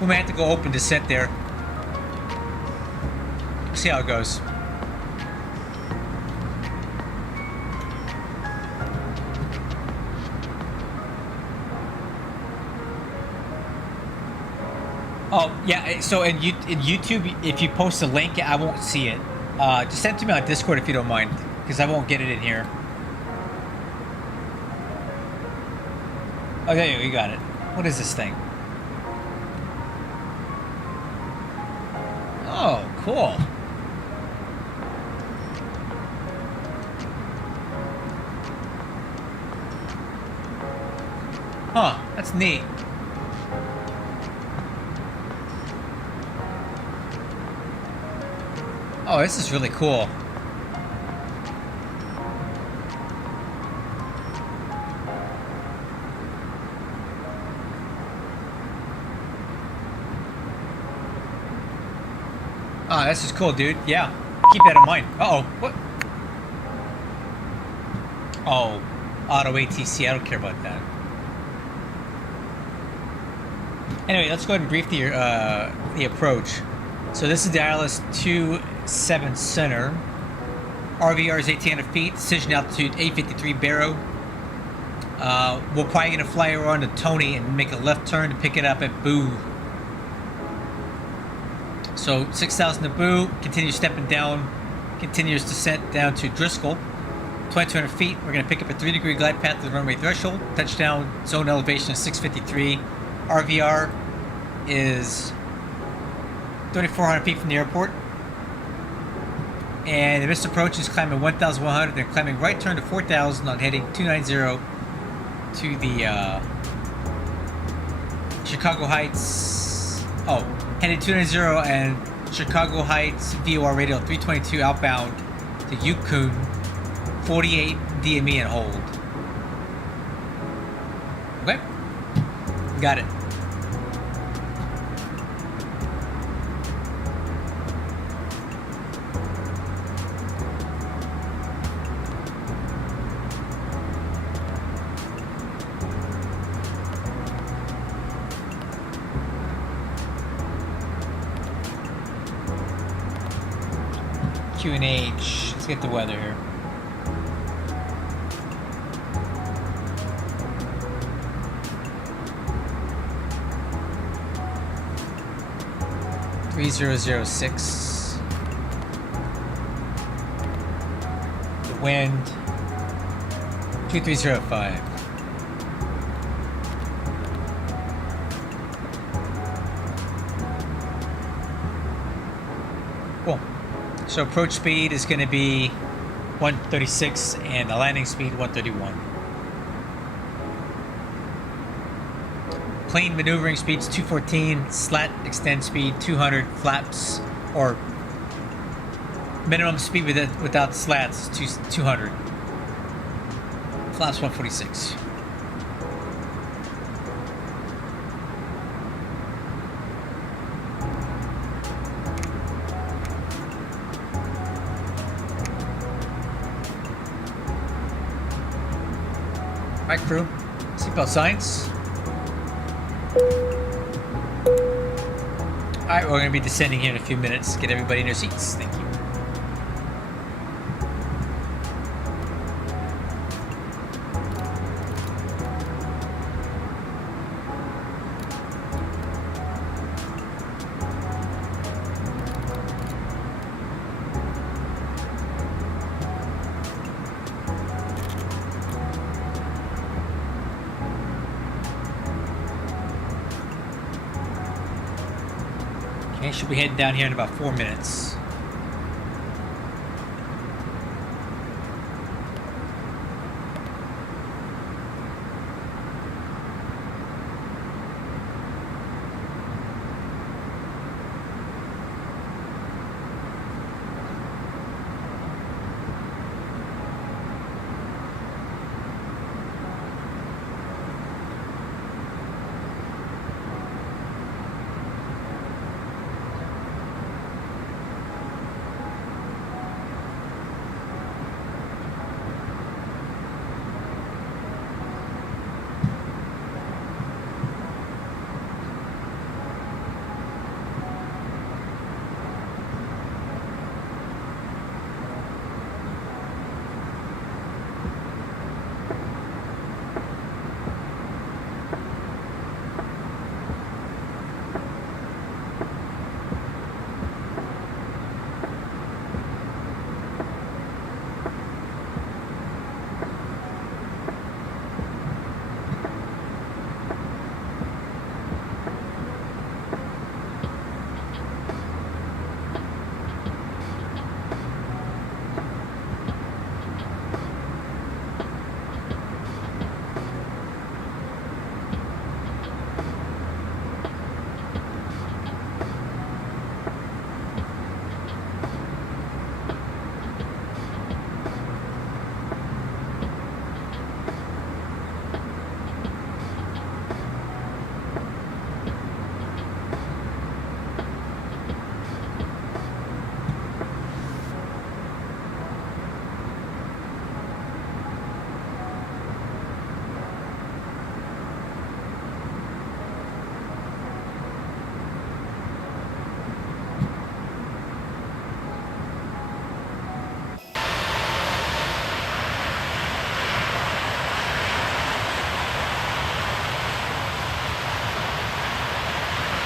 We might have to go open descent there. See how it goes. Oh, yeah, so in YouTube, if you post a link, I won't see it. Just send it to me on Discord if you don't mind, because I won't get it in here. Oh, there you got it. What is this thing? Oh, cool. Huh, that's neat. Oh, this is really cool. Ah, this is cool, dude. Yeah, keep that in mind. Uh-oh, what? Oh, auto ATC, I don't care about that. Anyway, let's go ahead and brief the approach. So this is the ILS 27 center. RVR is 1,800 feet. Decision altitude 853 Barrow. We're probably gonna fly around to Tony and make a left turn to pick it up at Boo. So 6,000 to Boo. Continue stepping down. Continuous descent down to Driscoll. 2,200 feet. We're gonna pick up a 3-degree glide path to the runway threshold. Touchdown zone elevation is 653. RVR is 3,400 feet from the airport. And this approach is climbing 1,100, then climbing right turn to 4,000 on heading 290 to the Chicago Heights. Oh, heading 290 and Chicago Heights VOR radial 322 outbound to Yukon 48 DME and hold. Okay, got it. QNH. Let's get the weather here. .3006. The wind 2305. Cool. So approach speed is going to be 136 and the landing speed 131. Plane maneuvering speed's 214, slat extend speed 200, flaps or minimum speed without slats 200. Flaps 146. Alright, crew. Seatbelt signs. Alright, we're going to be descending here in a few minutes. Get everybody in their seats. Thank you. Okay, should be heading down here in about 4 minutes.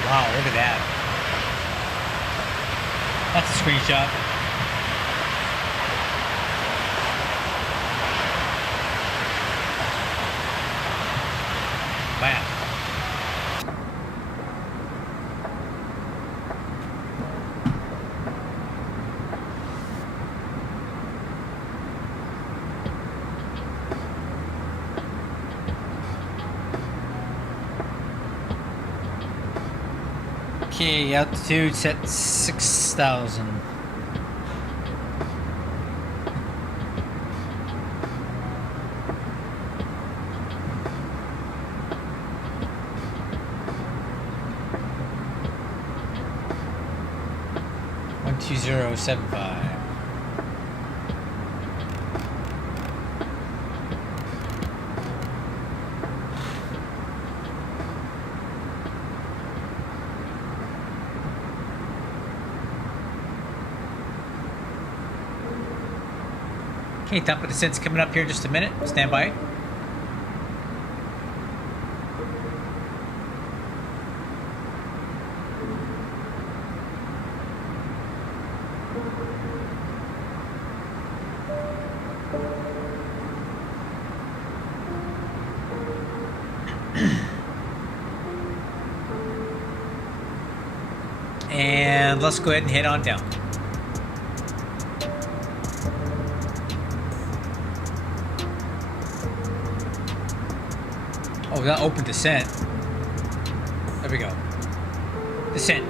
Wow, look at that. That's a screenshot. Wow. Okay, altitude set 6,000. One 2075. Okay, top of descent's coming up here in just a minute. Stand by. And let's go ahead and head on down. Oh, we got open descent. There we go. Descent.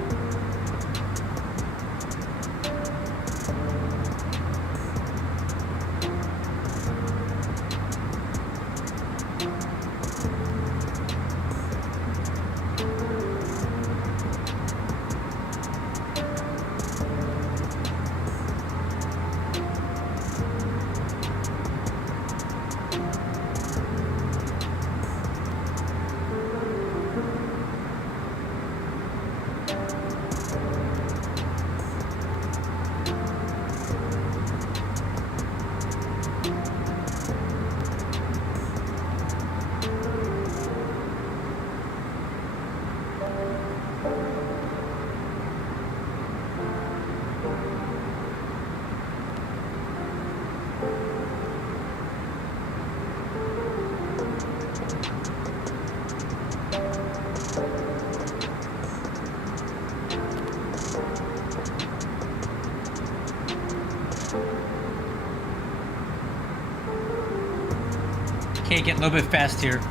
Okay, getting a little bit fast here.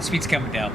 Speed's coming down.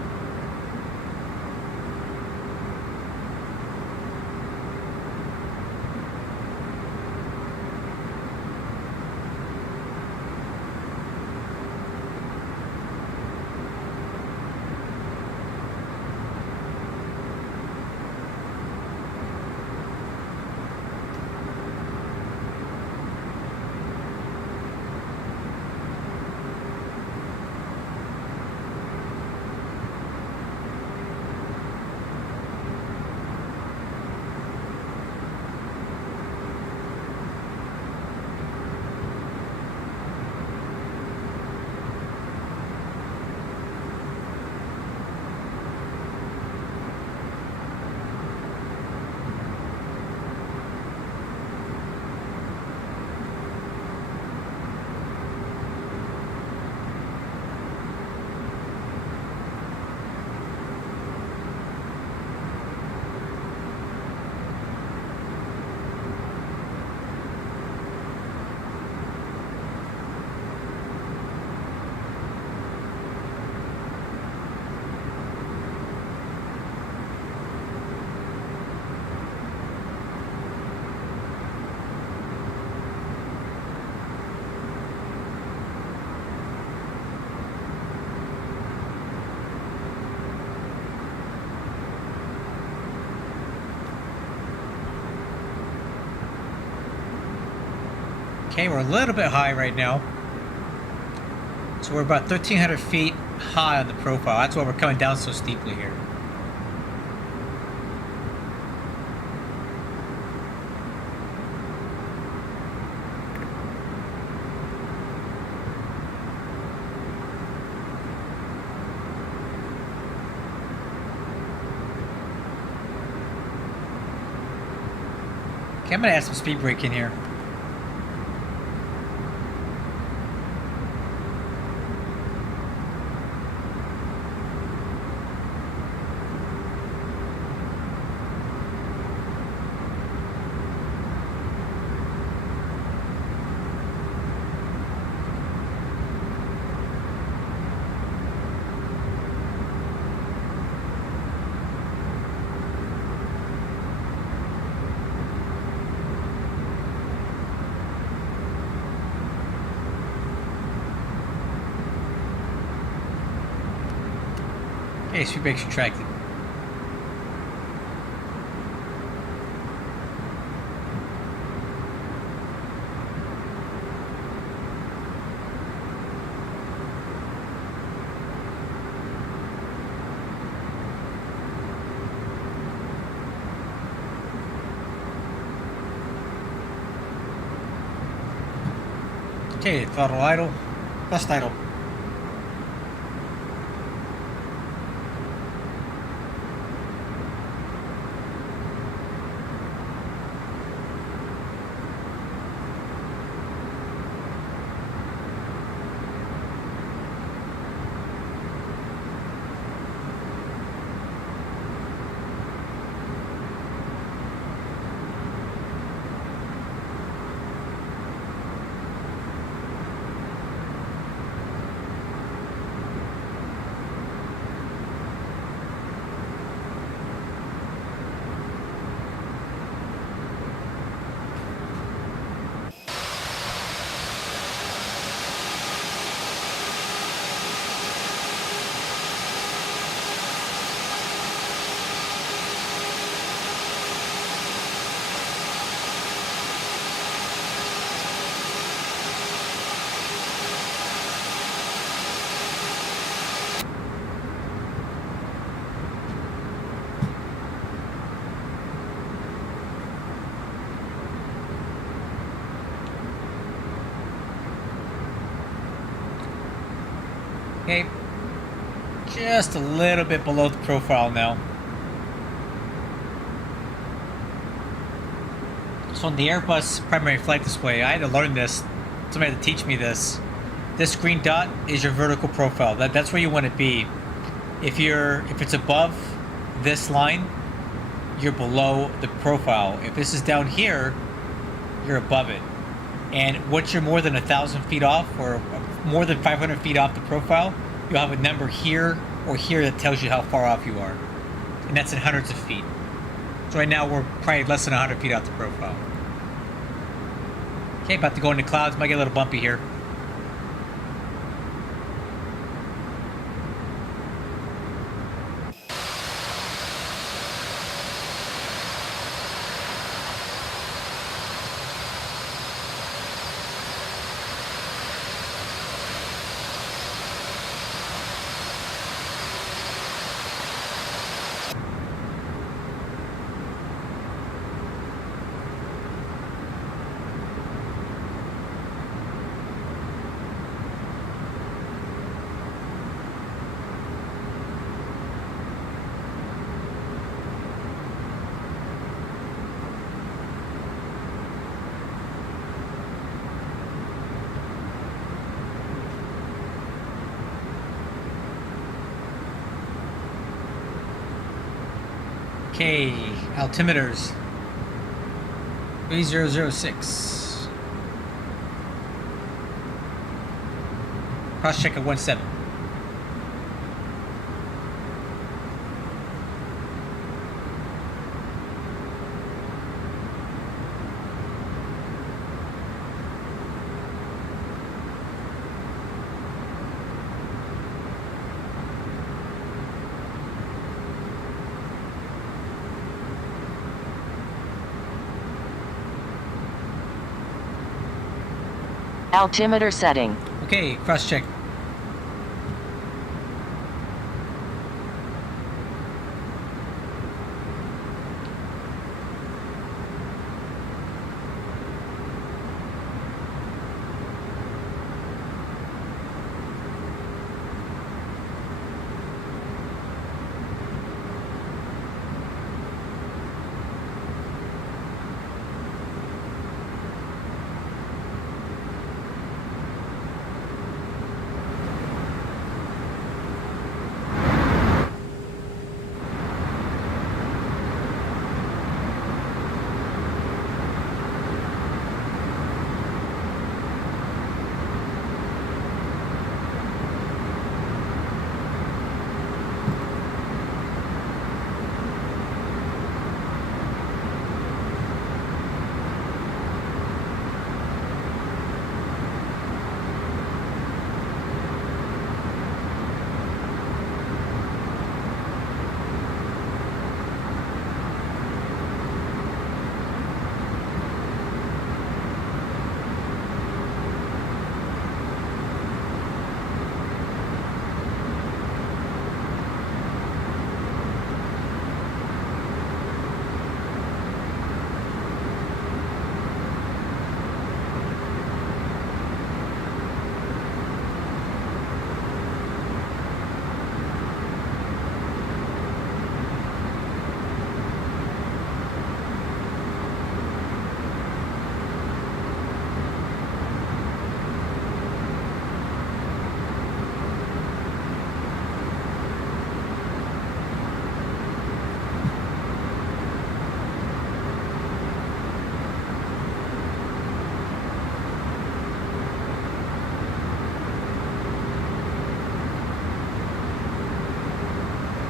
Okay, we're a little bit high right now. So we're about 1,300 feet high on the profile. That's why we're coming down so steeply here. Okay, I'm gonna add some speed brake in here. Okay, speed brake's retracted. Okay, throttle idle, thrust idle. Okay, just a little bit below the profile now. So on the Airbus primary flight display, I had to learn this. Somebody had to teach me this. This green dot is your vertical profile. That's where you want to be. If it's above this line, you're below the profile. If this is down here, you're above it. And once you're more than 1,000 feet off, or more than 500 feet off the profile, you'll have a number here or here that tells you how far off you are. And that's in hundreds of feet. So right now we're probably less than 100 feet off the profile. Okay, about to go into clouds. Might get a little bumpy here. Okay, altimeters 3006. Cross check at 17. Altimeter setting. Okay, cross check.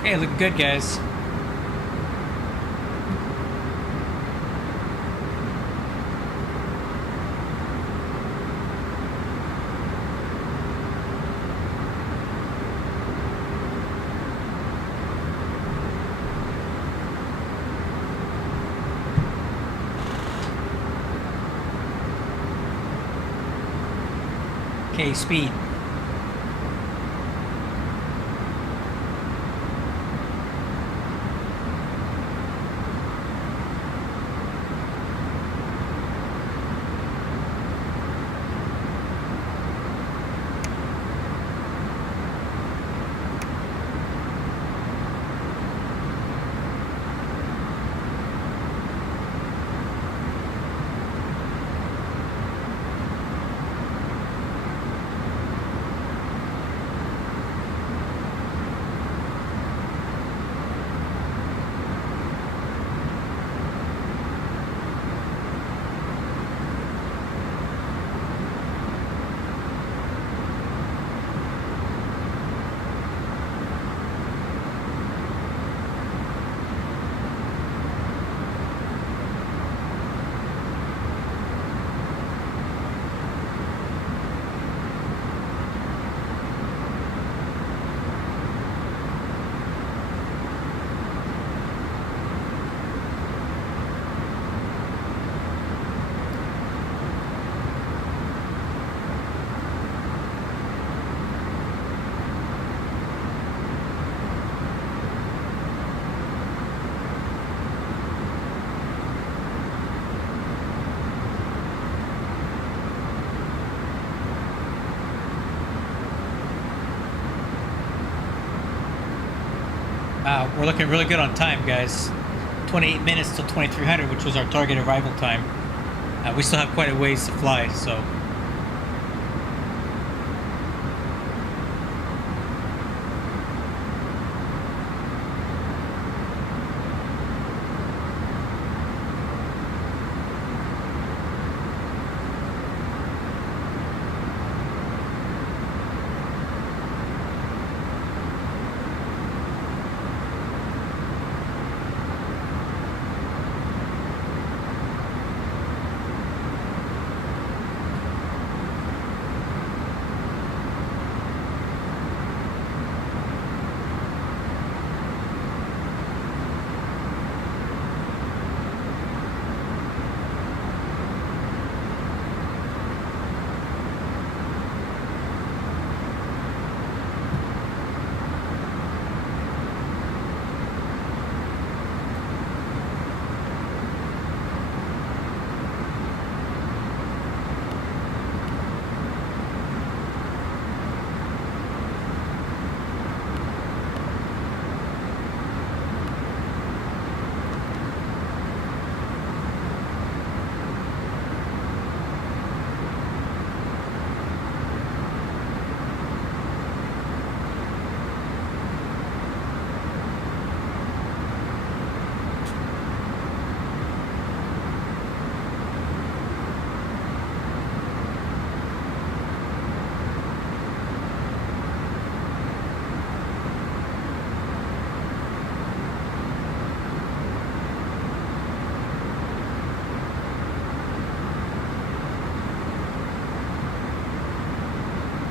Hey, looking good, guys. Okay, speed. We're looking really good on time, guys. 28 minutes till 2300, which was our target arrival time. We still have quite a ways to fly, so.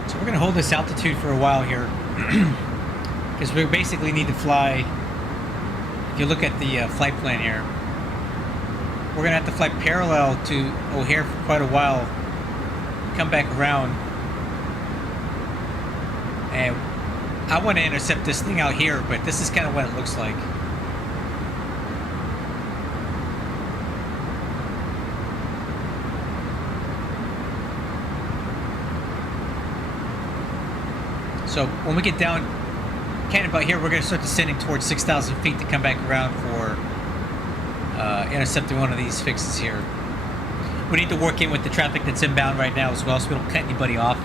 So we're going to hold this altitude for a while here because we basically need to fly. If you look at the flight plan here, we're going to have to fly parallel to O'Hare for quite a while, come back around, and I want to intercept this thing out here, but this is kind of what it looks like. So when we get down kind of about here, we're going to start descending towards 6,000 feet to come back around for intercepting one of these fixes here. We need to work in with the traffic that's inbound right now as well, so we don't cut anybody off.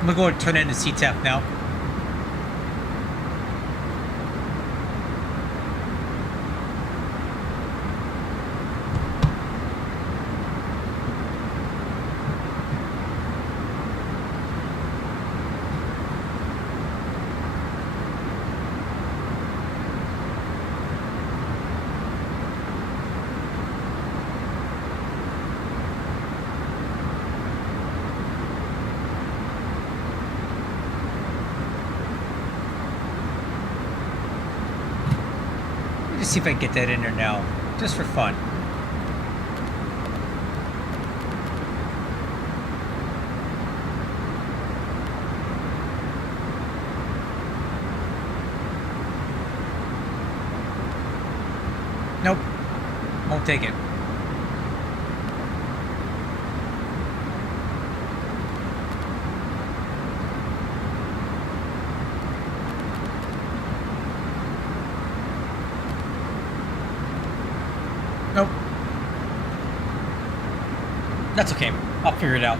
I'm going to go ahead and turn into CTAP now. me see if I can get that in there now, just for fun. Nope. Won't take it. Nope. That's okay. I'll figure it out.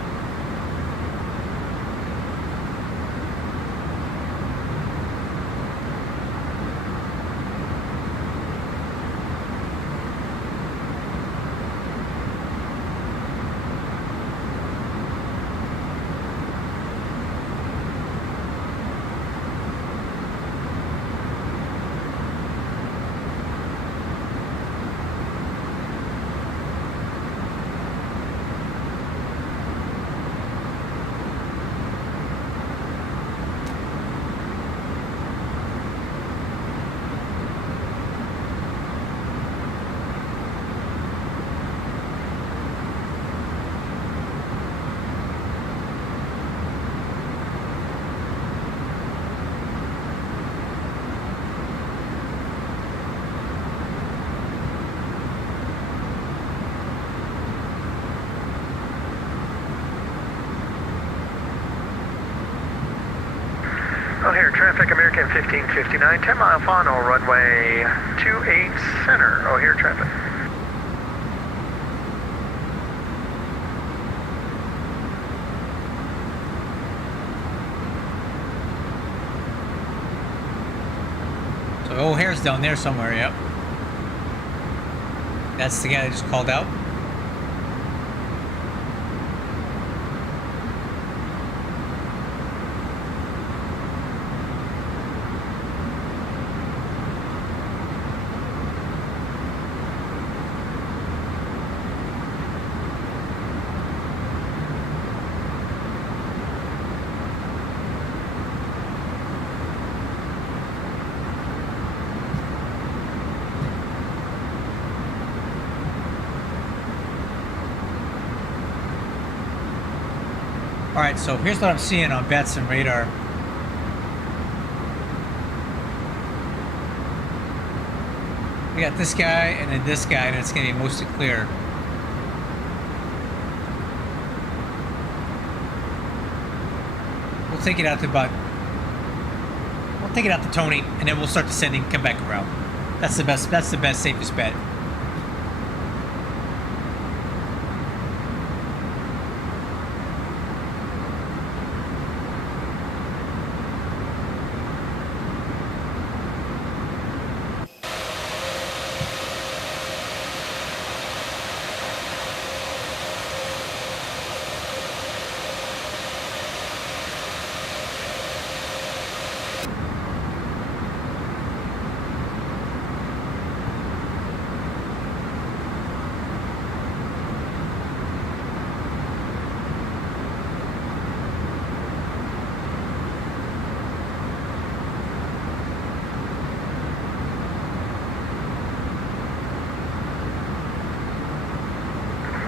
O'Hare traffic, American 1559, 10 mile final, runway 28 center, O'Hare traffic. So O'Hare's down there somewhere, yep. That's the guy that just called out. Alright, so here's what I'm seeing on Batson radar. We got this guy and then this guy, and it's going to be mostly clear. We'll take it out to about... We'll take it out to Tony, and then we'll start descending, come back around. That's the best, safest bet.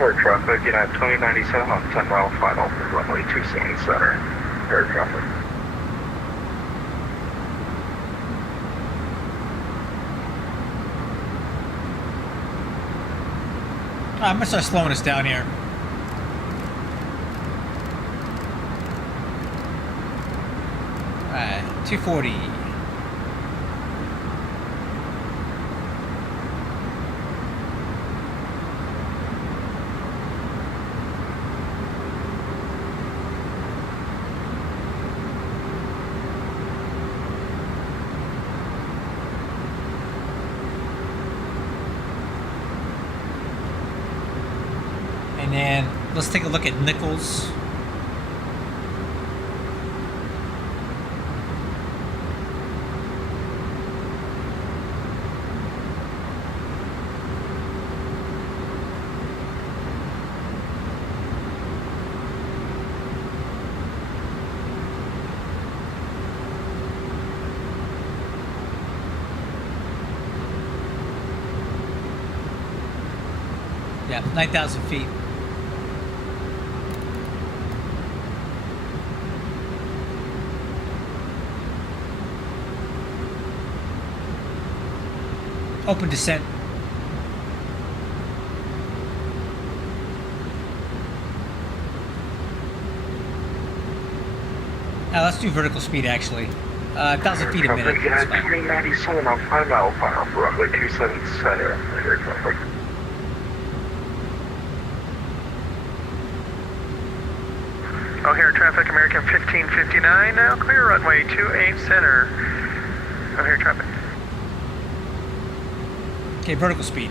Air traffic, United 2097 on 10 mile final, runway 27 center, air traffic. I'm gonna start slowing us down here. Alright, 240. And then let's take a look at Nichols. Yeah, 9,000 feet. Open descent. Let's do vertical speed actually. 1,000 feet a minute. That's fine. 2097 on 5 Alpha, runway 27 center. O'Hare traffic, American 1559, now clear runway 28 center. O'Hare traffic. Okay, vertical speed.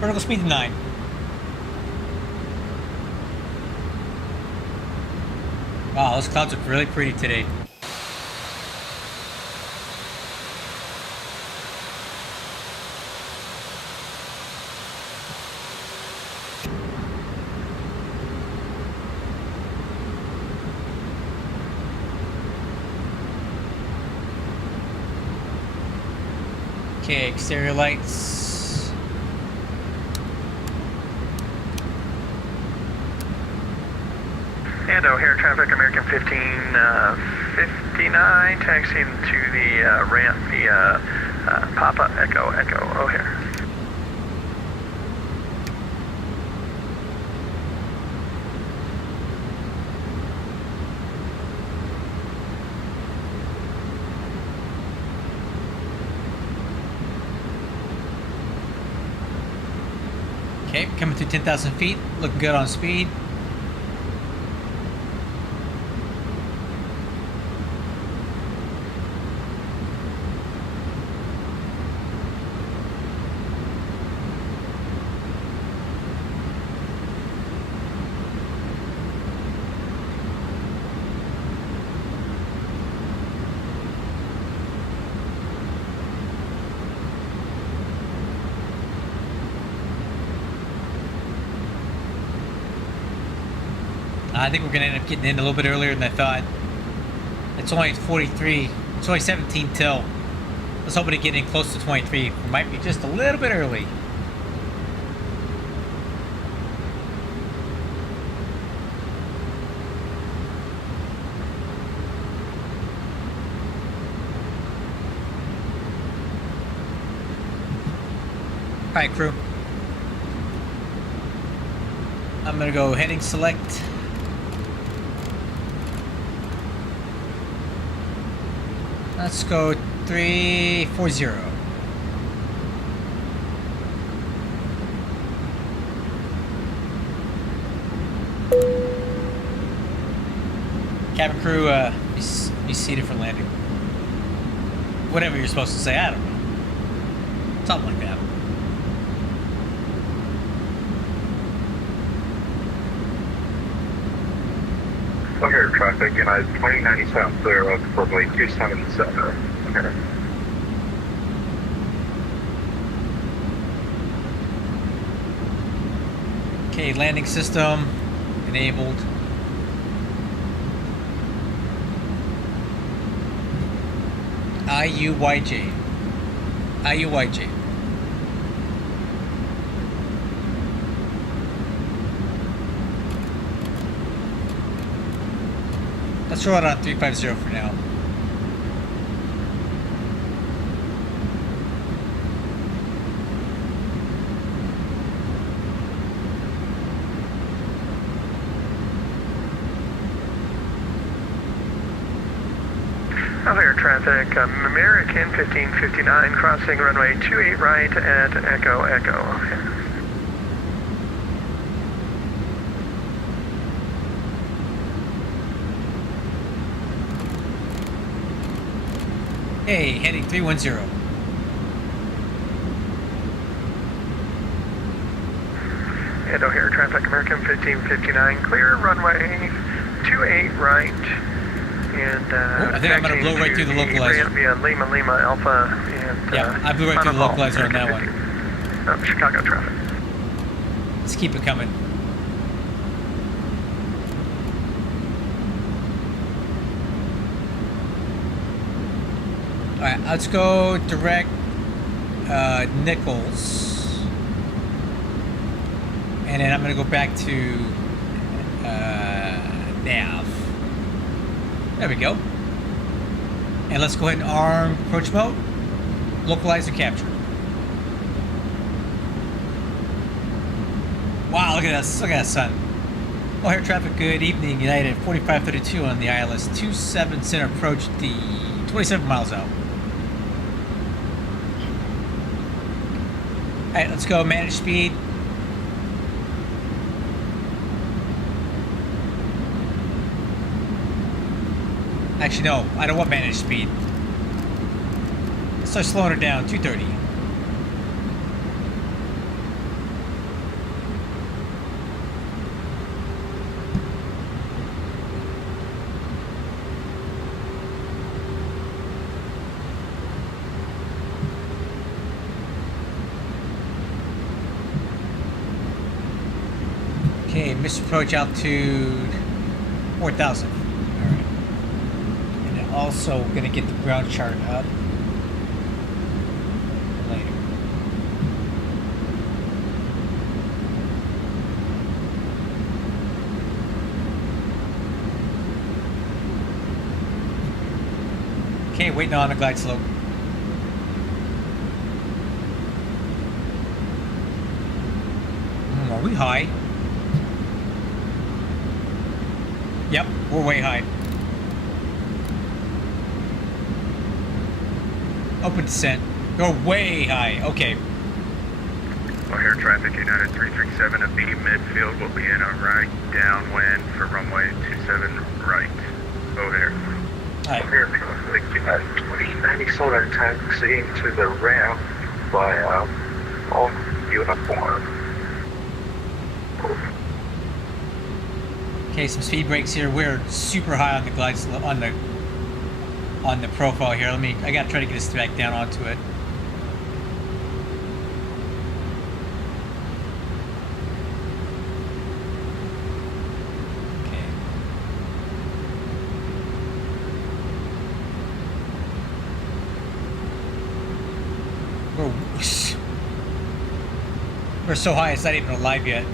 Vertical speed to 9. Wow, those clouds look really pretty today. Okay, exterior lights. And O'Hare traffic, American 1559, taxiing to the ramp via Papa Echo Echo O'Hare. Okay, coming through 10,000 feet, looking good on speed. I think we're going to end up getting in a little bit earlier than I thought. It's only 43. It's only 17 till. Let's hope to get in close to 23. We might be just a little bit early. Alright, crew. I'm going to go heading select. Let's go 340. Cabin crew, be seated for landing. Whatever you're supposed to say, I don't know. Something like that. O'Hare traffic, United 2097 clear of runway 277. Okay. Okay, landing system enabled. IUYJ. IUYJ. Let's roll it on 350 for now. O'Hare traffic, American 1559, crossing runway 28 right at Echo Echo. O'Hare. Hey, heading 310. And O'Hare traffic, American 1559, clear runway 28 right. And I think I'm going to blow right through the localizer. Via Lima Lima Alpha. And, yeah, I blew right through the localizer on that one. Chicago traffic. Let's keep it coming. Alright, let's go direct Nichols. And then I'm going to go back to nav. There we go. And let's go ahead and arm approach mode. Localize and capture. Wow, look at this. Look at that sun. Oh, air traffic, good evening. United 4532 on the ILS 27 center approach the 27 miles out. Alright, let's go manage speed. Actually, no, I don't want manage speed. Let's start slowing her down, 230. Okay, missed approach altitude 4,000. Alright. And then also gonna get the ground chart up later. Okay, waiting on a glide slope. Are we high? Yep, we're way high. Open descent. Go way high. Okay. O'Hare traffic, United 337 of B midfield will be in a right downwind for runway 27 right. O'Hare. Alright. O'Hare traffic, United 2090 solar taxiing to the ramp by all uniform. Okay, some speed brakes here. We're super high on the glide slope on the profile here. I gotta try to get us back down onto it. Okay. We're so high it's not even alive yet.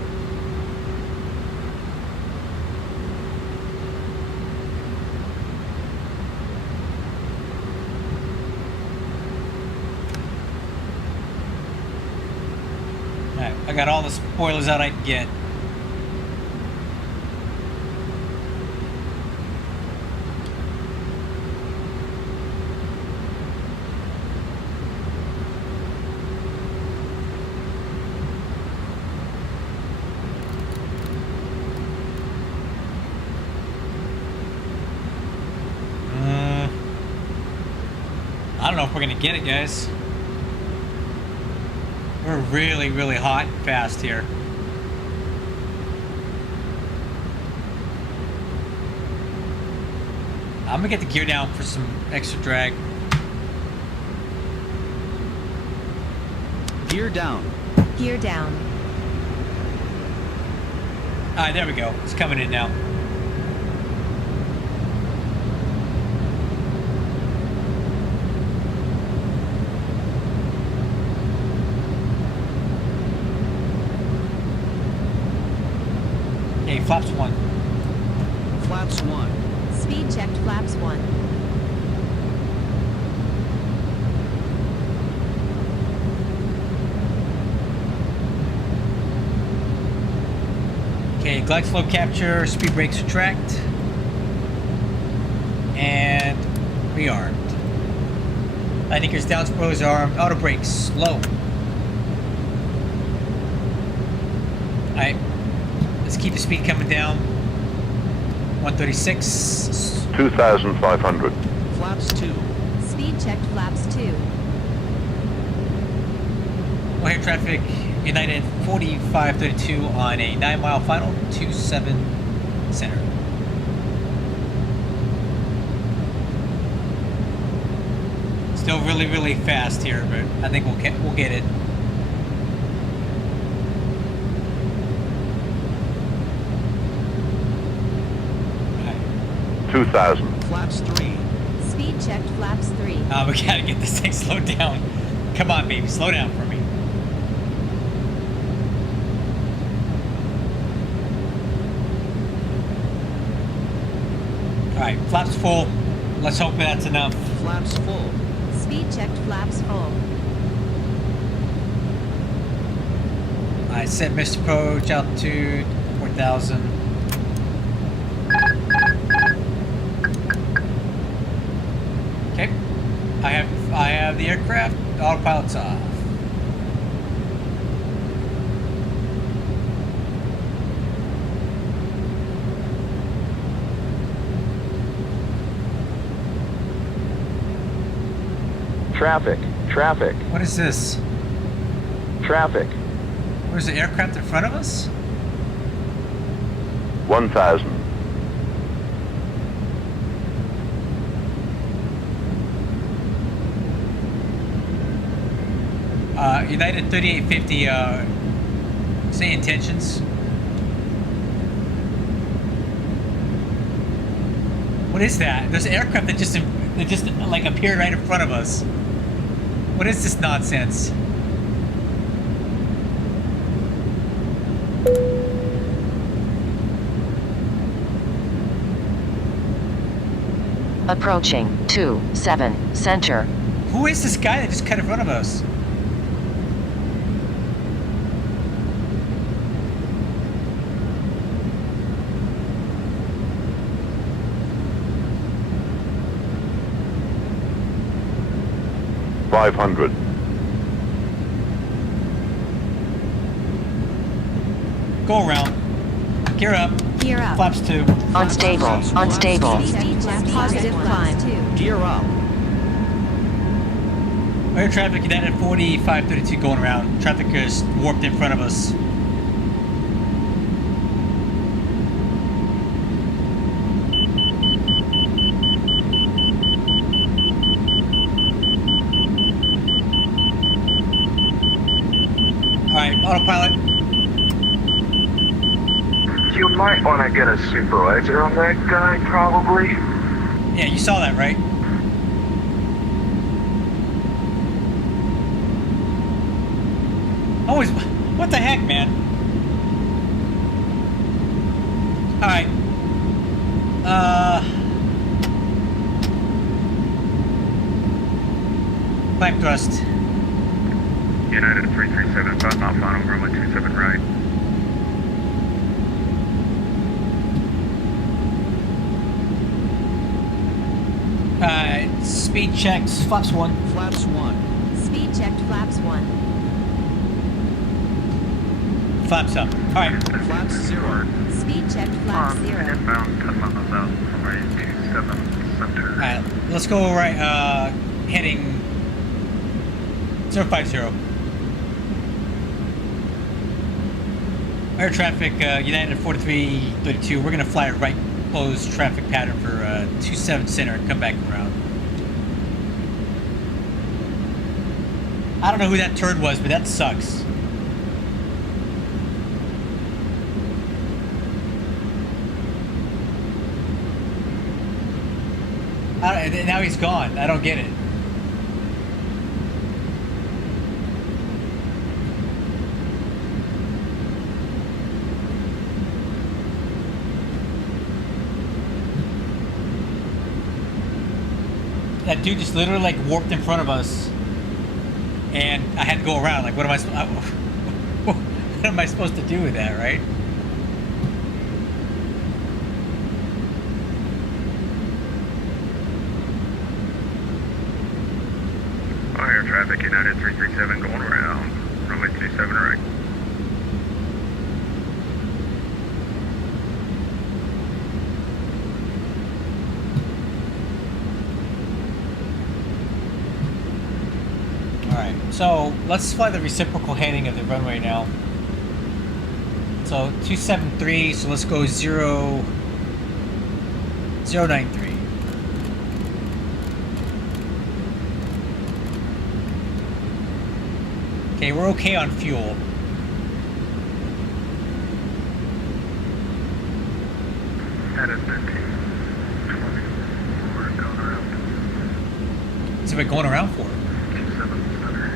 I got all the spoilers out I can get. I don't know if we're gonna get it, guys. We're really, really hot and fast here. I'm gonna get the gear down for some extra drag. Gear down. Gear down. Alright, there we go. It's coming in now. Okay, flaps 1. Flaps 1. Speed checked flaps 1. Okay, glide slope capture, speed brakes retract, and rearmed. Landing gears down, spoilers armed, auto brakes low. Alright, let's keep the speed coming down. 136. 2,500. Flaps 2. Speed checked flaps 2. O'Hare traffic, United 4532 on a 9-mile final, 27 center. Still really, really fast here, but I think we'll get it. Right. 2,000. Flaps 3. Speed checked flaps 3. We gotta get this thing slowed down. Come on, baby, slow down for me. Alright, flaps full. Let's hope that's enough. Flaps full. Speed checked flaps full. Alright, set missed approach, altitude 4,000. Okay. I have the aircraft. Autopilot's off. Traffic. What is this? Traffic. Where's the aircraft in front of us? 1,000. United 3850, say intentions. What is that? There's an aircraft that just like appeared right in front of us. What is this nonsense? Approaching 27 center. Who is this guy that just cut in front of us? $500. Go around. Gear up. Gear up. Flaps 2. Unstable. Speed checked positive climb 2. Gear up. Air traffic United 4532 going around. Traffic is warped in front of us. Alright, autopilot. You might want to get a supervisor on that guy, probably. Yeah, you saw that, right? Always, what the heck, man? Alright. Clamp thrust. United 337, 5 mile final, runway 27 right. Speed checks, flaps 1. Flaps 1. Speed checked flaps 1. Flaps up. Alright. Flaps 0. Speed checked flaps 0. Inbound 10 miles out, runway 27 center. Alright, let's go right, heading 050. Air traffic, United 4332. We're gonna fly a right closed traffic pattern for 27 center and come back around. I don't know who that turd was, but that sucks. Now he's gone. I don't get it. That dude just literally like warped in front of us, and I had to go around. Like, what am I supposed to do with that, right? Air traffic, United 337 going around, runway 27 right. Alright, so let's fly the reciprocal heading of the runway now. So 273, so let's go 093. Okay, we're okay on fuel. United 1324 going around. What's it going around for? 27 center.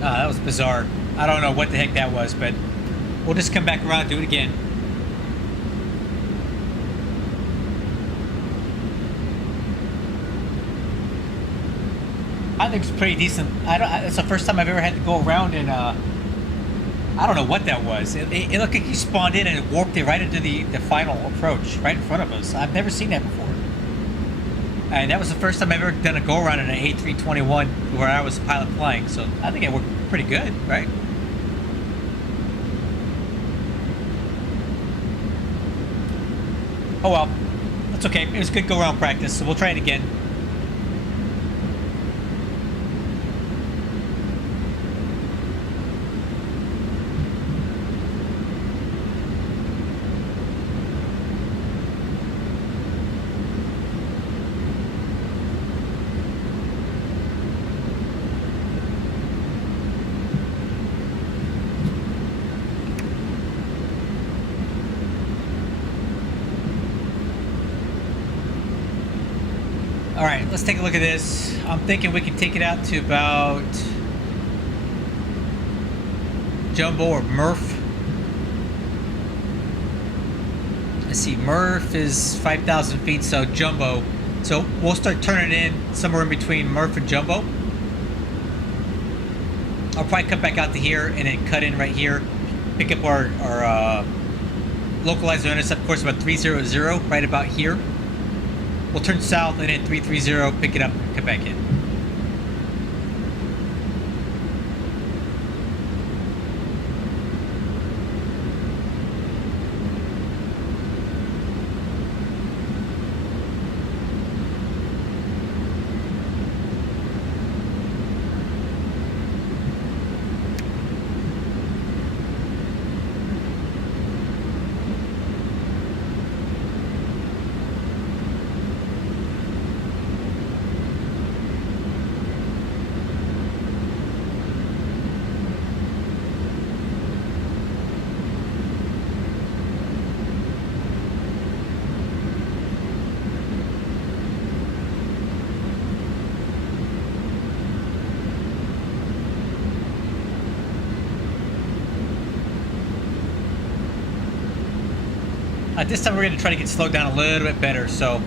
That was bizarre. I don't know what the heck that was, but we'll just come back around and do it again. I think it's pretty decent. It's the first time I've ever had to go around and I don't know what that was. It looked like he spawned in and it warped it right into the final approach, right in front of us. I've never seen that before. And that was the first time I've ever done a go around in an A321 where I was a pilot flying. So I think it worked pretty good, right? Oh well, that's okay. It was good go around practice, so we'll try it again. All right, let's take a look at this. I'm thinking we can take it out to about Jumbo or Murph. Let's see, Murph is 5,000 feet, so Jumbo. So we'll start turning in somewhere in between Murph and Jumbo. I'll probably come back out to here and then cut in right here. Pick up our localizer intercept course about 300, right about here. We'll turn south and then 330, pick it up, and come back in. This time we're going to try to get slowed down a little bit better, so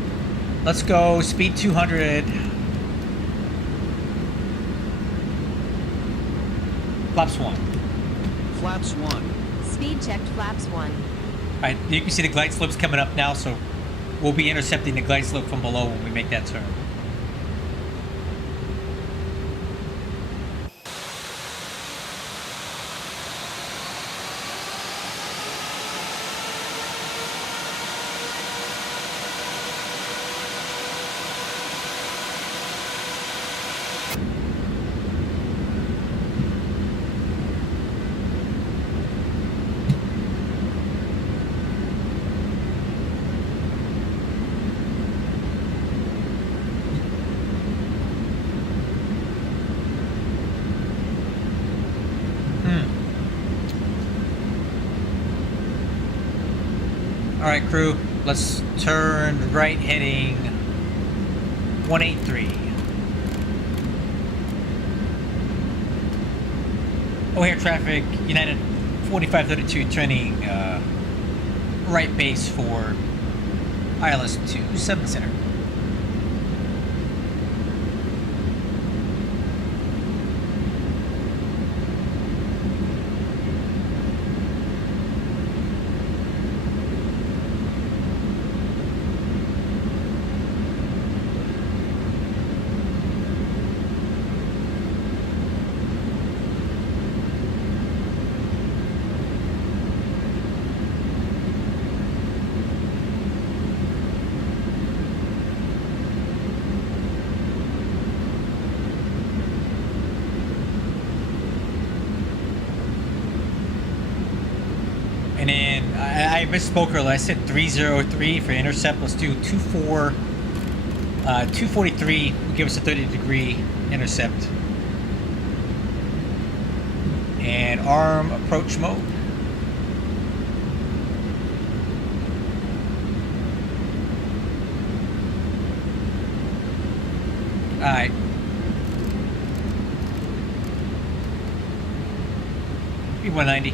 let's go speed 200. Flaps 1. Flaps 1. Speed checked flaps 1. Alright, you can see the glide slope's coming up now, so we'll be intercepting the glide slope from below when we make that turn. Alright crew, let's turn right heading 183. O'Hare traffic, United 4532 turning right base for ILS 27 Center. And then I misspoke earlier. I said 303 for intercept. Let's do 243 will give us a 30-degree intercept. And arm approach mode. Alright. Speed 190.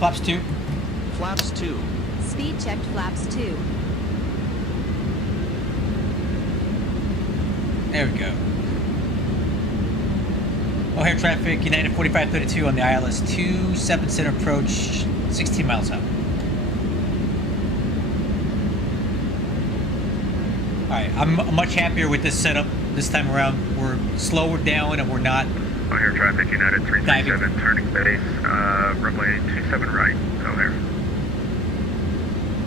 Flaps 2. Flaps 2. Speed checked flaps 2. There we go. O'Hare traffic, United 4532 on the ILS 27 center approach, 16 miles out. Alright, I'm much happier with this setup this time around. We're slower down and we're not O'Hare traffic, United 337, turning base, runway 27 right, O'Hare.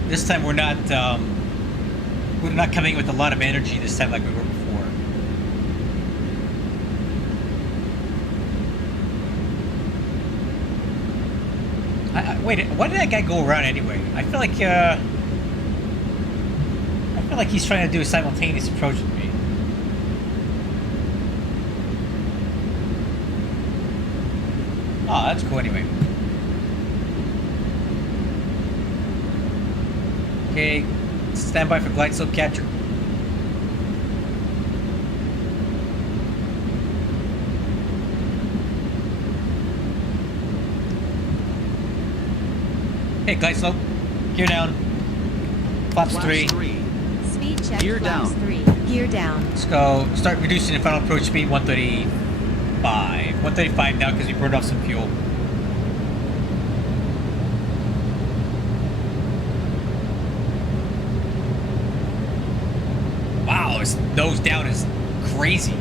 This time we're not coming with a lot of energy this time like we were before. Wait, why did that guy go around anyway? I feel like he's trying to do a simultaneous approach with me. Oh, that's cool anyway. Okay, stand by for glide slope capture. Okay, glide slope, gear down, flaps 3. Speed checked Gear flaps down. 3. Gear down. Let's go, start reducing the final approach speed, 135. 135 now because we burned off some fuel. Wow, his nose down is crazy.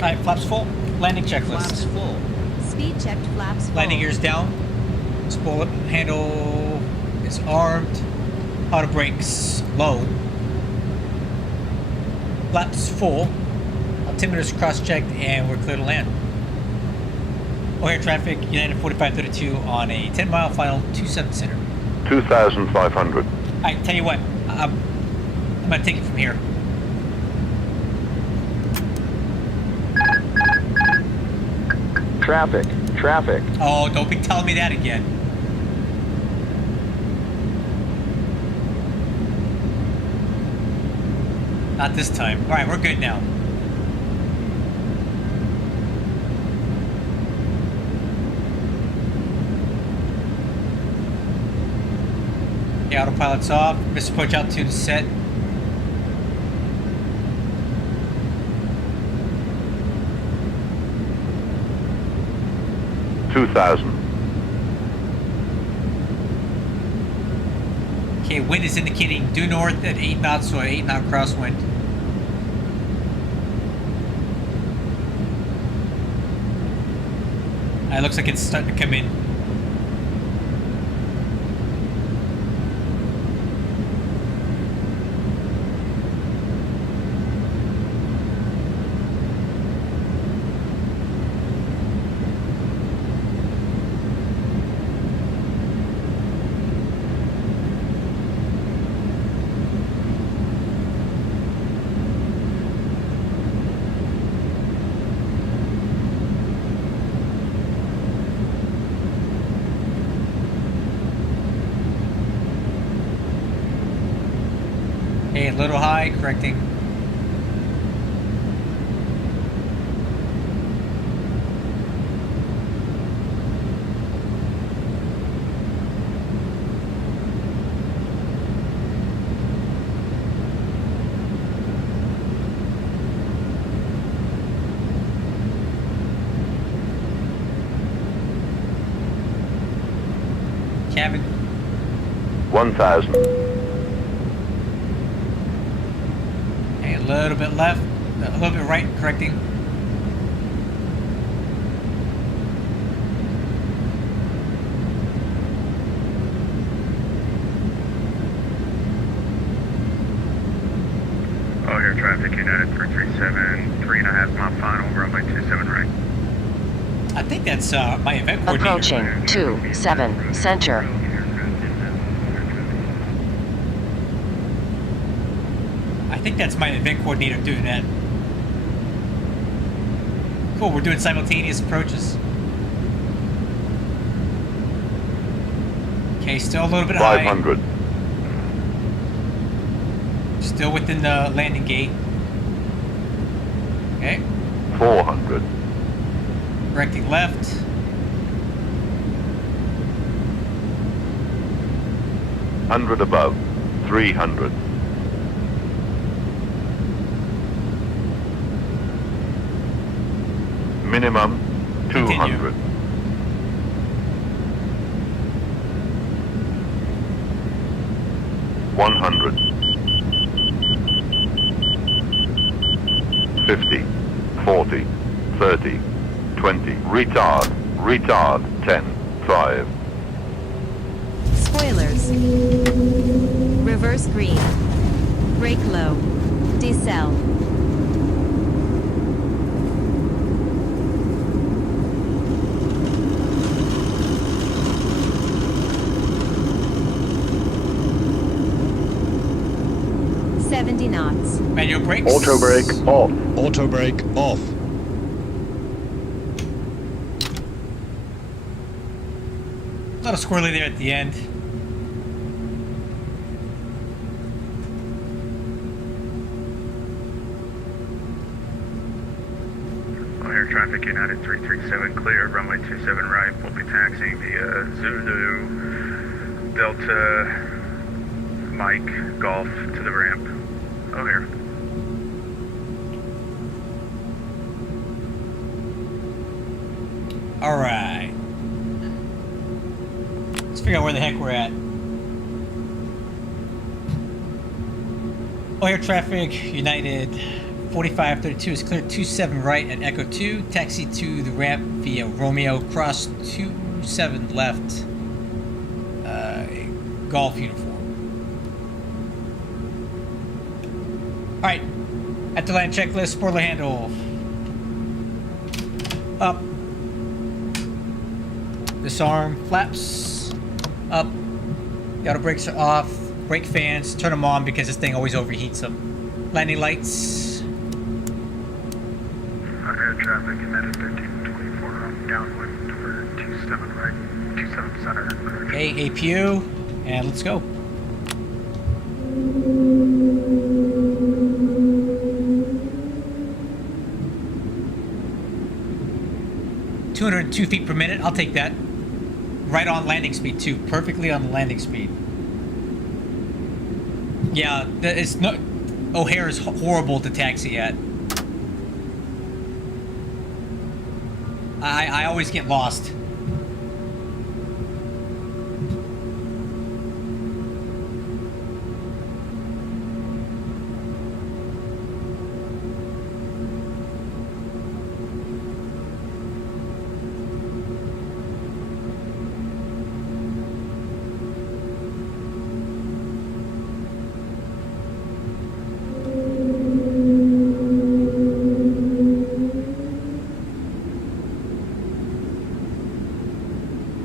Alright, flaps full. Landing checklist. Flaps full. Speed checked flaps full. Landing gears down. Spool handle is armed. Auto brakes low. Flaps full. Altimeter's cross-checked and we're clear to land. O'Hare traffic, United 4532 on a 10-mile final 27 center. 2,500. Alright, tell you what. I'm gonna take it from here. Traffic. Traffic. Oh, don't be telling me that again. Not this time. Alright, we're good now. The autopilot's off. Mr. Approach altitude is set. Okay, wind is indicating due north at 8 knots, so 8 knot crosswind. It looks like it's starting to come in. Okay, a little high, correcting. Cabin. 1,000. Okay, a little bit left, a little bit right, correcting. O'Hare traffic, United 337, 3.5 mile final, runway 27 right. I think that's my event coordinator. Approaching 27 center. I think that's my event coordinator doing that. Cool, we're doing simultaneous approaches. Okay, still a little bit high. 500. Still within the landing gate. Okay. 400. Correcting left. Hundred above. 300. Minimum 200. Continue. 100. 50. 40. 30. 20. Retard. Retard. 10. 5. Spoilers. Reverse green. Brake low. Decel. knots. Manual brakes. Auto brake off. Auto brake off. A little squirrely there at the end. Air traffic United 337 clear, runway 27 right. We'll be taxiing via Zulu, Delta, Mike, Golf to the ramp. O'Hare. Alright. Let's figure out where the heck we're at. Air traffic United 4532 is clear 27 right at Echo 2. Taxi to the ramp via Romeo. Cross 27 left. Golf uniform. Alright. At the land checklist, spoiler handle. Up. Disarm. Flaps. Up. The auto brakes are off. Brake fans. Turn them on because this thing always overheats them. Landing lights. Air traffic United 1324 downwind for 27 right, 27 center. Okay, APU, and let's go. ...202 feet per minute, I'll take that. Right on landing speed too, perfectly on landing speed. Yeah, it's no... O'Hare is horrible to taxi at. I always get lost.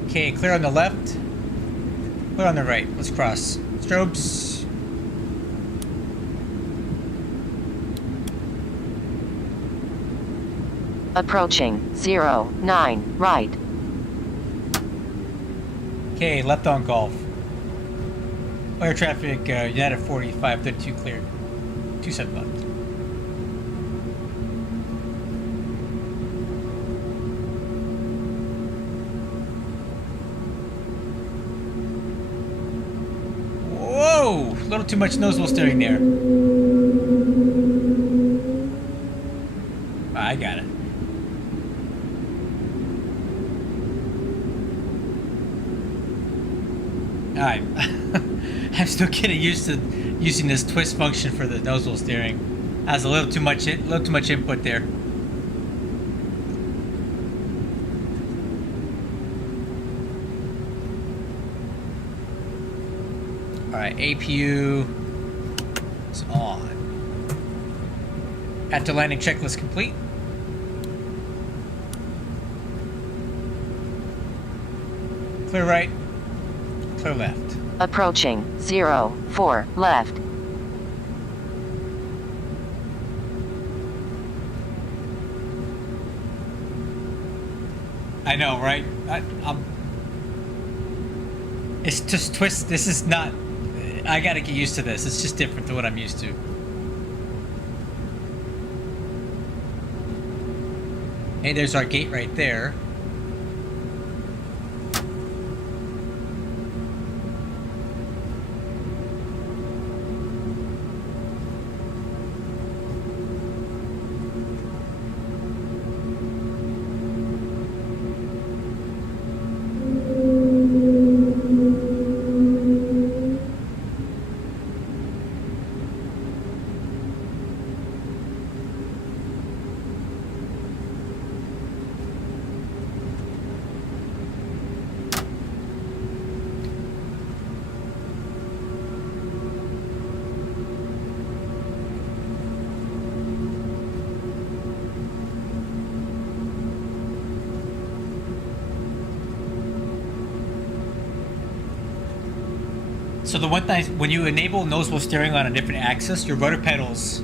Okay, clear on the left. Clear on the right. Let's cross. Strobes. Approaching 09 right. Okay, left on Golf. Air traffic United 4532 cleared. 27 left. Whoa! A little too much nose wheel steering there. I got it. I'm still getting used to using this twist function for the nose wheel steering. Has a little too much input there. Alright, APU is on. After landing checklist complete. Clear right, clear left. Approaching 04 left. I know, right? It's just twist. This is not. I gotta get used to this. It's just different than what I'm used to. Hey, there's our gate right there. So the one thing, when you enable nose-wheel steering on a different axis, your rotor pedals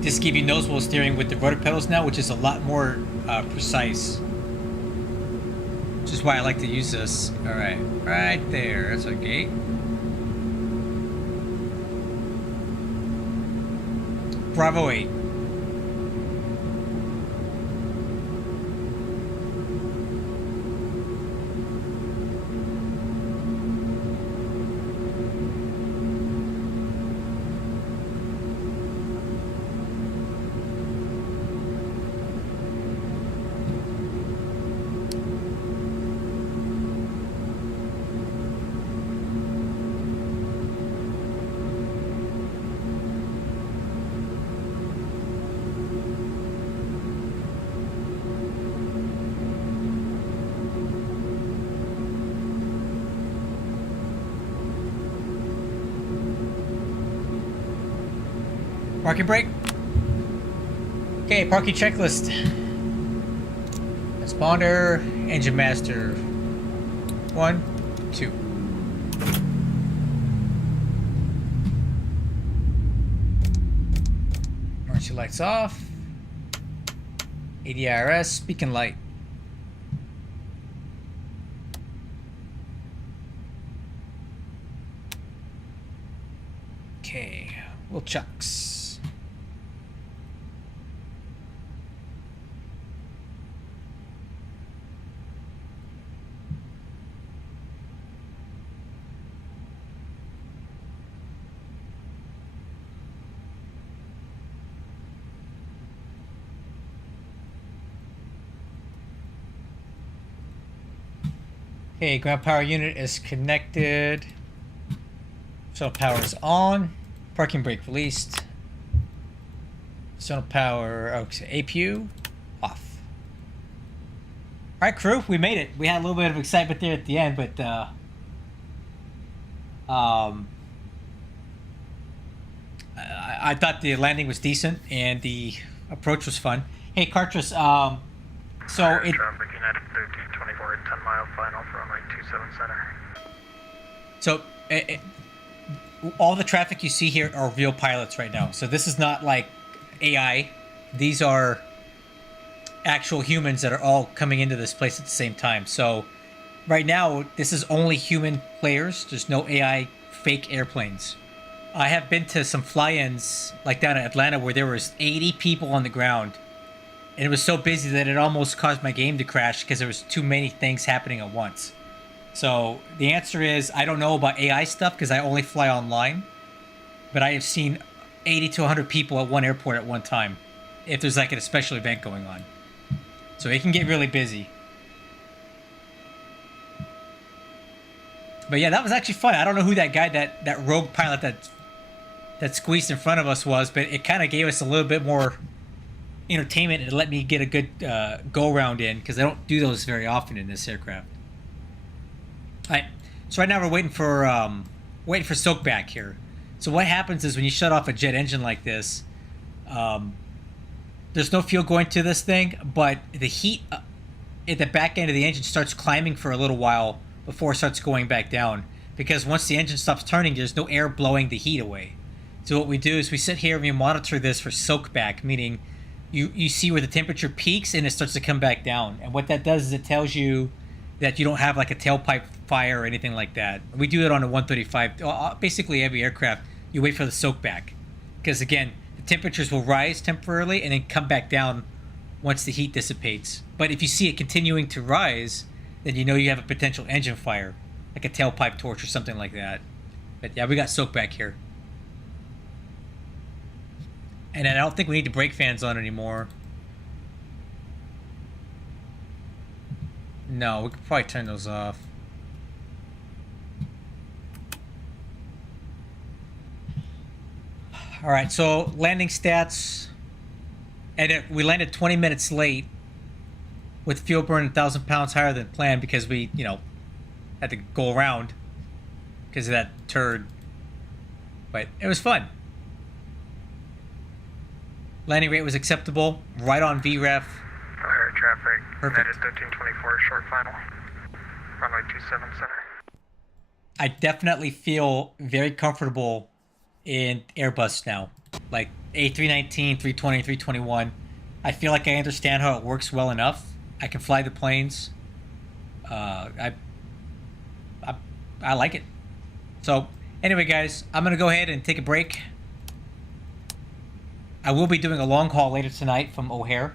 just give you nose-wheel steering with the rotor pedals now, which is a lot more precise. Which is why I like to use this. All right, right there. That's our gate. Bravo 8. Parking brake. Okay, parking checklist. Transponder, engine master. 1, 2. Emergency lights off. ADRS, beacon light. Okay, wheel chucks. Okay, ground power unit is connected. Shuttle power is on. Parking brake released. Shuttle power, okay, APU off. All right, crew, we made it. We had a little bit of excitement there at the end, but I thought the landing was decent and the approach was fun. Hey, Cartridge, so it. Traffic United 1324 at 10 mile final for runway 27 center. So all the traffic you see here are real pilots right now. So this is not like AI. These are actual humans that are all coming into this place at the same time. So right now, this is only human players. There's no AI fake airplanes. I have been to some fly-ins like down in Atlanta where there was 80 people on the ground. And it was so busy that it almost caused my game to crash because there was too many things happening at once. So the answer is I don't know about AI stuff because I only fly online. But I have seen 80 to 100 people at one airport at one time if there's like a special event going on. So it can get really busy. But yeah, that was actually fun. I don't know who that guy, that rogue pilot that squeezed in front of us was, but it kind of gave us a little bit more entertainment and let me get a good go-around in because I don't do those very often in this aircraft. All right, so right now we're waiting for soak back here. So what happens is when you shut off a jet engine like this, there's no fuel going to this thing, but the heat at the back end of the engine starts climbing for a little while before it starts going back down because once the engine stops turning, there's no air blowing the heat away. So what we do is we sit here and we monitor this for soak back, meaning you see where the temperature peaks and it starts to come back down. And what that does is it tells you that you don't have like a tailpipe fire or anything like that. We do it on a 135. Basically, every aircraft, you wait for the soak back. Because again, the temperatures will rise temporarily and then come back down once the heat dissipates. But if you see it continuing to rise, then you know you have a potential engine fire, like a tailpipe torch or something like that. But yeah, we got soak back here. And I don't think we need the brake fans on anymore. No, we could probably turn those off. All right, so landing stats. And we landed 20 minutes late with fuel burn 1,000 pounds higher than planned because we, had to go around because of that turd. But it was fun. Landing rate was acceptable, right on VREF. Air traffic. Perfect. United 1324, short final. Runway 27 center. I definitely feel very comfortable in Airbus now. Like A319, 320, 321. I feel like I understand how it works well enough. I can fly the planes. I like it. So anyway, guys, I'm going to go ahead and take a break. I will be doing a long haul later tonight from O'Hare.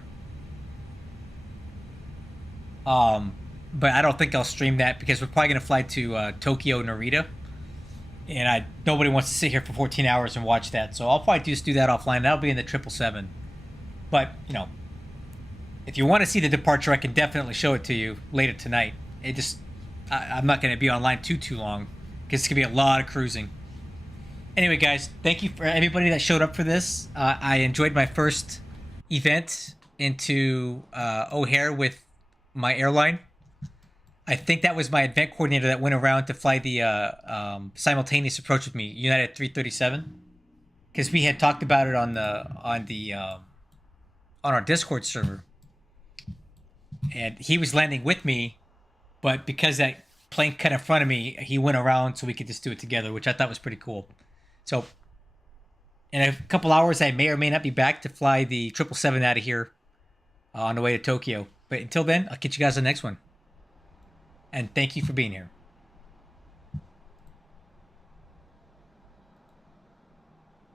But I don't think I'll stream that because we're probably going to fly to Tokyo Narita. And nobody wants to sit here for 14 hours and watch that. So I'll probably just do that offline. That'll be in the 777. But, if you want to see the departure, I can definitely show it to you later tonight. I'm not going to be online too long because it's going to be a lot of cruising. Anyway, guys, thank you for everybody that showed up for this. I enjoyed my first event into O'Hare with my airline. I think that was my event coordinator that went around to fly the simultaneous approach with me, United 337, because we had talked about it on our Discord server, and he was landing with me, but because that plane cut in front of me, he went around so we could just do it together, which I thought was pretty cool. So in a couple hours, I may or may not be back to fly the 777 out of here on the way to Tokyo. But until then, I'll catch you guys on the next one. And thank you for being here.